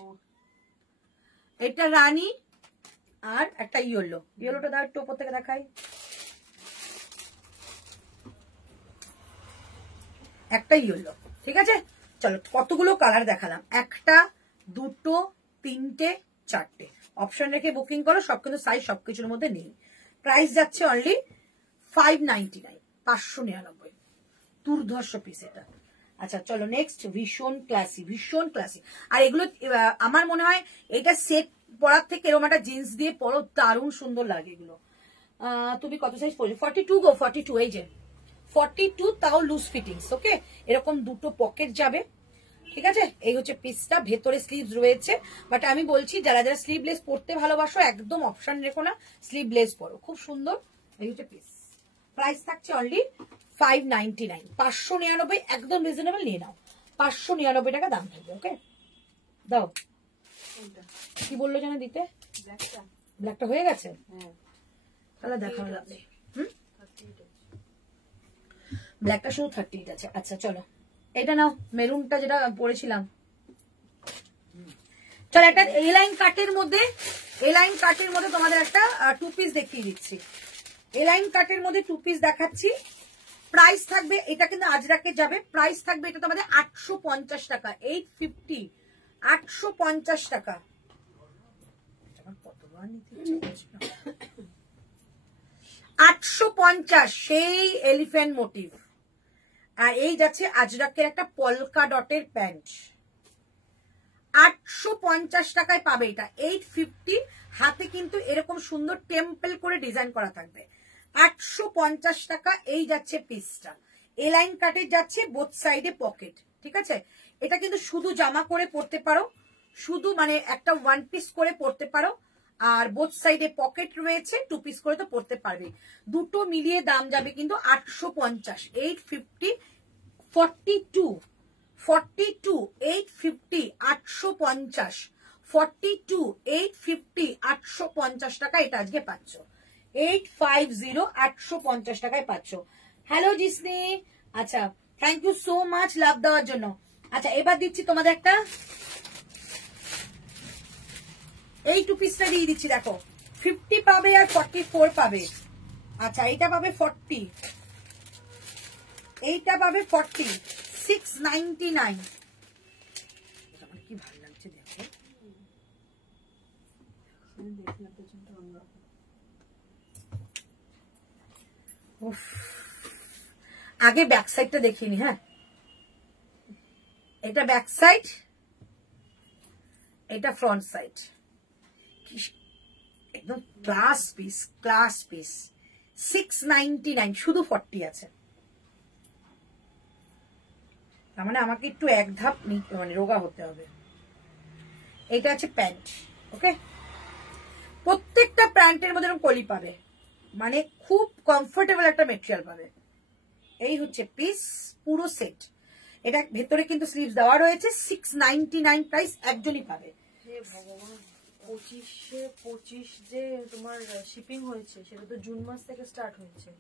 এটা রানী। আর একটা ইয়েলো। ইয়েলোটা দাও একটু উপর থেকে দেখাই। একটা ইয়েলো, ঠিক আছে। চলো, কতগুলো কালার দেখালাম? একটা, দুটো, তিনটে, চারটে। অপশন রেখে বুকিং করো, সব কিন্তু সাইজ সবকিছুর মধ্যে নেই। প্রাইস যাচ্ছে অনলি 599, 599। দুর্ধর্ষ পিস এটা। আচ্ছা চলো নেক্সট। ভীষণ ক্লাসি, ভীষণ ক্লাসি। আর এগুলো আমার মনে হয় এটা সেট পরার থেকে এরকম একটা জিন্স দিয়ে পরো, দারুণ সুন্দর লাগে এগুলো। তুমি কত সাইজ পড়ছো? 42 গো, 42। এই যে 42, তাও লুজ ফিটিংস। ওকে, এরকম দুটো পকেট যাবে, ঠিক আছে। এই হচ্ছে পিসটা, ভেতরে স্লিভস রয়েছে। বাট আমি বলছি যারা যারা স্লিভলেস পরতে ভালোবাসো একদম অপশন রেখো না, স্লিভলেস পরো, খুব সুন্দর। এই হচ্ছে পিস। প্রাইস থাকছে অনলি 599, 599, একদম রিজনেবল। নিয়ে নাও, 599 টাকা দাম থাকবে। ওকে, দাও। কি বললো যেন দিতে? ব্ল্যাকটা হয়ে গেছে, তাহলে দেখা যাবে। ব্ল্যাকটা শুধু 38 আছে। আচ্ছা চলো, এটা নাও, মেরুনটা যেটা পরেছিলাম। চলো, একটা এলাইন কাটের মধ্যে, এলাইন কাটের মধ্যে তোমাদের একটা 2 পিস দেখিয়ে দিচ্ছি। এলাইন কাটের মধ্যে 2 পিস দেখাচ্ছি। প্রাইস থাকবে, এটা কিন্তু আজরাকে যাবে। প্রাইস থাকবে এটা তোমাদের 850 টাকা, 850, 850 টাকা। 850, সেই এলিফ্যান্ট মোটিভ। আর এই যাচ্ছে আজরাকের একটা পলকা ডটের প্যান্ট। 850 টাকায় পাবে এটা। 850, হাতে কিন্তু এরকম সুন্দর টেম্পল করে ডিজাইন করা থাকবে। 850 টাকা। এই যাচ্ছে পিসটা, এলাইন কাটের যাচ্ছে, বোথ সাইডে পকেট, ঠিক আছে। এটা কিন্তু শুধু জামা করে পরতে পারো, শুধু মানে একটা 1 পিস করে পরতে পারো। আর বোথ সাইডে পকেট রয়েছে, 2 পিস করে তো পরতে পারবে। দুটো মিলিয়ে দাম যাবে কিন্তু 850, 850, 42, 42, 850, 850, 42, 850, 850 টাকা এটা আজকে পাচ্ছ। 850, 850 টাকায় পাচ্ছ। হ্যালো জিসনি, আচ্ছা thank you so much love দেওয়ার জন্য। আচ্ছা এবার দিচ্ছি তোমাদের একটা, এই 2 পিসটা দিয়ে দিচ্ছি। দেখো 50 পাবে আর 44 পাবে। আচ্ছা এইটা পাবে 40, এইটা পাবে 40, 699। আমার কি ভালো লাগছে দেখো। আগে ব্যাক সাইডটা দেখিনি। হ্যাঁ, এটা ব্যাক সাইড, এটা ফ্রন্ট সাইড। একদম ক্লাস পিস, ক্লাস পিস। 699, শুধু 40 আছে। তার মানে আমাকে একটু এক ধাপ মানে রোগা হতে হবে। এটা আছে প্যান্ট। ওকে, প্রত্যেকটা প্যান্টের মধ্যে এরকম কলি পাবে, মানে খুব কমফোর্টেবল একটা মেটেরিয়াল পাবে। এই হচ্ছে পিস, পুরো সেট। এটা ভেতরে কিন্তু স্লিভস দেওয়া রয়েছে। 699 প্রাইস, একজনই পাবে। ভগবান, 25 যে তোমার শিপিং হয়েছে সেটা তো জুন মাস থেকে স্টার্ট হয়েছে।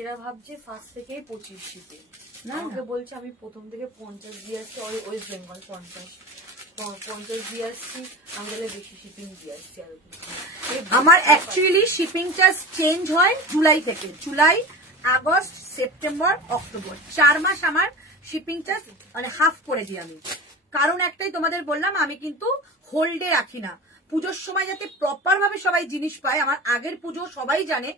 এরা ভাবছে ফার্স্ট থেকেই 25 শিপিং। আমাকে বলছে আমি প্রথম থেকে 50 দিয়ে আসছি, ওয়েস্ট বেঙ্গল 50 দিয়ে আসছি, আমি তাহলে বেশি শিপিং দিয়ে আসছি। আর আমার অ্যাকচুয়ালি শিপিংটা চেঞ্জ হয় জুলাই থেকে। জুলাই, আগস্ট, সেপ্টেম্বর, অক্টোবর, 4 মাস আমার শিপিংটা মানে হাফ করে দিই আমি। কারণ একটাই তোমাদের বললাম, আমি কিন্তু হোল্ডে রাখি না। পুজোর সময় যাতে প্রপার ভাবে সবাই জিনিস পায়। আমার আগের পুজো সবাই জানে,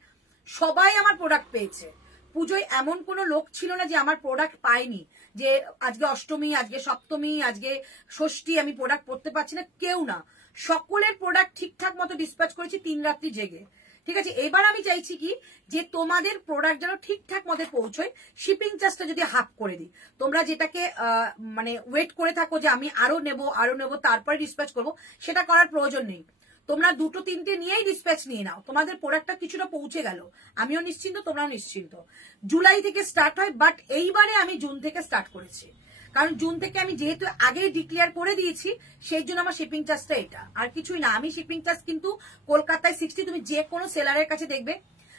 সবাই আমার প্রোডাক্ট পেয়েছে। পুজোয় এমন কোনো লোক ছিল না যে আমার প্রোডাক্ট পায়নি, যে আজকে অষ্টমী, আজকে সপ্তমী, আজকে ষষ্ঠী আমি প্রোডাক্ট পড়তে পারছি না, কেউ না। সকলের প্রোডাক্ট ঠিকঠাক মতো ডিসপ্যাচ করেছি 3 রাত্রি জেগে। ঠিক আছে, এবার আমি চাইছি কি যে তোমাদের প্রোডাক্ট যেন ঠিকঠাক মতো পৌঁছয়, শিপিং চার্জটা যদি হাফ করে দিই। তোমরা যেটাকে মানে ওয়েট করে থাকো যে আমি আরো নেবো তারপরে ডিসপ্যাচ করবো, সেটা করার প্রয়োজন নেই। তোমরা 2-3টে নিয়েই ডিসপ্যাচ নিয়ে নাও, তোমাদের প্রোডাক্টটা কিছুটা পৌঁছে গেল, আমিও নিশ্চিন্ত, তোমরাও নিশ্চিন্ত। জুলাই থেকে স্টার্ট হয়, বাট এইবারে আমি জুন থেকে স্টার্ট করেছি, কারণ জুন থেকে আমি যেহেতু আগে ডিক্লেয়ার করে দিয়েছি, সেই জন্য আমার শিপিং চার্জটা এটা, আর কিছুই না। আমি শিপিং চার্জ কিন্তু কলকাতায় 60, তুমি যে কোনো সেলারের কাছে দেখবে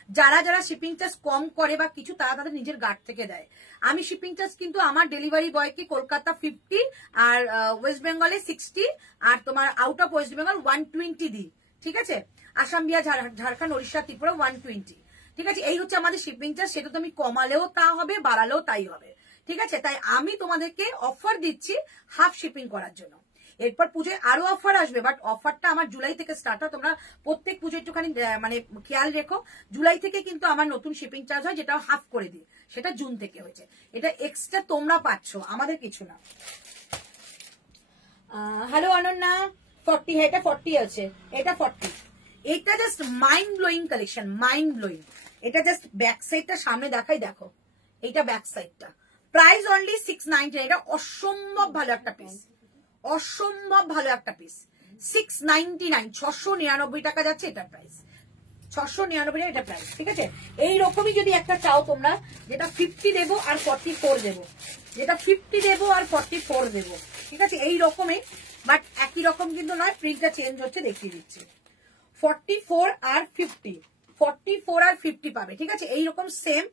যারা যারা শিপিং চার্জ কম করে বা কিছু, তারা তাদের নিজের গার্ড থেকে দেয়। আমি শিপিং চার্জ কিন্তু আমার ডেলিভারি বয়কে কলকাতা 50 আর ওয়েস্ট বেঙ্গলে 60 আর তোমার আউট অফ ওয়েস্ট বেঙ্গল 120 দিই, ঠিক আছে। আসাম, বিহার, ঝাড়খণ্ড, উড়িষ্যা, ত্রিপুরা 120, ঠিক আছে। এই হচ্ছে আমাদের শিপিং চার্জ। সেটা তুমি কমালেও তা হবে, বাড়ালেও তাই হবে, ঠিক আছে। তাই আমি তোমাদেরকে অফার দিচ্ছি হাফ শিপিং করার জন্য। এরপর পুজোয় আরো অফার আসবে, বাট অফারটা আমার জুলাই থেকে স্টার্ট হয়। তোমরা প্রত্যেক পুজো একটুখানি মানে খেয়াল রেখো, জুলাই থেকে কিন্তু আমার নতুন শিপিং চার্জ হয়, যেটা হাফ করে দিই, সেটা জুন থেকে হয়েছে। এটা এক্সট্রা তোমরা পাচ্ছ, আমাদের কিছু না। হ্যালো অনন্যা, 40, হ্যাঁ এটা 40 আছে, এটা 40। এটা just mind blowing collection, mind blowing. এটা জাস্ট ব্যাক সাইডটা সামনে দেখাই, দেখো এইটা ব্যাক সাইডটা। Price only 690। এটা অসম্ভব ভালো একটা পিস, অসম্ভব ভালো একটা পিস। 699, 699 টাকা যাচ্ছে এটা প্রাইস, 699 টাকা এটা প্রাইস, ঠিক আছে। এইরকমই যদি একটা চাও তোমরা, যেটা 50 দেবো আর 44 দেবো, যেটা 50 দেবো আর 44 দেবো, ঠিক আছে, এই রকমই, বাট একই রকম কিন্তু নয়, প্রিন্টটা চেঞ্জ হচ্ছে, দেখিয়ে দিচ্ছি। 44 আর 50, 44 আর 50 পাবে, ঠিক আছে। এইরকম সেম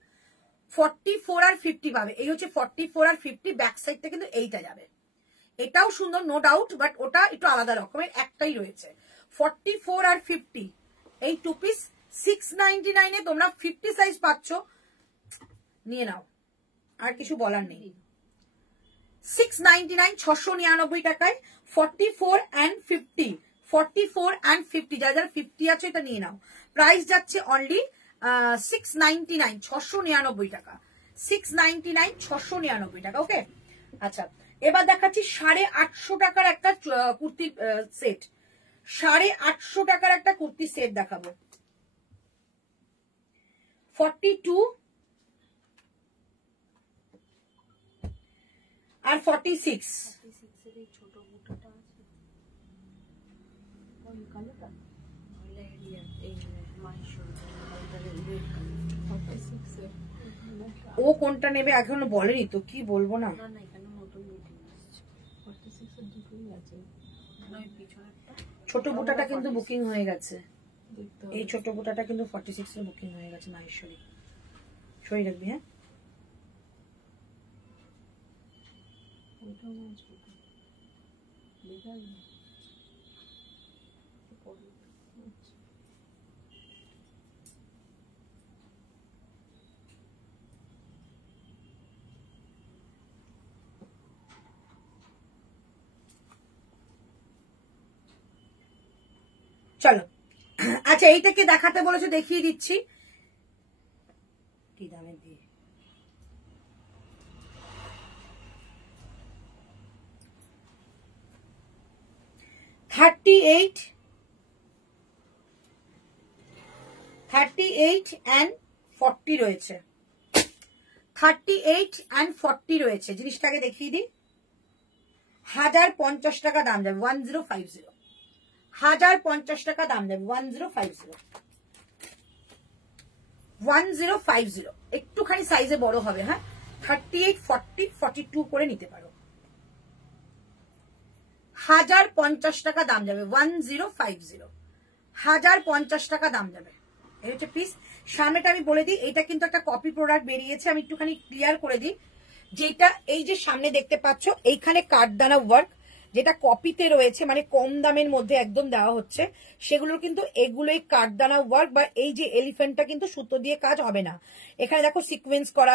44 আর 50 পাবে। এই হচ্ছে 44 আর 50, ব্যাক সাইডটা কিন্তু এইটা যাবে। এটাও সুন্দর, নো ডাউট, বাট ওটা একটু আলাদা রকমের, একটাই রয়েছে। 44 আর 50, এই 2 পিস 699 এ তোমরা 50 সাইজ পাচ্ছ, নিয়ে নাও, আর কিছু বলার নেই। 699, 699 টাকায় 44 and 50, 44 and 50, যারা যারা 50 আছে এটা নিয়ে নাও। প্রাইস যাচ্ছে অনলি 699, 699 টাকা, 699, 699 টাকা, ওকে। আচ্ছা, এবার দেখাচ্ছি 850 টাকার একটা কুর্তির সেট, 850 টাকার একটা কুর্তির সেট দেখাবো। 42 আর 46, ও কোনটা নেবে এখনো বলেনি তো, কি বলবো না। ছোট বুটাটা কিন্তু বুকিং হয়ে গেছে, এই ছোট বুটাটা কিন্তু 46 এর বুকিং হয়ে গেছে মাহেশ্বরী, সই রাখবি। হ্যাঁ, চলো। আচ্ছা, এইটাকে দেখাতে বলেছে, দেখিয়ে দিচ্ছি কি দামে দিয়ে। 38 and 40 রয়েছে, 38 and 40 রয়েছে। জিনিসটাকে দেখিয়ে দিই, 1050 টাকা দাম যাবে, 1050, 1050 টাকা দাম যাবে, 1050, 1050। একটুখানি সাইজে বড় হবে, হ্যাঁ, 38, 40, 42 করে নিতে পারো। 1050 টাকা দাম যাবে, 1050, 1050 টাকা দাম যাবে। এই হচ্ছে পিস। সামনেটা আমি বলে দিই, এটা কিন্তু একটা কপি প্রোডাক্ট বেরিয়েছে, আমি একটুখানি ক্লিয়ার করে দিই। যেটা এই যে সামনে দেখতে পাচ্ছ, এইখানে কাঠদানা ওয়ার্ক, যেটা কপিতে রয়েছে, মানে কম দামের মধ্যে একদম দেওয়া হচ্ছে, সেগুলোর কিন্তু এগুলোই কাঠদানা ওয়ার্ক, বা এই যে এলিফ্যান্টটা কিন্তু সুতো দিয়ে কাজ হবে না। এখানে দেখো সিকোয়েন্স করা,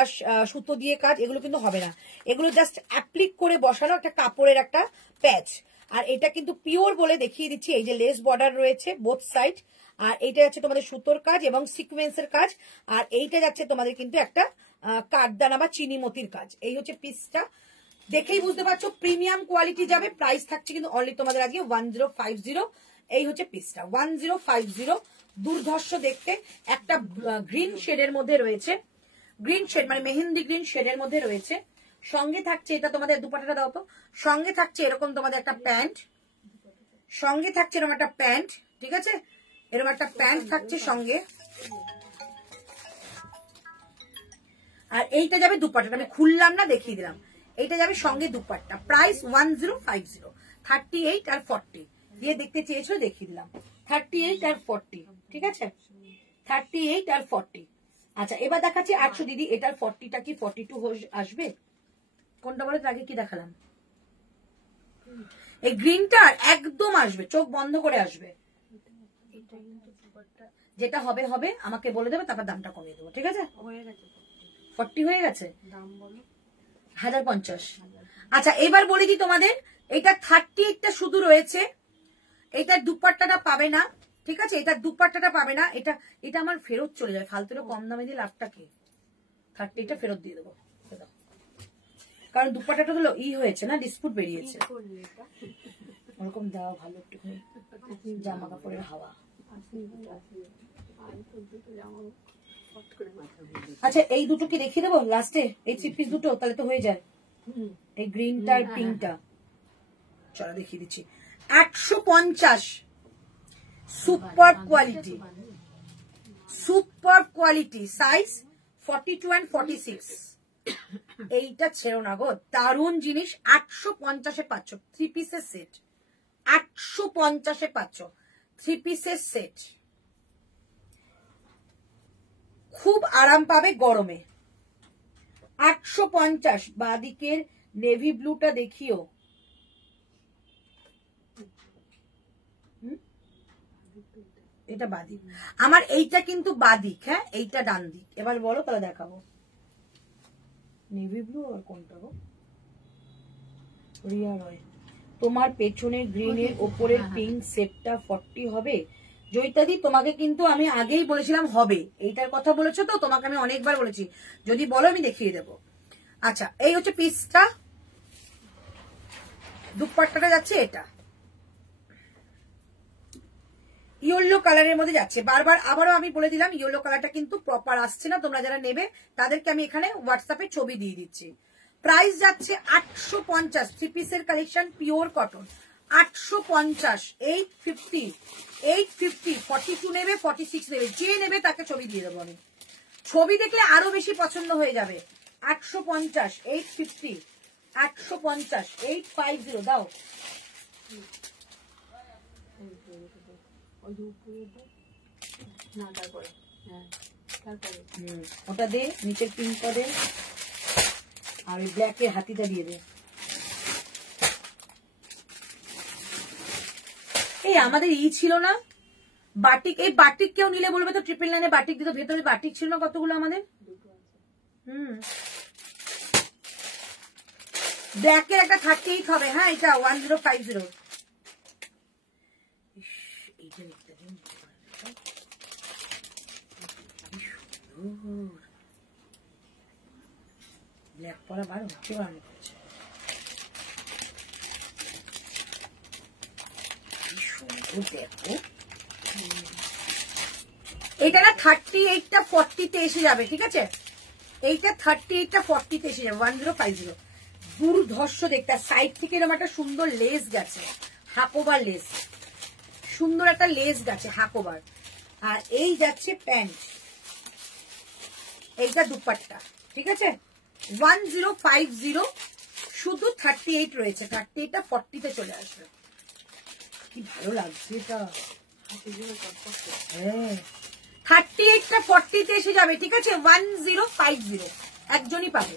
সুতো দিয়ে কাজ, এগুলো কিন্তু হবে না। এগুলো জাস্ট অ্যাপ্লিক করে বসানো একটা কাপড়ের একটা প্যাচ। আর এটা কিন্তু পিওর বলে দেখিয়ে দিচ্ছি, এই যে লেস বর্ডার রয়েছে বোথ সাইড, আর এইটা যাচ্ছে তোমাদের সুতোর কাজ এবং সিকোয়েন্সের কাজ, আর এইটা যাচ্ছে তোমাদের কিন্তু একটা কাঠদানা বা চিনিমতির কাজ। এই হচ্ছে পিসটা, দেখেই বুঝতে পারছো প্রিমিয়াম কোয়ালিটি যাবে। প্রাইস থাকছে কিন্তু অনলি তোমাদের আজকে 1050। এই হচ্ছে পিসটা 1050, দুর্ধর্ষ দেখতে, একটা গ্রিন শেডের মধ্যে রয়েছে, গ্রিন শেড মানে মেহেন্দি গ্রিন শেডের মধ্যে রয়েছে। সঙ্গে থাকছে এটা তোমাদের দুপাট্টাটা দাও তো, সঙ্গে থাকছে এরকম তোমাদের একটা প্যান্ট, সঙ্গে থাকছে এরকম একটা প্যান্ট, ঠিক আছে, এরকম একটা প্যান্ট থাকছে সঙ্গে। আর এইটা যাবে দুপাট্টাটা, আমি খুললাম না, দেখিয়ে দিলাম। এইটা যাবে সঙ্গে দুপাট্টা, প্রাইস 1050, 38 আর 40 দিয়ে দেখতে চেয়েছিল, দেখিয়ে দিলাম। 38 আর 40, ঠিক আছে, 38 আর 40। আচ্ছা এবার দেখাচ্ছি 800 দিদি, এটার 40টা কি 42 আসবে? কোনটা বলে? আগে কি দেখালাম? এই গ্রিনটা একদম আসবে, চোখ বন্ধ করে আসবে। যেটা হবে হবে, আমাকে বলে দেবে, তারপর দামটা কমিয়ে দেবো, ঠিক আছে? 40 হয়ে গেছে, দাম বলো। 1050। আচ্ছা এবার বলে দিই তোমাদের, এটা 38টা শুধু রয়েছে, এটার দুপাট্টাটা পাবে না, ঠিক আছে, এটার দুপাট্টাটা পাবে না। এটা এটা আমার ফেরত চলে যায়, ফালতু কম দামে দিয়ে লাভটা কি? 38টা ফেরত দিয়ে দেবো, কারণ দুপাট্টাটা হলো হয়েছে না, ডিসপুট বেরিয়েছে। ওরকম দেওয়া ভালো, একটুখানি জামা কাপড়ের হাওয়া। আচ্ছা এই দুটো কি দেখিয়ে দেবো লাস্টে, এই 3 পিস দুটো, তাহলে তো হয়ে যায়। এই গ্রিনটা আর পিঙ্কটা চলো দেখিয়ে দিচ্ছি। 850, super quality, super quality, size 42 and 46। এইটা ছেড়ো না গো, দারুণ জিনিস। 850-এ পাচ্ছ 3 পিসের সেট, 850-এ পাচ্ছ 3 পিসের সেট। খুব আরাম পাবে গরমে। 850। বাদিকের নেভি ব্লুটা দেখিও, এটা বাদিক, আমার এইটা কিন্তু বাদিক, হ্যাঁ এইটা ডান দিক। এবার বলো, তাহলে দেখাবো নেভি ব্লু আর কোনটা গো? রিয়া রয়, তোমার পেছনে গ্রিনের ওপরের পিঙ্ক সেটটা 40 হবে? জয়িতাদি তোমাকে কিন্তু আমি আগেই বলেছিলাম হবে, এইটার কথা বলেছো তো, তোমাকে আমি অনেকবার বলেছি, যদি বলো আমি দেখিয়ে দেবো। আচ্ছা এই হচ্ছে পিসটা, দুপাট্টাটা যাচ্ছে এটা ইয়েলো কালারের মধ্যে যাচ্ছে। বারবার আবারও আমি বলে দিলাম, ইয়েলো কালারটা কিন্তু প্রপার আসছে না, তোমরা যারা নেবে তাদেরকে আমি এখানে হোয়াটসঅ্যাপে ছবি দিয়ে দিচ্ছি। প্রাইস যাচ্ছে 850, 3 পিসের কালেকশন, পিওর কটন, 850, 850, 850, 42 নেবে, 46 নেবে, যে নেবে তাকে ছবি দিয়ে দেবো আমি, ছবি দেখলে আরো বেশি পছন্দ হয়ে যাবে। 850, 850, 850, 850 দাও। ওটা দে, নিচের পিঙ্কটা দে, আর ওই ব্ল্যাকের হাতিটা দিয়ে দে। এই আমাদের ছিল না বাটিক, এই বাটিক কেউ নিলে বলবে তো 999 বাটিক দিত, ভেতরে বাটিক ছিল না কতগুলো আমাদের। ব্ল্যাকের একটা 38 হবে, হ্যাঁ এটা 1050। ব্ল্যাক পরা বার হচ্ছে, দেখো এইটা না 38টা 40-তে এসে যাবে, ঠিক আছে, এইটা 38টা 40-তে এসে যাবে, 1050। দুর্ধর্ষ দেখতে, সাইড থেকে এরকম একটা সুন্দর লেস গেছে, হাকোবার লেস, সুন্দর একটা লেস গেছে হাকোবার। আর এই যাচ্ছে প্যান্ট, এইটা দুপাট্টা, ঠিক আছে, 1050, শুধু 38 রয়েছে, 38টা 40-তে চলে আসবে। কি ভালো লাগছে এটা, 38টা 40-তে এসে যাবে, ঠিক আছে, 1050 একজনই পাবে,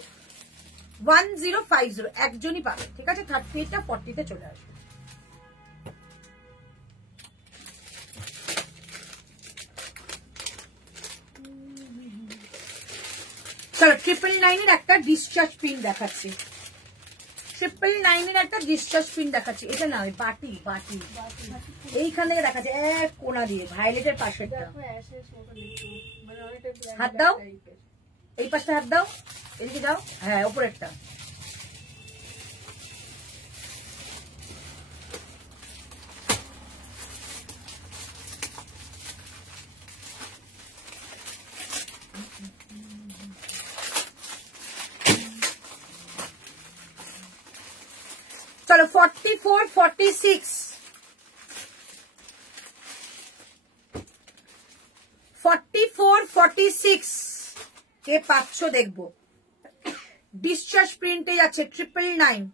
1050 একজনই পাবে, ঠিক আছে, 38টা 40-তে চলে আসবে। চলো 999-এর একটা ডিসচার্জ পিন দেখাচ্ছি, 999-এর একটা ডিসচার্জ পিন দেখাচ্ছি। এটা না, বাটি বাটি এইখান থেকে দেখাচ্ছে, এক কোনা দিয়ে ভায়োলেটের পাশেরটা। হাত দাও, এই পাশটা হাত দাও, এদিকে দাও, হ্যাঁ উপরেরটা। চলো 44, 46, 44, 46 কে পাচ্ছ দেখবো। ডিসচার্জ প্রিন্টে যাচ্ছে 999,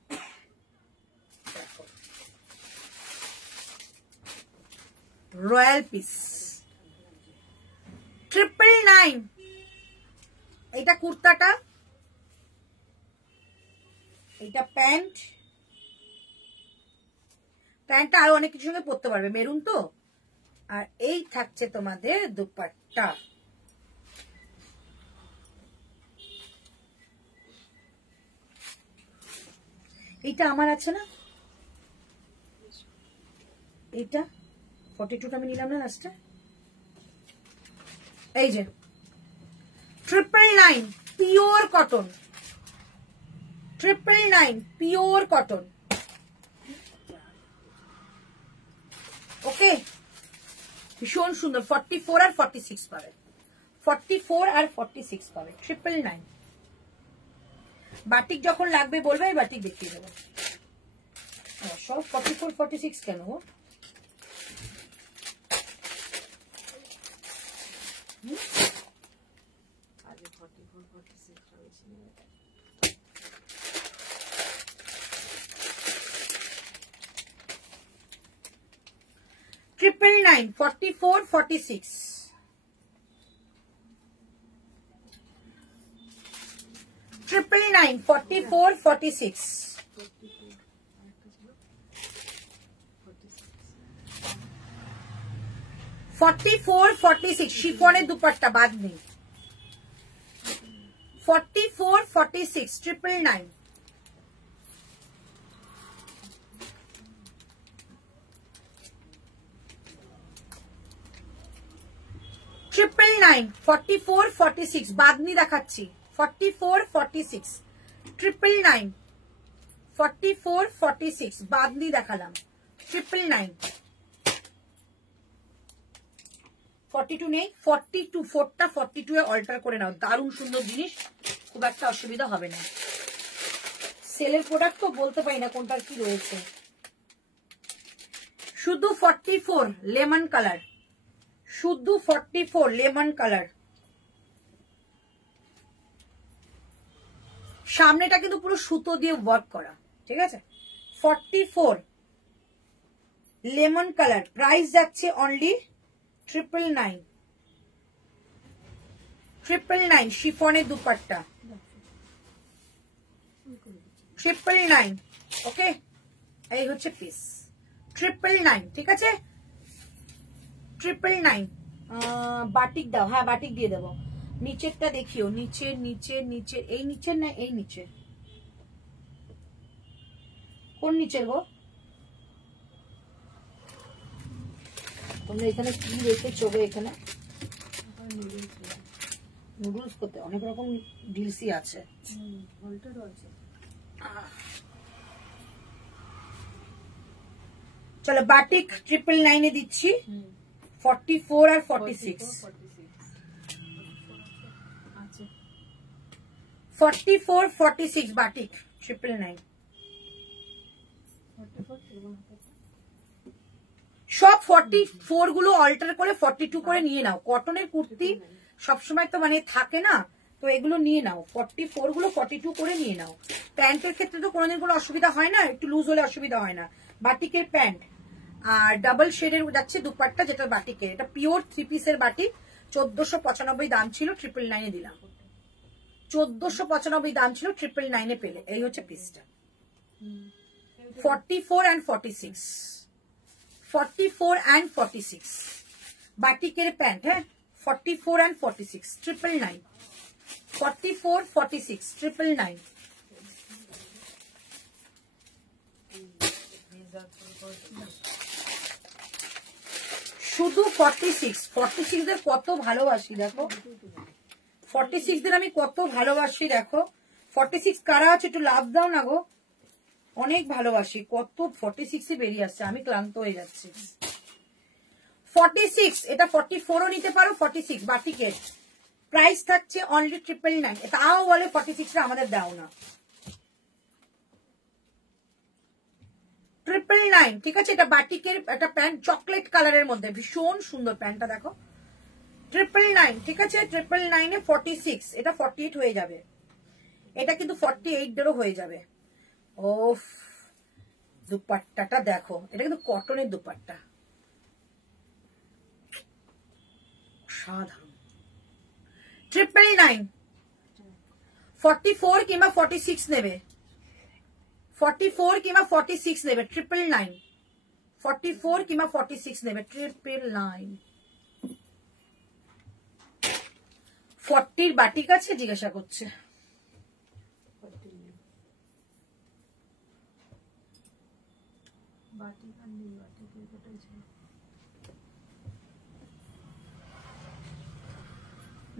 রয়্যাল পিস 999। এটা কুর্তাটা, এটা প্যান্ট, প্যান্টটা আরো অনেক কিছুর সঙ্গে পরতে পারবে, মেরুন তো। আর এই থাকছে তোমাদের দুপাট্টা। এইটা আমার আছে না, এইটা 42টা আমি নিলাম না লাস্টে। এই যে 999 পিওর কটন, 999 পিওর কটন। ওকে, ভীষণ সুন্দর। 44 আর 46 পাবে, 44 আর 46 পাবে 999। বাটিক যখন লাগবে বলবে, এই বাটিক দেখিয়ে দেবো। সব 44, 46 কেন গো? আগে 44, 46 রয়েছে। 999, 44, 46, 999, 44, 46, 44, 46 শিফনের দুপাট্টা বাদ নেই। 44, 46, 999। ট্রিপল নাইন 44, 46 বাদনি দেখাচ্ছি। 44, 46 999, 44, 46 বাদনি দেখালাম। 999 42 নেই, 42 4টা 42 এ অল্টার করে নাও। দারুণ সুন্দর জিনিস, খুব একটা অসুবিধা হবে না। সেলের প্রোডাক্ট তো বলতে পারি না কোনটার কি রয়েছে। শুধু 44 লেমন কালার, শুধু 44 লেমন কালার। সামনেটা কিন্তু পুরো সুতো দিয়ে ওয়ার্ক করা, ঠিক আছে। 44 লেমন কালার, প্রাইস যাচ্ছে অনলি 999, 999 শিফনের দুপাট্টা 999। ওকে, এই হচ্ছে পিস 999, ঠিক আছে। 999 বাটিক দাও, হ্যাঁ বাটিক দিয়ে দেবো। নিচেরটা দেখিও, নিচের নিচের নিচের, এই নিচের না এই নিচের, কোন নিচের গো? তোমরা এখানে কি রেখেছো গো? এখানে নুডলস করতে অনেক রকম ডিলসি আছে। চলো বাটিক 999 এ দিচ্ছি। 44 আর 46, 44, 46 বাটিক 999। সব 44 গুলো অল্টার করে 42 করে নিয়ে নাও। কটনের কুর্তি সবসময় তো মানে থাকে না, তো এগুলো নিয়ে নাও। 44 গুলো 42 করে নিয়ে নাও। প্যান্টের ক্ষেত্রে তো কোনোদিন কোনো অসুবিধা হয় না, একটু লুজ হলে অসুবিধা হয় না। বাটিকের প্যান্ট আর ডাবল শেডের যাচ্ছে দুপাট্টা, যেটা বাটিকের, এটা পিওর 3 পিসের বাটিক। 1495 দাম ছিল, 999 এ দিলাম। 1495 দাম ছিল, 999 এ পেলে। এই হচ্ছে পিসটা 44 and 46, 44 and 46 বাটিকের প্যান্ট। হ্যাঁ 44 and 46 999, 44, 46 999। শুধু 46 দের কত ভালোবাসি দেখো, 46 দের আমি কত ভালোবাসি দেখো। 46 কারা আছে একটু লাভ দাও না গো, অনেক ভালোবাসি। কত 46 এ বেরিয়ে আসছে, আমি ক্লান্ত হয়ে যাচ্ছি। 46 এটা 44 ও নিতে পারো। 46 বাটিকের প্রাইস থাকছে অনলি 999। তাও বলে 46 টা আমাদের দাও না। 999, ঠিক আছে? এটা বাটিকের একটা প্যান্ট, চকলেট কালারের মধ্যে, ভীষণ সুন্দর প্যান্টটা দেখো। 999, ঠিক আছে? 999 এ 46, এটা 48 হয়ে যাবে, এটা কিন্তু 48 এরও হয়ে যাবে। ওফ, দুপাট্টাটা দেখো, এটা কিন্তু কটনের দুপাট্টা, সাধারণ। 999, 44 কিংবা 46 নেবে, 44 কিংবা 46 নেবে, 999, 44 কিংবা 46 নেবে, 999। 40 বাটিক আছে জিজ্ঞাসা করছে।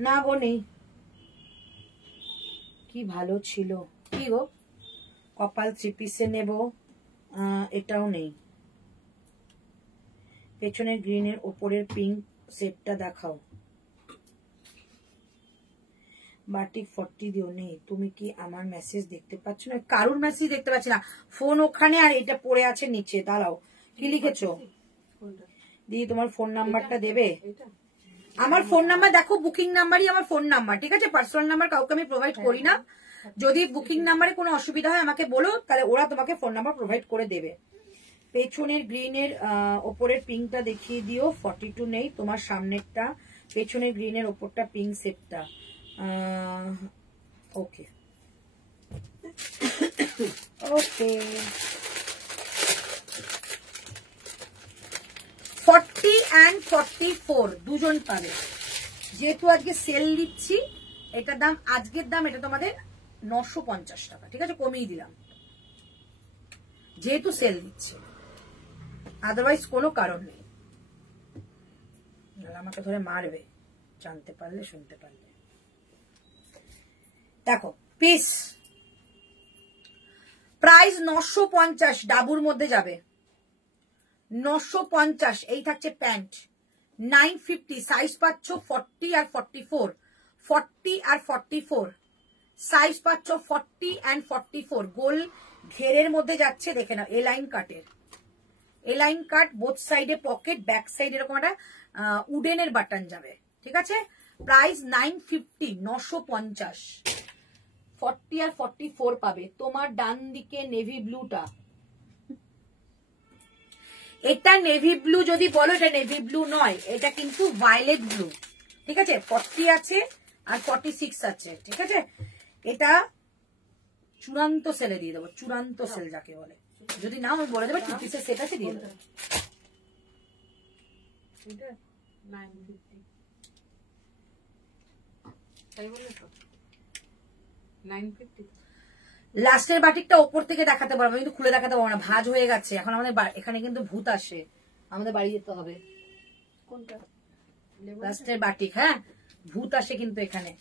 না গো নেই, কি ভালো ছিল, কি গো কপাল 3 পিসে নেব, এটাও নেই। পেছনের গ্রিনের ওপরের পিঙ্ক সেটটা দেখাও, বাটিক 40 দিও। নেই, তুমি কি আমার মেসেজ দেখতে পাচ্ছ না? কারুর মেসেজ দেখতে পাচ্ছি না, ফোন ওখানে আর এটা পড়ে আছে নিচে। দাঁড়াও, কি লিখেছো দিদি? তোমার ফোন নাম্বারটা দেবে? আমার ফোন নাম্বার দেখো, বুকিং নাম্বারই আমার ফোন নাম্বার, ঠিক আছে? পার্সোনাল নাম্বার কাউকে আমি প্রোভাইড করি না। যদি বুকিং নাম্বারে কোনো অসুবিধা হয় আমাকে বলো, তাহলে ওরা তোমাকে ফোন নাম্বার প্রোভাইড করে দেবে। পেছনের গ্রিনের ওপরের পিঙ্কটা দেখিয়ে দিও, 42 নেই। তোমার সামনেরটা, পেছনের গ্রিনের ওপরটা পিঙ্ক সেটটা, ওকে ওকে। 40 and 44 দুজন পাবে, যেহেতু আজকে সেল দিচ্ছি। এটার দাম, আজকের দাম এটা তোমাদের 950 টাকা, ঠিক আছে? কমিয়ে দিলাম যেহেতু সেল দিচ্ছে, আদারওয়াইজ কোনো কারণ নেই। আমাকে ধরে মারবে জানতে পারলে, শুনতে পারলে। দেখো পিস প্রাইস 950, ডাবুর মধ্যে যাবে 950। এই থাকছে প্যান্ট 950, সাইজ পাচ্ছ 40 আর 44, 40 আর 44 সাইজ পাচ্ছ, 40 and 44। গোল ঘেরের মধ্যে যাচ্ছে, দেখে নাও, এ লাইন কাটের, এ লাইন কাট, বোথ সাইডে পকেট, ব্যাক সাইড এরকম একটা উডেনের বাটন যাবে, ঠিক আছে? প্রাইস 950, 950। 40 আর 44 পাবে। তোমার ডান দিকে নেভি ব্লুটা, এটা নেভি ব্লু যদি বলো, এটা নেভি ব্লু নয়, এটা কিন্তু ভায়োলেট ব্লু, ঠিক আছে? 40 আছে আর 46 আছে, ঠিক আছে? এটা চূড়ান্ত সেলে দিয়ে দেবো, চূড়ান্ত সেল যাকে বলে। যদি না আমি বলে দেবো 2 পিসের সেট আছে, দিয়ে দেবো। লাস্টের বাটিকটা ওপর থেকে দেখাতে পারবো, কিন্তু খুলে দেখাতে পারবো না, ভাঁজ হয়ে গেছে। এখন আমাদের এখানে কিন্তু ভূত আসে, আমাদের বাড়ি যেতে হবে। কোনটা? লাস্টের বাটিক, হ্যাঁ, ভূত আসে কিন্তু এখানে।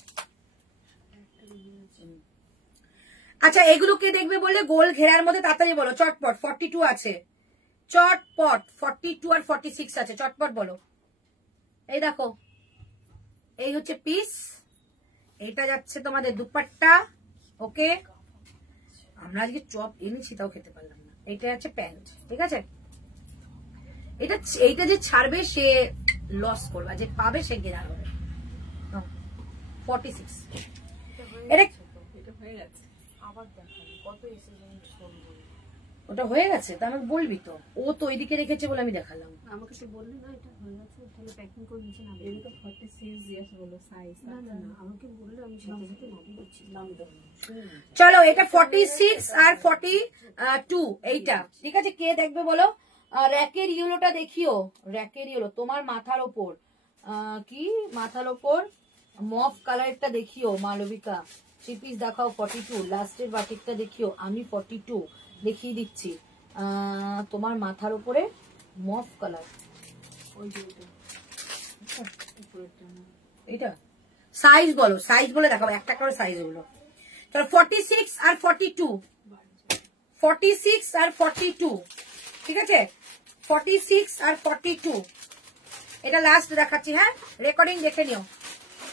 আচ্ছা, এগুলো কে দেখবে বললে? গোল ঘেরার মধ্যে, তাড়াতাড়ি বলো, চটপট। 42 আছে, চটপট 42 আর 46 আছে, চটপট বলো। এই দেখো, এই হচ্ছে পিস, এইটা যাচ্ছে তোমাদের দুপাট্টা, ওকে? আমরা আজকে চপ এনেছি তাও খেতে পারলাম না। এটা হচ্ছে প্যান্ট, ঠিক আছে? এইটা যে ছাড়বে সে লস করবে, যে পাবে সে গেনার হবে। 46 এটা হয়ে গেছে, আবার দেখাবো কত এসেছে। ওটা হয়ে গেছে তা আমাকে বলবি তো, ও তো ওইদিকে রেখেছে বলে আমি দেখালাম। আমাকে তো বললি না এটা হয়ে গেছে, তাহলে প্যাকিং করে নিচে নামিয়ে। এই তো 46 জিজ্ঞাসা বলো সাইজ। না না না, আমাকে বললে আমি সাথে সাথে নামিয়ে দিচ্ছি, নামিয়ে দাও। চলো, এটা 46 আর 42, এইটা ঠিক আছে? কে দেখবে বলো? র‍্যাকের ইয়েলোটা দেখিও, র‍্যাকের ইয়েলো তোমার মাথার ওপর, কি মাথার ওপর মফ কালারটা দেখিও, মালবিকা। 3 পিস দেখাও 42, লাস্টের বাটিকটা দেখিও, আমি 42 দেখিয়ে দিচ্ছি। তোমার মাথার উপরে মফ কালার, ওই যে এইটা সাইজ বলো, সাইজ বলে দেখাবো, একটা করে সাইজ গুলো। চলো 46 আর 42, 46 আর 42, ঠিক আছে? 46 আর 42, এটা লাস্ট দেখাচ্ছি, হ্যাঁ? রেকর্ডিং দেখে নিও।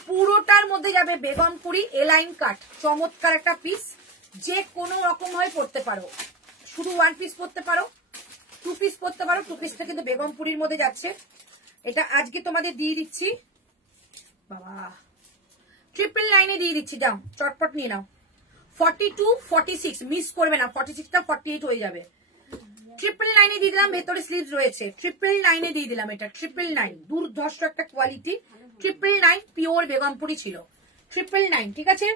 পুরোটার মধ্যে যাবে বেগমপুরি এলাইন কাট, চমৎকার একটা পিস, যে কোনো রকম হয় পড়তে পারো, শুধু 1 পিস পড়তে পারো, টু পিস পরতে পারো, টু পিসটা কিন্তু বেগমপুরির মধ্যে যাচ্ছে। এটা আজকে তোমাদের দিয়ে দিচ্ছি বাবা 999 দিয়ে দিচ্ছি, যাও চটপট নিয়ে নাও। 42 46 মিস করবে না, 46টা 48 হয়ে যাবে। 999 দিয়ে দিলাম, ভেতরে স্লিভস রয়েছে। 999 দিয়ে দিলাম, এটা 999 দুর্ধর্ষ একটা কোয়ালিটি। 999 পিওর বেগমপুরি ছিল, 999 ঠিক আছে।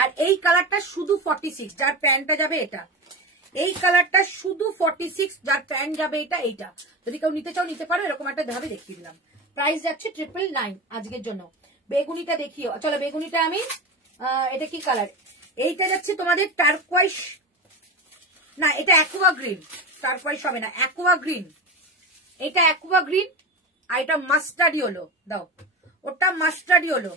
আর এই কালারটা শুধু 46, যার প্যান্টটা যাবে এটা। এই কালারটা শুধু 46, যার প্যান্ট যাবে এটা। এইটা যদি কেউ নিতে চাও নিতে পারো, এরকম একটা ভাবে দেখিয়ে দিলাম। প্রাইস যাচ্ছে 999 আজকের জন্য। বেগুনিটা দেখিও, চলো বেগুনিটা আমি এটা কি কালার, এইটা যাচ্ছে তোমাদের টার্কোয়াইশ, না এটা অ্যাকোয়া গ্রিন, টার্কোয়াইশ হবে না, অ্যাকোয়া গ্রিন। এটা অ্যাকোয়া গ্রিন আর এটা মাস্টার্ড ইয়েলো, দাও ওটা মাস্টার্ড ইয়েলো।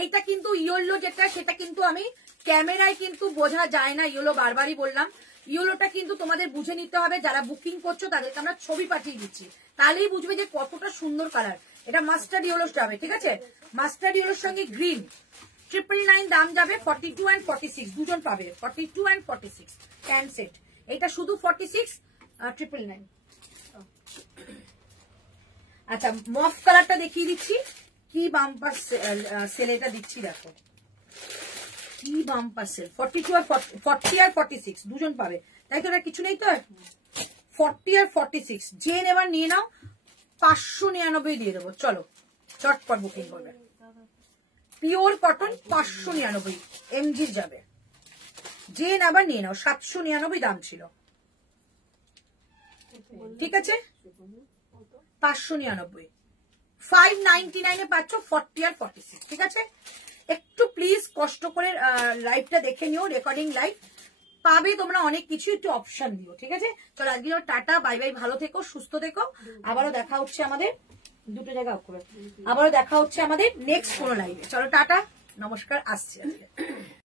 এইটা কিন্তু ইয়েলো যেটা, সেটা কিন্তু আমি ক্যামেরায় কিন্তু বোঝা যায় না ইয়েলো, বারবারই বললাম। ইয়েলোটা কিন্তু তোমাদের বুঝে নিতে হবে, যারা বুকিং করছো তাদেরকে আমরা ছবি পাঠিয়ে দিচ্ছি, তাহলেই বুঝবে যে কতটা সুন্দর কালার। এটা মাস্টার্ড ইয়েলো যাবে, ঠিক আছে। মাস্টার্ড ইয়েলোর সঙ্গে গ্রিন। 999 দাম যাবে। 42 and 46 দুজন পাবে, 42 and 46 প্যান্ট সেট। এটা শুধু 46 999। আচ্ছা মফ কালারটা দেখিয়ে দিচ্ছি, কি বাম্পার সেল এটা দিচ্ছি, দেখো কি বাম্পার সেল। 42 আর 40 আর 46 দুজন পাবে, তাই তো? এটা কিছু নেই তো, 40 আর 46 যে নেবার নিয়ে নাও। 599 দিয়ে দেবো, চলো চটপট বুকিং করবে। পিওর কটন 599 এমজি যাবে, যে নেবার নিয়ে নাও। 799 দাম ছিল, ঠিক আছে। 599 599 পাচ্ছ 40 আর 46, ঠিক আছে। একটু প্লিজ কষ্ট করে লাইভটা দেখে নিও, রেকর্ডিং লাইভ পাবে তোমরা অনেক কিছু, একটু অপশন দিও, ঠিক আছে। চলো আজকে টাটা, বাই বাই, ভালো থেকো, সুস্থ থেকো। আবারও দেখা হচ্ছে আমাদের, দুটো জায়গা অফ করে, আবারও দেখা হচ্ছে আমাদের নেক্সট কোনো লাইভে। চলো টাটা, নমস্কার, আসছি আজকে।